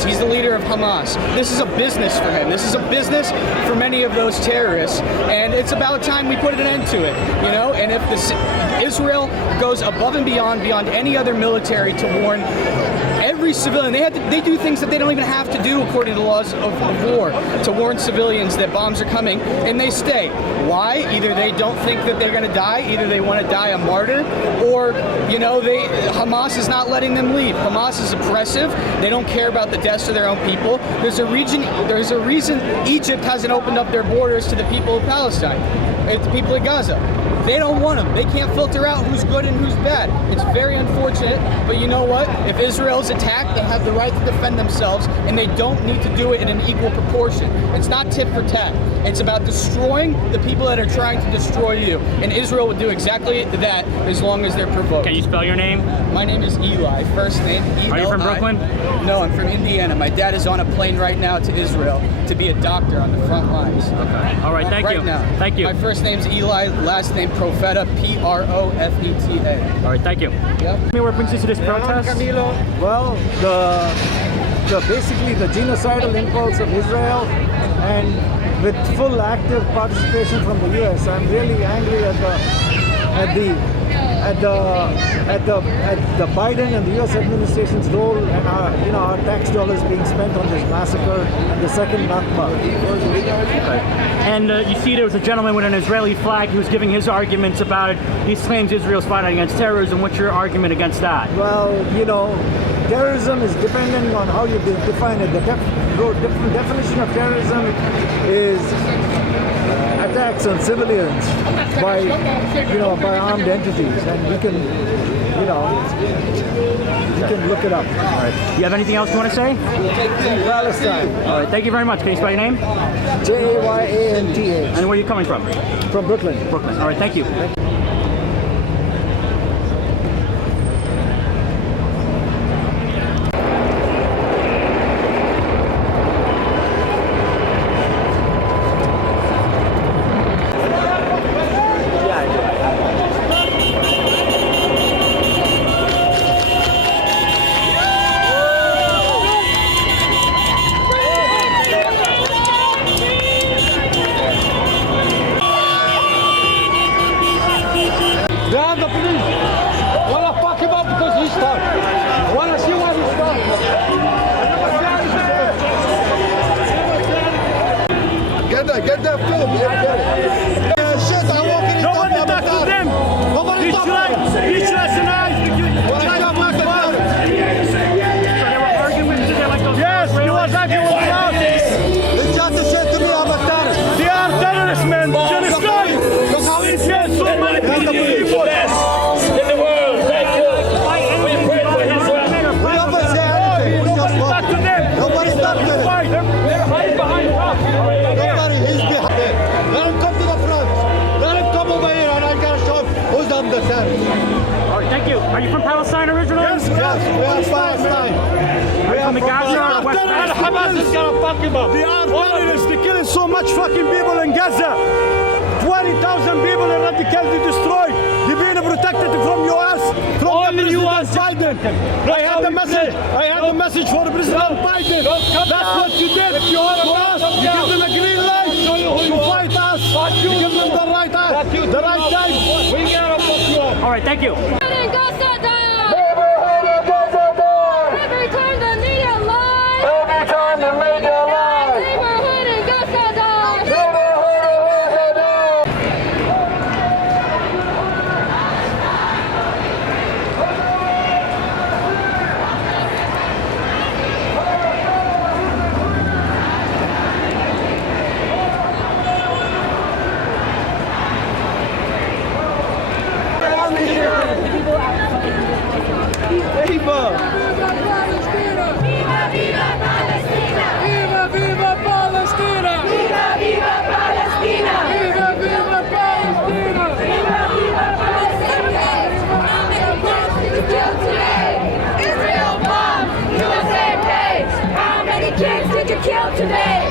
He's the leader of Hamas. This is a business for him. This is a business for many of those terrorists, and it's about time we put an end to it, you know? And if Israel goes above and beyond any other military to warn every civilian, they do things that they don't even have to do according to the laws of war, to warn civilians that bombs are coming, and they stay. Why? Either they don't think that they're going to die, either they want to die a martyr, or, you know, Hamas is not letting them leave. Hamas is oppressive. They don't care about the deaths of their own people. There's a reason Egypt hasn't opened up their borders to the people of Palestine, the people of Gaza. They don't want them. They can't filter out who's good and who's bad. It's very unfortunate, but you know what? If Israel's attacked, they have the right to defend themselves, and they don't need to do it in an equal proportion. It's not tit for tat. It's about destroying the people that are trying to destroy you. And Israel would do exactly that as long as they're provoked. Can you spell your name? My name is Eli. First name, E-L-I. Are you from Brooklyn? No, I'm from Indiana. My dad is on a plane right now to Israel to be a doctor on the front lines. Okay. All right, thank you. Right now. Thank you. My first name's Eli, last name Profeta, Profeta. All right, thank you. Yep. What brings you to this protest? Well, basically the genocidal impulse of Israel, and with full active participation from the U.S. I'm really angry at the Biden and the U.S. administration's role, and our tax dollars being spent on this massacre and the second Nakba. Okay. And you see there was a gentleman with an Israeli flag who was giving his arguments about it. He claims Israel's fighting against terrorism. What's your argument against that? Well, terrorism is dependent on how you define it. The definition of terrorism is attacks on civilians by armed entities, and you can look it up. All right. You have anything else you want to say? Palestine. All right. Thank you very much. Can you spell your name? Jayantah. And where are you coming from? From Brooklyn. Brooklyn. All right. Thank you. Get that film. Shit, I'm walking in. Nobody talk to them. Nobody talk to them. Yes, he was arguing with us. They just said to me, I'm a terrorist. They are terrorists, man. Genocide. Yes, so many people in the world. Thank you. We pray for Israel. We never say anything. We just talk to them. Nobody talk to them. They're hiding behind us. Nobody. He's behind. Let him come to the front. All right, thank you. Are you from Palestine originally? Yes, we are Palestine. We are from Gaza or West Bank? Hamas is gonna fuck him up. They are terrorists. They're killing so much fucking people in Gaza. 20,000 people already killed and destroyed. They're being protected from U.S. From only U.S. Biden. I had the message. I had the message for President Biden. That's what you did to us. You give them a green light to fight us. You give them the right time. We gotta fuck you up. All right, thank you. Every time the media lies. Every time the media lies. Neighborhood in Gaza dies. Kids did you kill today?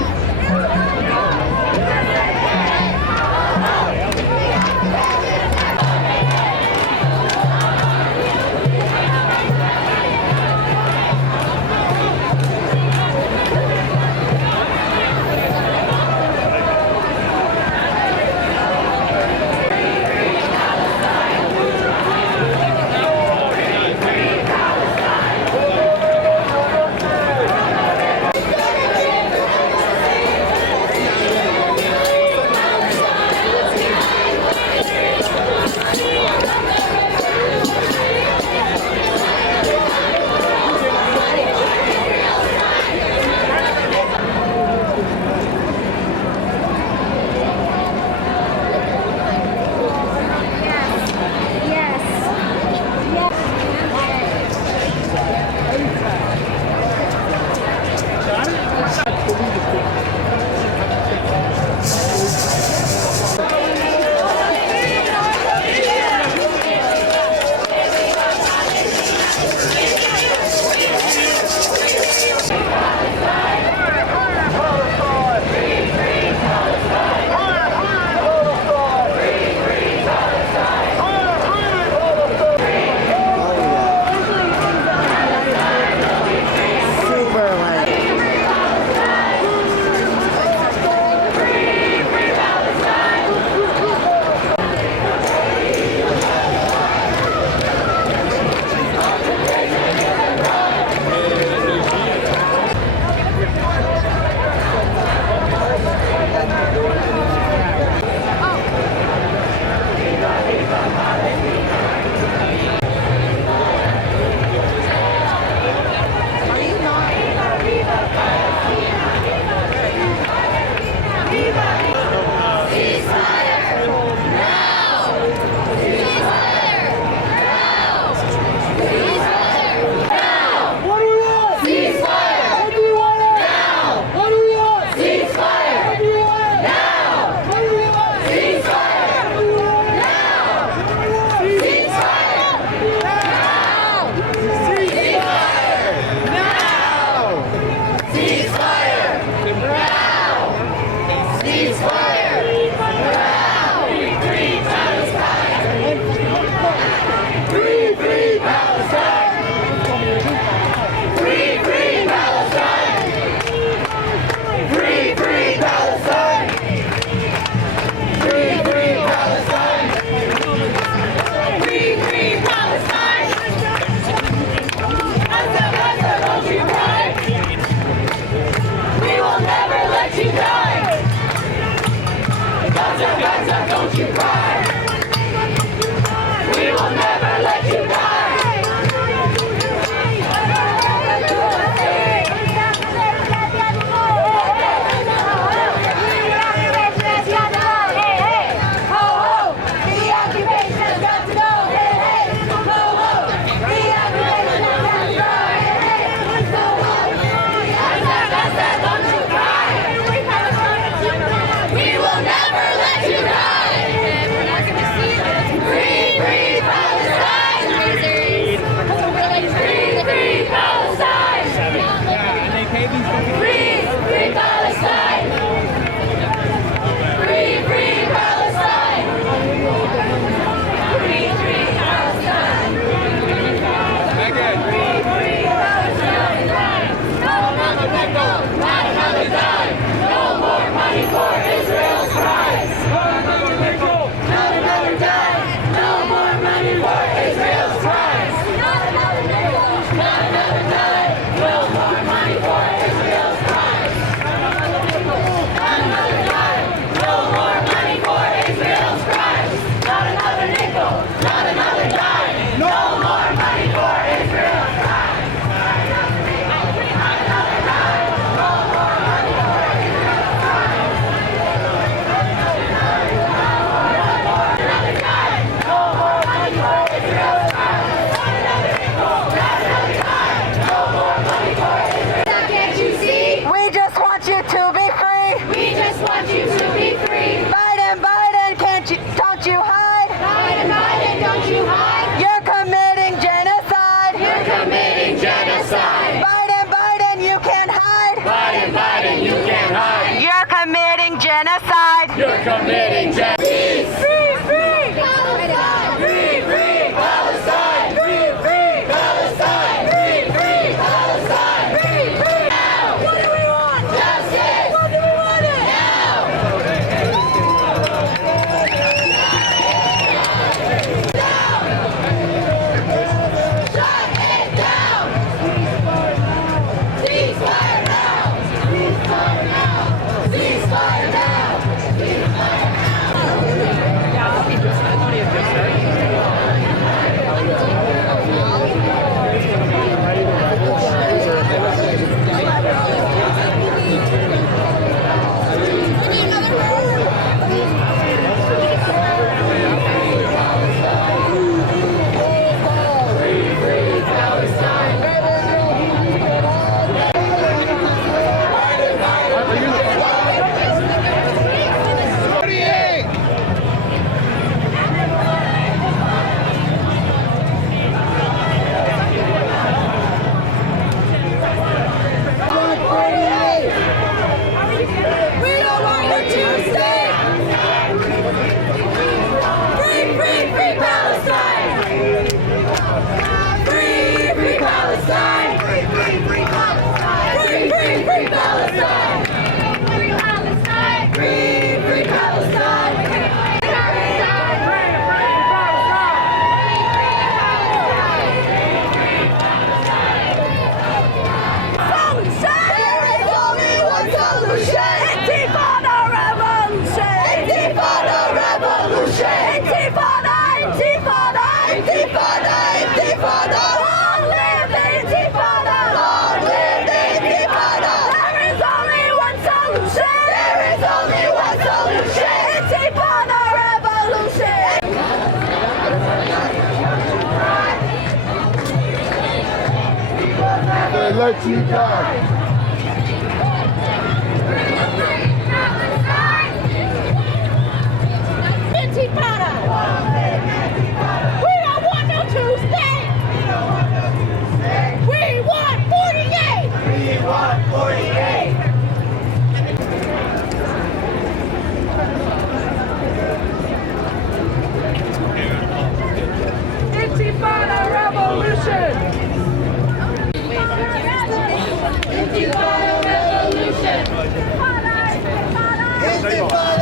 committing genocide. Free, free Palestine! Free, free Palestine! Free, free Palestine! Free, free Palestine! Free, free! Now! What do we want? Justice! What do we want it? Now! Shut it down! Ceasefire now! Ceasefire now! Ceasefire now! Ceasefire let you die. Intifada! We don't want no Tuesday! We want 48! We want 48! Intifada revolution! Intifada revolution! Intifada!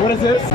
What is this?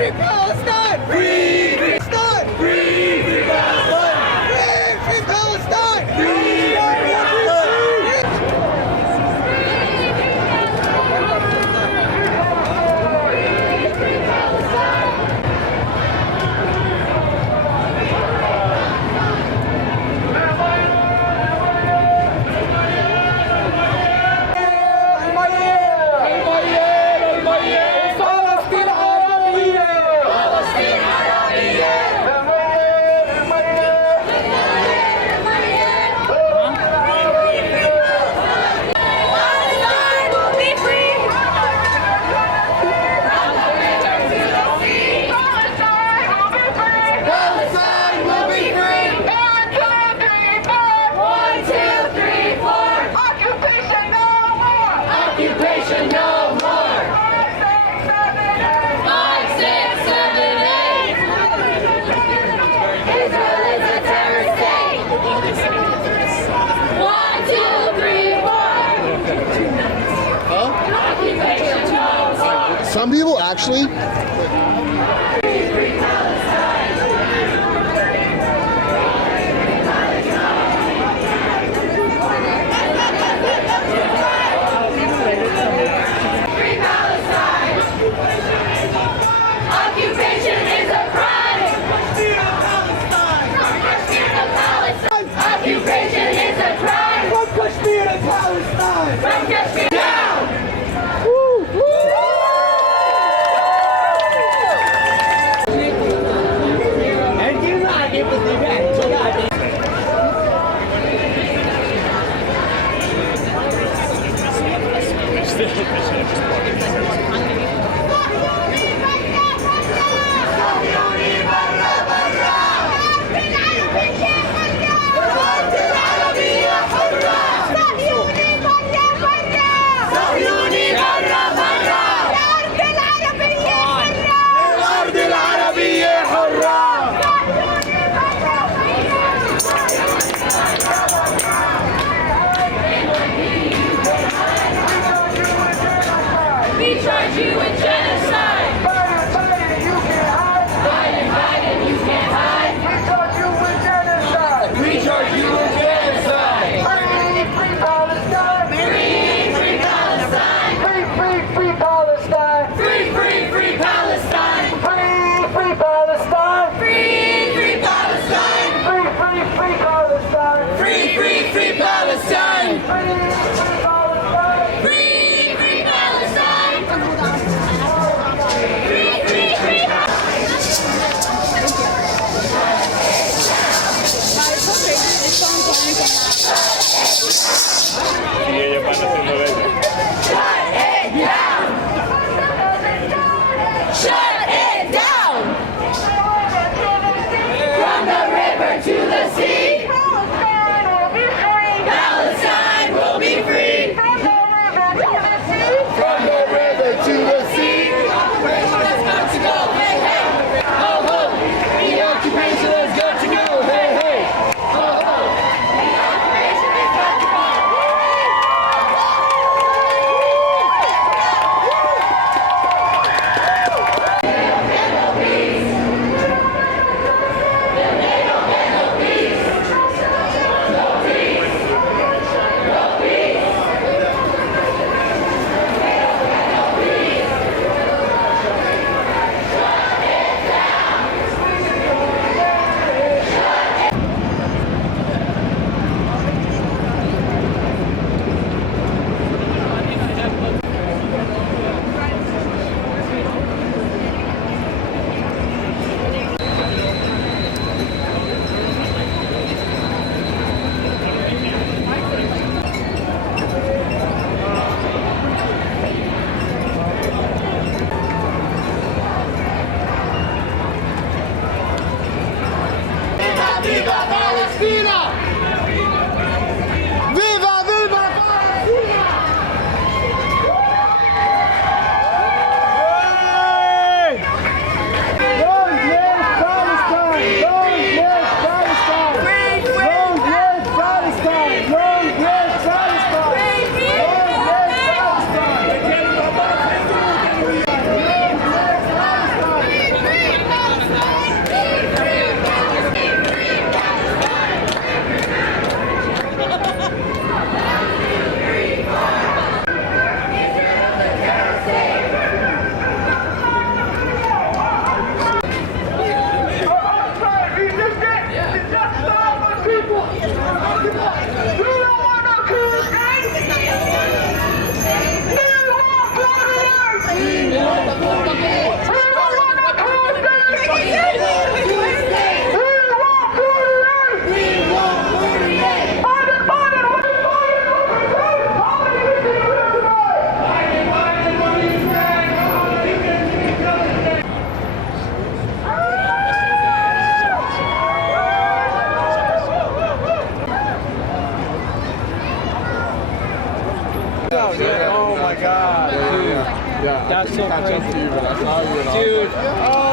free Palestine! Free, free Palestine! Free, free Palestine! Free, free Palestine! Free, free Palestine! فلسطين عربية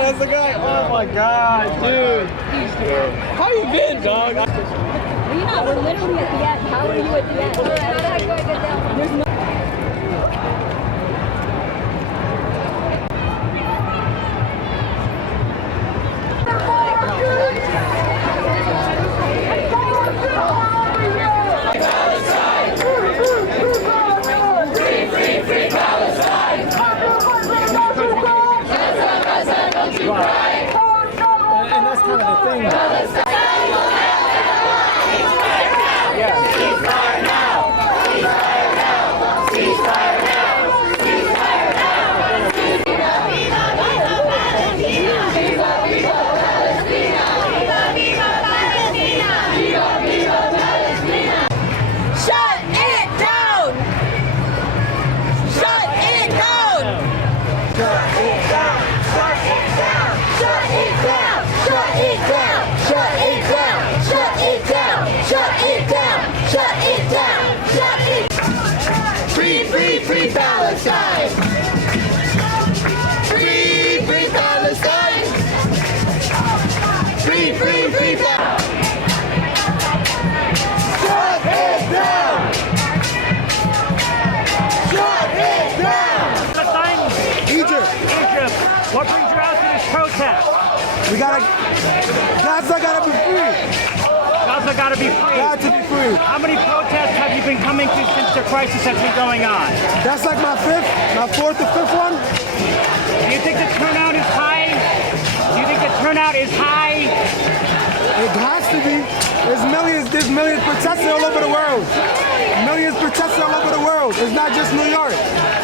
that's the guy. Oh my god, dude. How you been, dog? We're literally at the end. How are you at the end? There's no And that's kind of the thing. Ceasefire now! Ceasefire now! Ceasefire now! Ceasefire now! Viva, viva, Palestina! Viva, viva, Palestina! Viva, viva, Palestina! Viva, viva, Palestina! Shut it down! Shut it down! Shut it down! Shut it down! Shut it down! Shut it down! Shut it down! Shut it down! Shut it down! Shut it down! Shut it! Free, free, free Palestine! Free, free Palestine! Free, free, free Palestine! Shut it down! Shut it down! Palestine? Egypt. Egypt. What brings you out to this protest? Gaza gotta be free. Gaza gotta be free. Got to be free. How many protests have you been coming to since the crisis has been going on? That's like my fourth or fifth one. Do you think the turnout is high? Do you think the turnout is high? It has to be. There's millions protesting all over the world. Millions protesting all over the world. It's not just New York.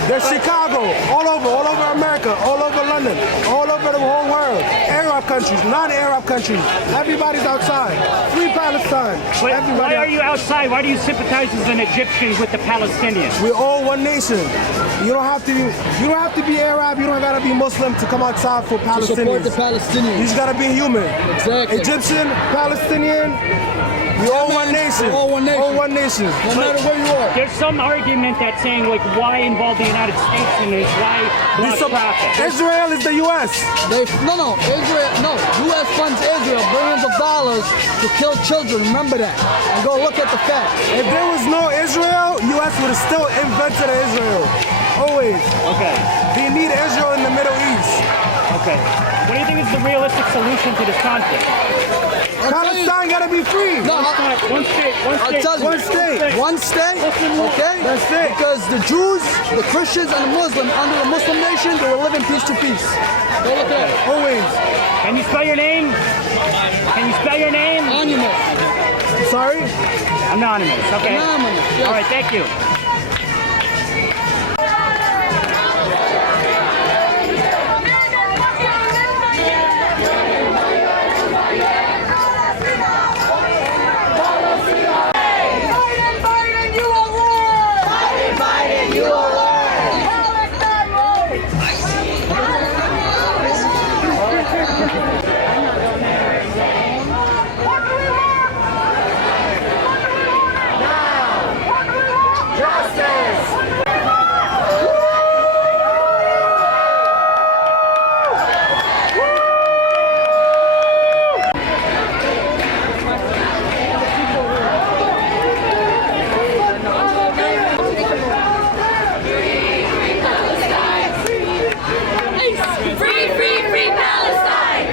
There's Chicago, all over America, all over London, all over the whole world. Arab countries, non-Arab countries. Everybody's outside. Free Palestine. Why are you outside? Why do you sympathize as an Egyptian with the Palestinians? We're all one nation. You don't have to be Arab, you don't gotta be Muslim to come outside for Palestinians. To support the Palestinians. You just gotta be human. Exactly. Egyptian, Palestinian, we all one nation. All one nation. All one nation. No matter where you are. There's some argument that's saying, like, why involve the United States in this? Why block traffic? Israel is the U.S. No, U.S. funds Israel billions of dollars to kill children. Remember that. And go look at the facts. If there was no Israel, U.S. would have still invented Israel. Always. Okay. They need Israel in the Middle East. Okay. What do you think is the realistic solution to this conflict? Palestine gotta be free. No, one state. I'll tell you. One state. Okay? That's it. Because the Jews, the Christians, and the Muslims under the Muslim nation, they were living peace to peace. Go look at it. Always. Can you spell your name? Can you spell your name? Anonymous. Sorry? Anonymous. Okay. Anonymous. Yes. All right. Thank you. Free, free, free Palestine!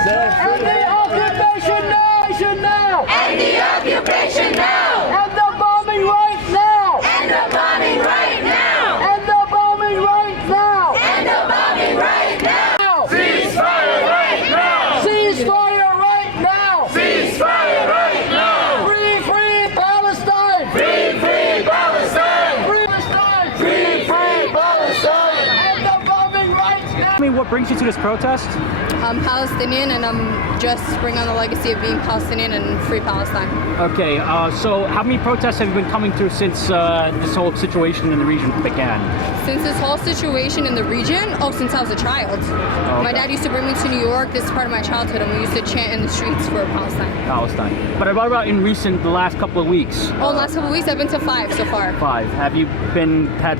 End the occupation now! End the occupation now! End the bombing right now! End the bombing right now! End the bombing right now! End the bombing right now! Ceasefire right now! Ceasefire right now! Ceasefire right now! Free Palestine! Free Palestine! Free Palestine! Free Palestine! End the bombing right now! I mean, what brings you to this protest? I'm Palestinian and I'm just bringing on the legacy of being Palestinian and free Palestine. Okay, so how many protests have you been coming through since this whole situation in the region began? Since this whole situation in the region, since I was a child. Okay. My dad used to bring me to New York. This is part of my childhood, and we used to chant in the streets for Palestine. But what about in the last couple of weeks? The last couple of weeks, I've been to 5 so far. 5. Have you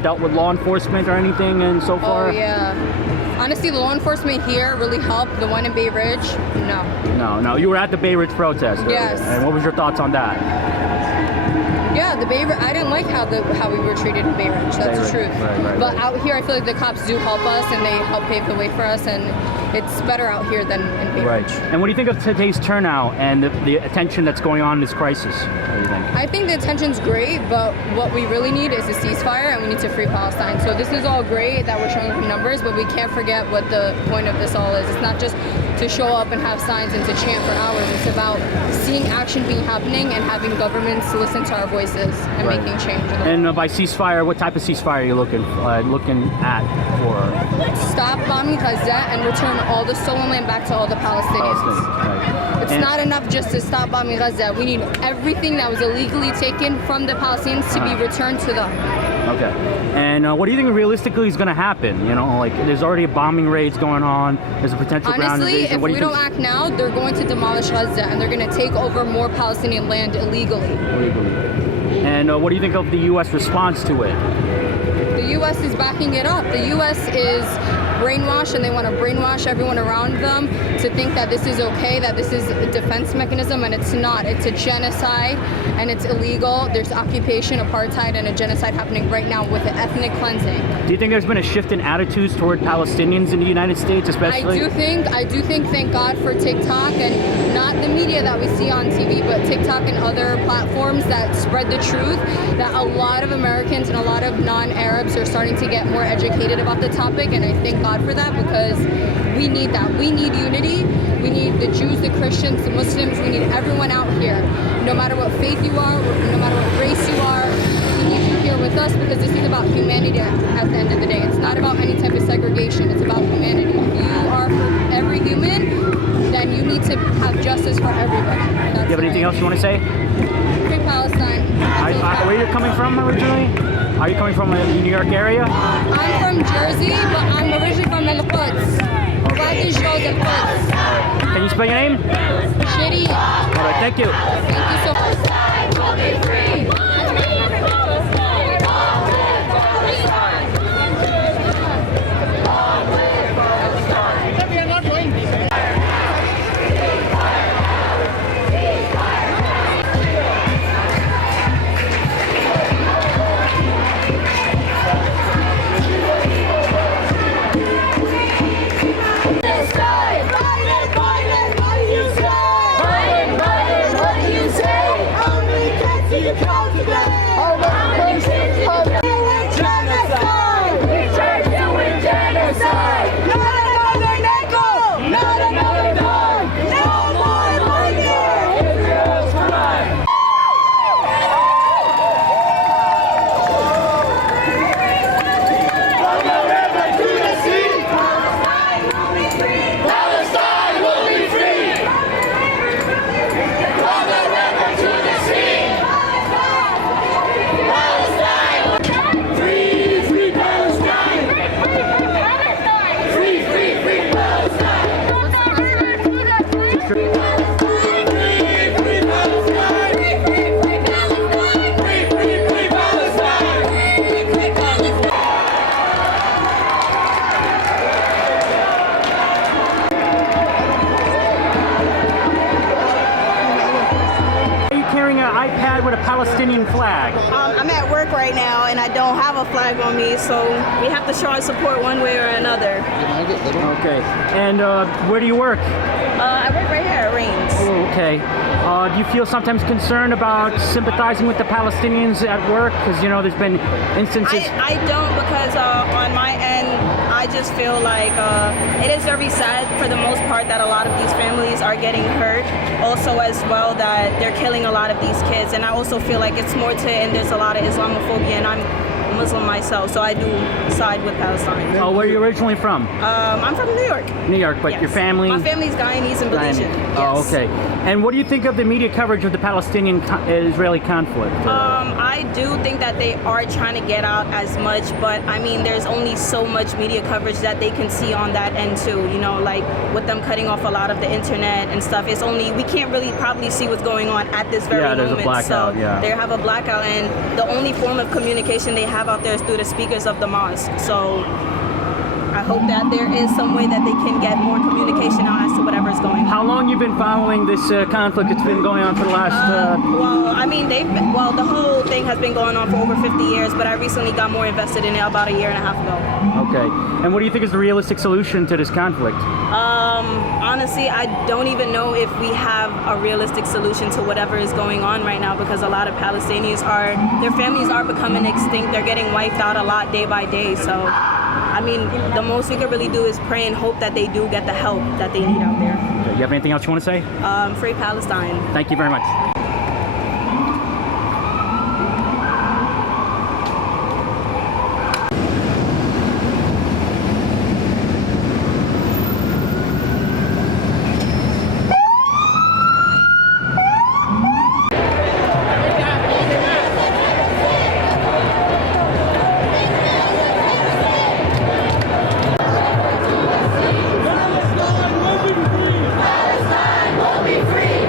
dealt with law enforcement or anything and so far? Oh, yeah. Honestly, the law enforcement here really helped. The one in Bay Ridge, no. No. You were at the Bay Ridge protest. Yes. And what was your thoughts on that? Yeah, the Bay Ridge, I didn't like how we were treated in Bay Ridge. That's the truth. Right. But out here, I feel like the cops do help us and they help pave the way for us, and it's better out here than in Bay Ridge. And what do you think of today's turnout and the attention that's going on in this crisis? What do you think? I think the attention's great, but what we really need is a ceasefire, and we need to free Palestine. So this is all great that we're showing numbers, but we can't forget what the point of this all is. It's not just to show up and have signs and to chant for hours. It's about seeing action being happening and having governments listen to our voices and making change. And by ceasefire, what type of ceasefire are you looking at for? Stop bombing Gaza and return all the stolen land back to all the Palestinians. It's not enough just to stop bombing Gaza. We need everything that was illegally taken from the Palestinians to be returned to them. Okay. And what do you think realistically is going to happen? There's already bombing raids going on. There's a potential ground Honestly, invasion. if we don't act now, they're going to demolish Gaza and they're going to take over more Palestinian land illegally. And what do you think of the U.S. response to it? The U.S. is backing it up. The U.S. is brainwashed, and they want to brainwash everyone around them to think that this is okay, that this is a defense mechanism, and it's not. It's a genocide, and it's illegal. There's occupation, apartheid, and a genocide happening right now with the ethnic cleansing. Do you think there's been a shift in attitudes toward Palestinians in the United States, especially? I do think, thank God for TikTok, and not the media that we see on TV, but TikTok and other platforms that spread the truth, that a lot of Americans and a lot of non-Arabs are starting to get more educated about the topic, and I thank God for that, because we need that. We need unity. We need the Jews, the Christians, the Muslims. We need everyone out here. No matter what faith you are, no matter what race you are, we need you here with us, because this is about humanity at the end of the day. It's not about any type of segregation. It's about humanity. If you are for every human, then you need to have justice for everybody. Do you have anything else you want to say? Free Palestine. Where are you coming from originally? Are you coming from the New York area? I'm from Jersey, but I'm originally from El Quds. Can you spell your name? Shitty. All right, thank you. Thank you so much. pad with a Palestinian flag. I'm at work right now and I don't have a flag on me, so we have to show our support one way or another. Okay. And where do you work? I work right here at Reigns. Oh, okay. Do you feel sometimes concerned about sympathizing with the Palestinians at work? Because, you know, there's been instances... I don't, because on my end, I just feel like it is very sad for the most part that a lot of these families are getting hurt. Also as well that they're killing a lot of these kids. And I also feel like it's more to, and there's a lot of Islamophobia, and I'm Muslim myself, so I do side with Palestine. Oh, where are you originally from? I'm from New York. New York, but Yes. your family? My family's Guyanese and Belizean. Yes. Oh, okay. And what do you think of the media coverage of the Palestinian-Israeli conflict? I do think that they are trying to get out as much, but I mean, there's only so much media coverage that they can see on that end too. You know, like with them cutting off a lot of the internet and stuff. It's only, we can't really probably see what's going on at this very moment. Yeah, there's a blackout, so they have a blackout, and the only form of communication they have out there is through the speakers of the mosque. So I hope that there is some way that they can get more communication out as to whatever's going on. How long you been following this conflict? It's been going on for the last... Well, I mean, the whole thing has been going on for over 50 years, but I recently got more invested in it about a year and a half ago. Okay. And what do you think is the realistic solution to this conflict? Honestly, I don't even know if we have a realistic solution to whatever is going on right now, because a lot of Palestinians their families are becoming extinct. They're getting wiped out a lot day by day. So, I mean, the most we can really do is pray and hope that they do get the help that they need out there. Okay. You have anything else you want to say? Free Palestine. Thank you very much. Palestine won't be free.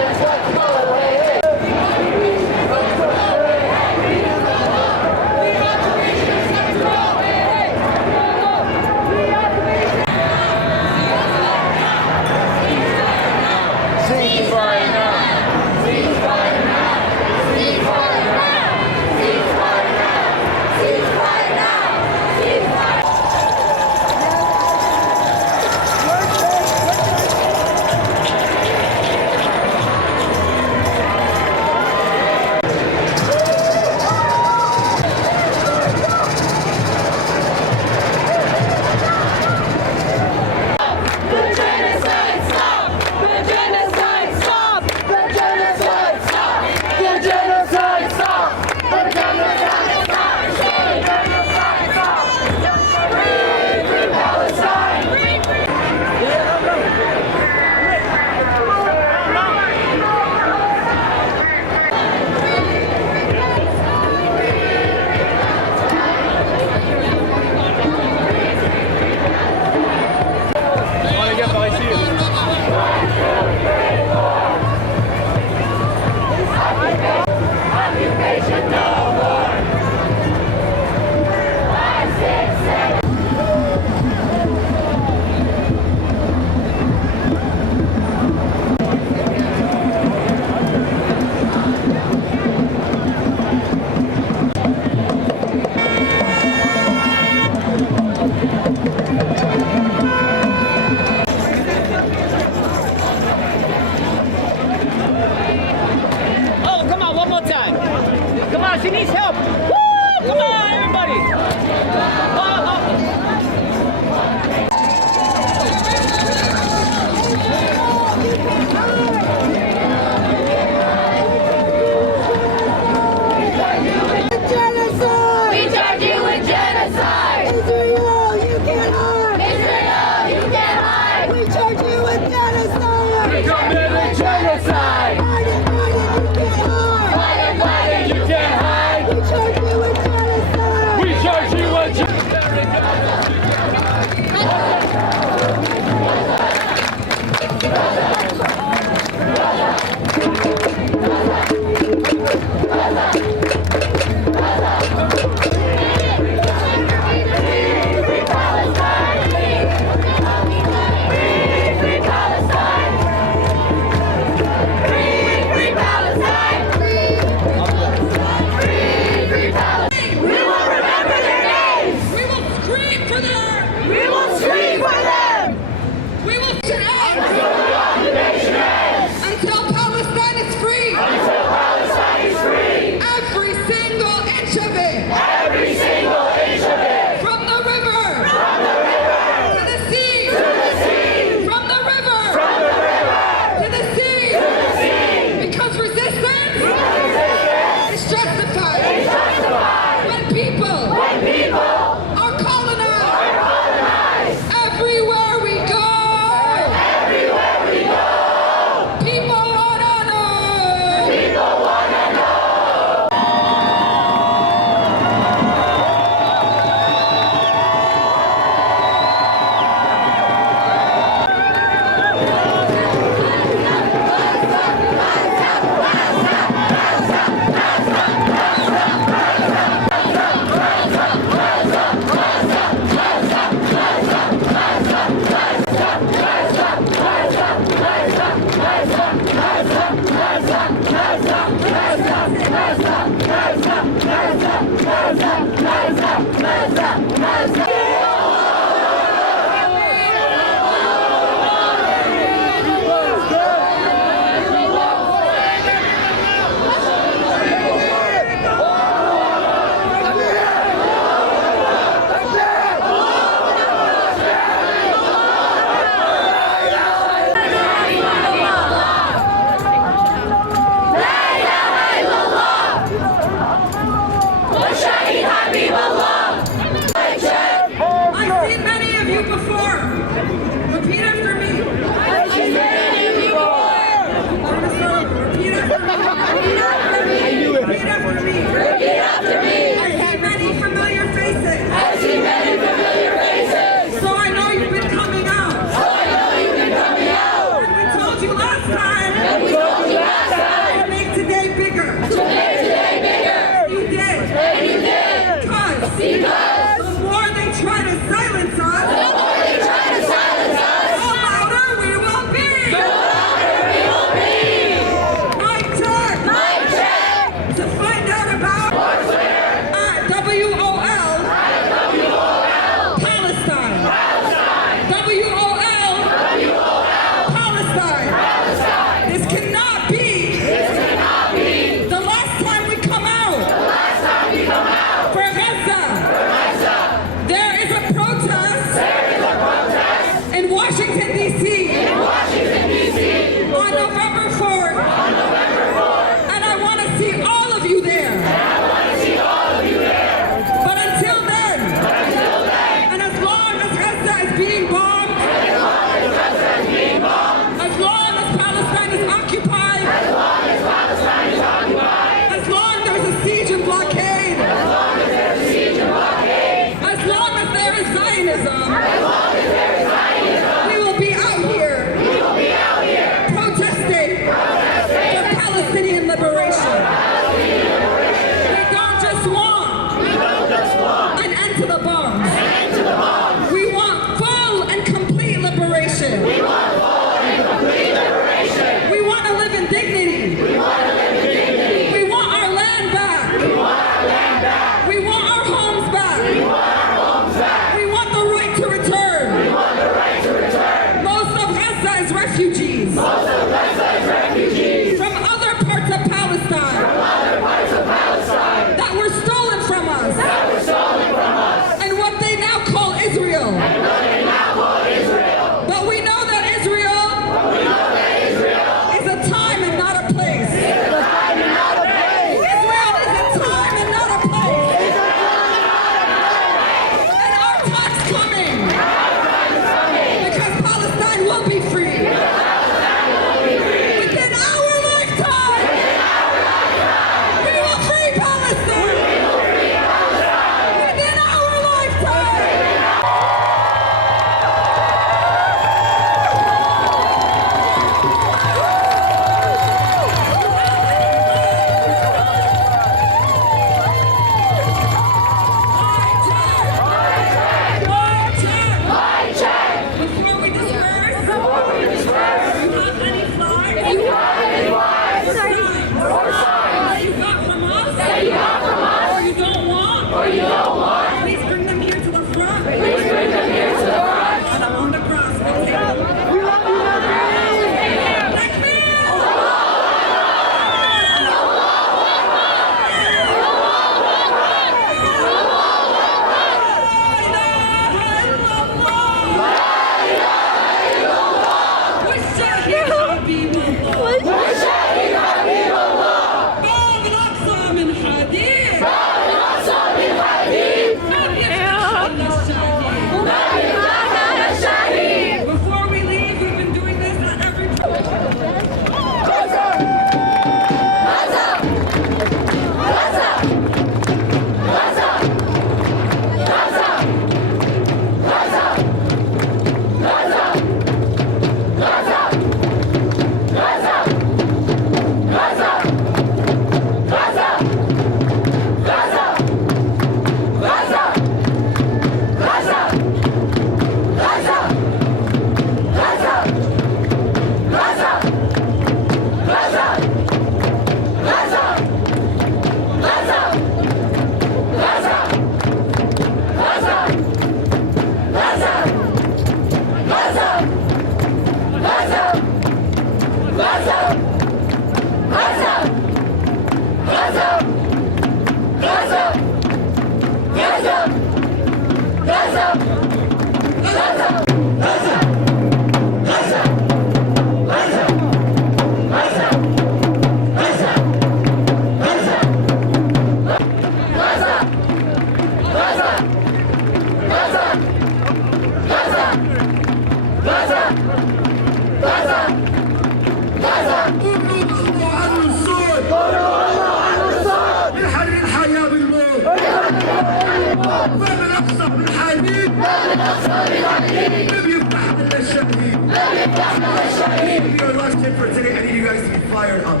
Your last tip for today, I need you guys to be fired up.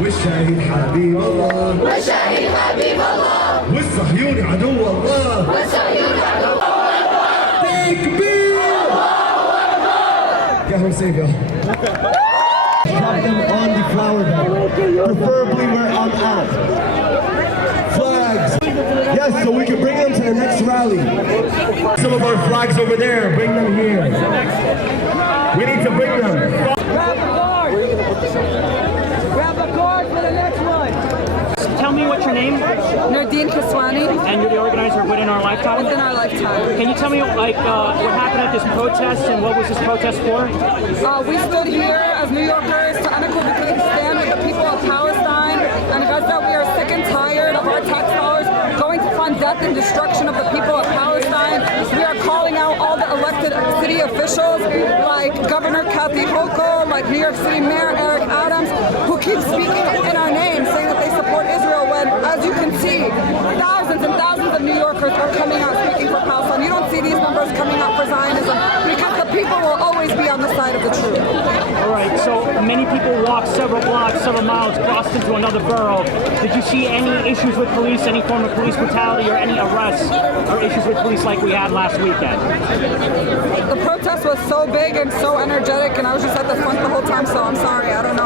والشهيد حبيب الله والشهيد حبيب الله والصهيوني عدو الله والصهيوني عدو الله تكبير يا حسين Drop them on the flower bed, preferably where I'm at. Flags. Yes, so we can bring them to the next rally. Some of our flags over there, bring them here. We need to bring them. Grab a card for the next one. Tell me what's your name? Nardine Kaswani. And you're the organizer of Within Our Lifetime? Within Our Lifetime. Can you tell me what happened at this protest and what was this protest for? We stood here as New Yorkers to unequivocally stand with the people of Palestine and Gaza. We are sick and tired of our tax dollars going to fund death and destruction of the people of Palestine. We are calling out all the elected city officials like Governor Kathy Hochul, like New York City Mayor Eric Adams, who keep speaking in our name, saying that they support Israel when, as you can see, thousands and thousands of New Yorkers are coming out speaking for Palestine. You don't see these numbers coming out for Zionism because the people will always be on the side of the truth. All right, so many people walked several blocks, several miles, crossed into another borough. Did you see any issues with police, any form of police brutality, or any arrests or issues with police like we had last weekend? The protest was so big and so energetic, and I was just at the front the whole time, so I'm sorry. I don't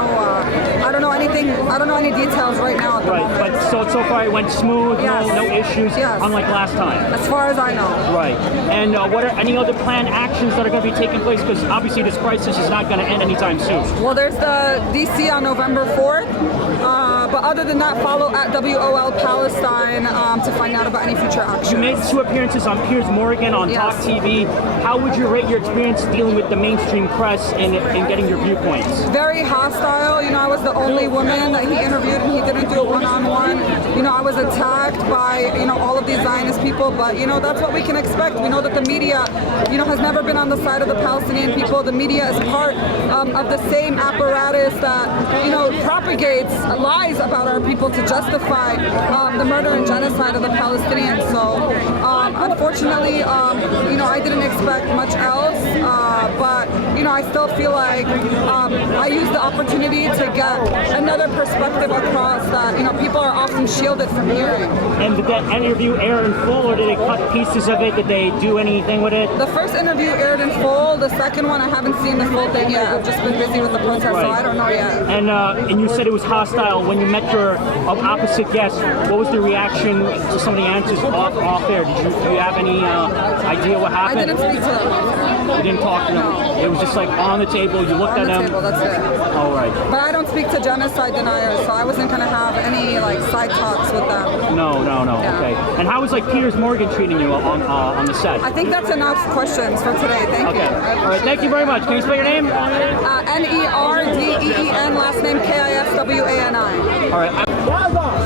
know anything. I don't know any details right now. At the moment. But so far it went smooth, yes. no issues, yes. Unlike last time. As far as I know. Right. And what are any other planned actions that are going to be taking place? Because obviously this crisis is not going to end anytime soon. Well, there's the DC on November 4th. But other than that, follow at WOL Palestine to find out about any future actions. You made 2 appearances on Piers Morgan on Talk TV. How would you rate your experience dealing with the mainstream press and getting your viewpoints? Very hostile. You know, I was the only woman that he interviewed, and he didn't do a one-on-one. You know, I was attacked by, all of these Zionist people, but, that's what we can expect. We know that the media, has never been on the side of the Palestinian people. The media is part of the same apparatus that, propagates lies about our people to justify the murder and genocide of the Palestinians. So, unfortunately, I didn't expect much else, but, I still feel like I used the opportunity to get another perspective across that, people are often shielded from hearing. And did that interview air in full, or did they cut pieces of it? Did they do anything with it? The first interview aired in full. The second one, I haven't seen the full thing yet. I've just been busy with the protest, so I don't know yet. And you said it was hostile. When you met your opposite guest, what was the reaction to some of the answers off there? Do you have any idea what happened? I didn't speak to them. You didn't talk to them? No. It was just like on the table, you looked at them? On the table, that's it. All right. But I don't speak to genocide deniers, so I wasn't going to have any side talks with them. No. Yeah. Okay. And how was Piers Morgan treating you on the set? I think that's enough questions for today. Thank you. All right. Thank you very much. Can you spell your name? Nerdeen, last name Kiswani. All right.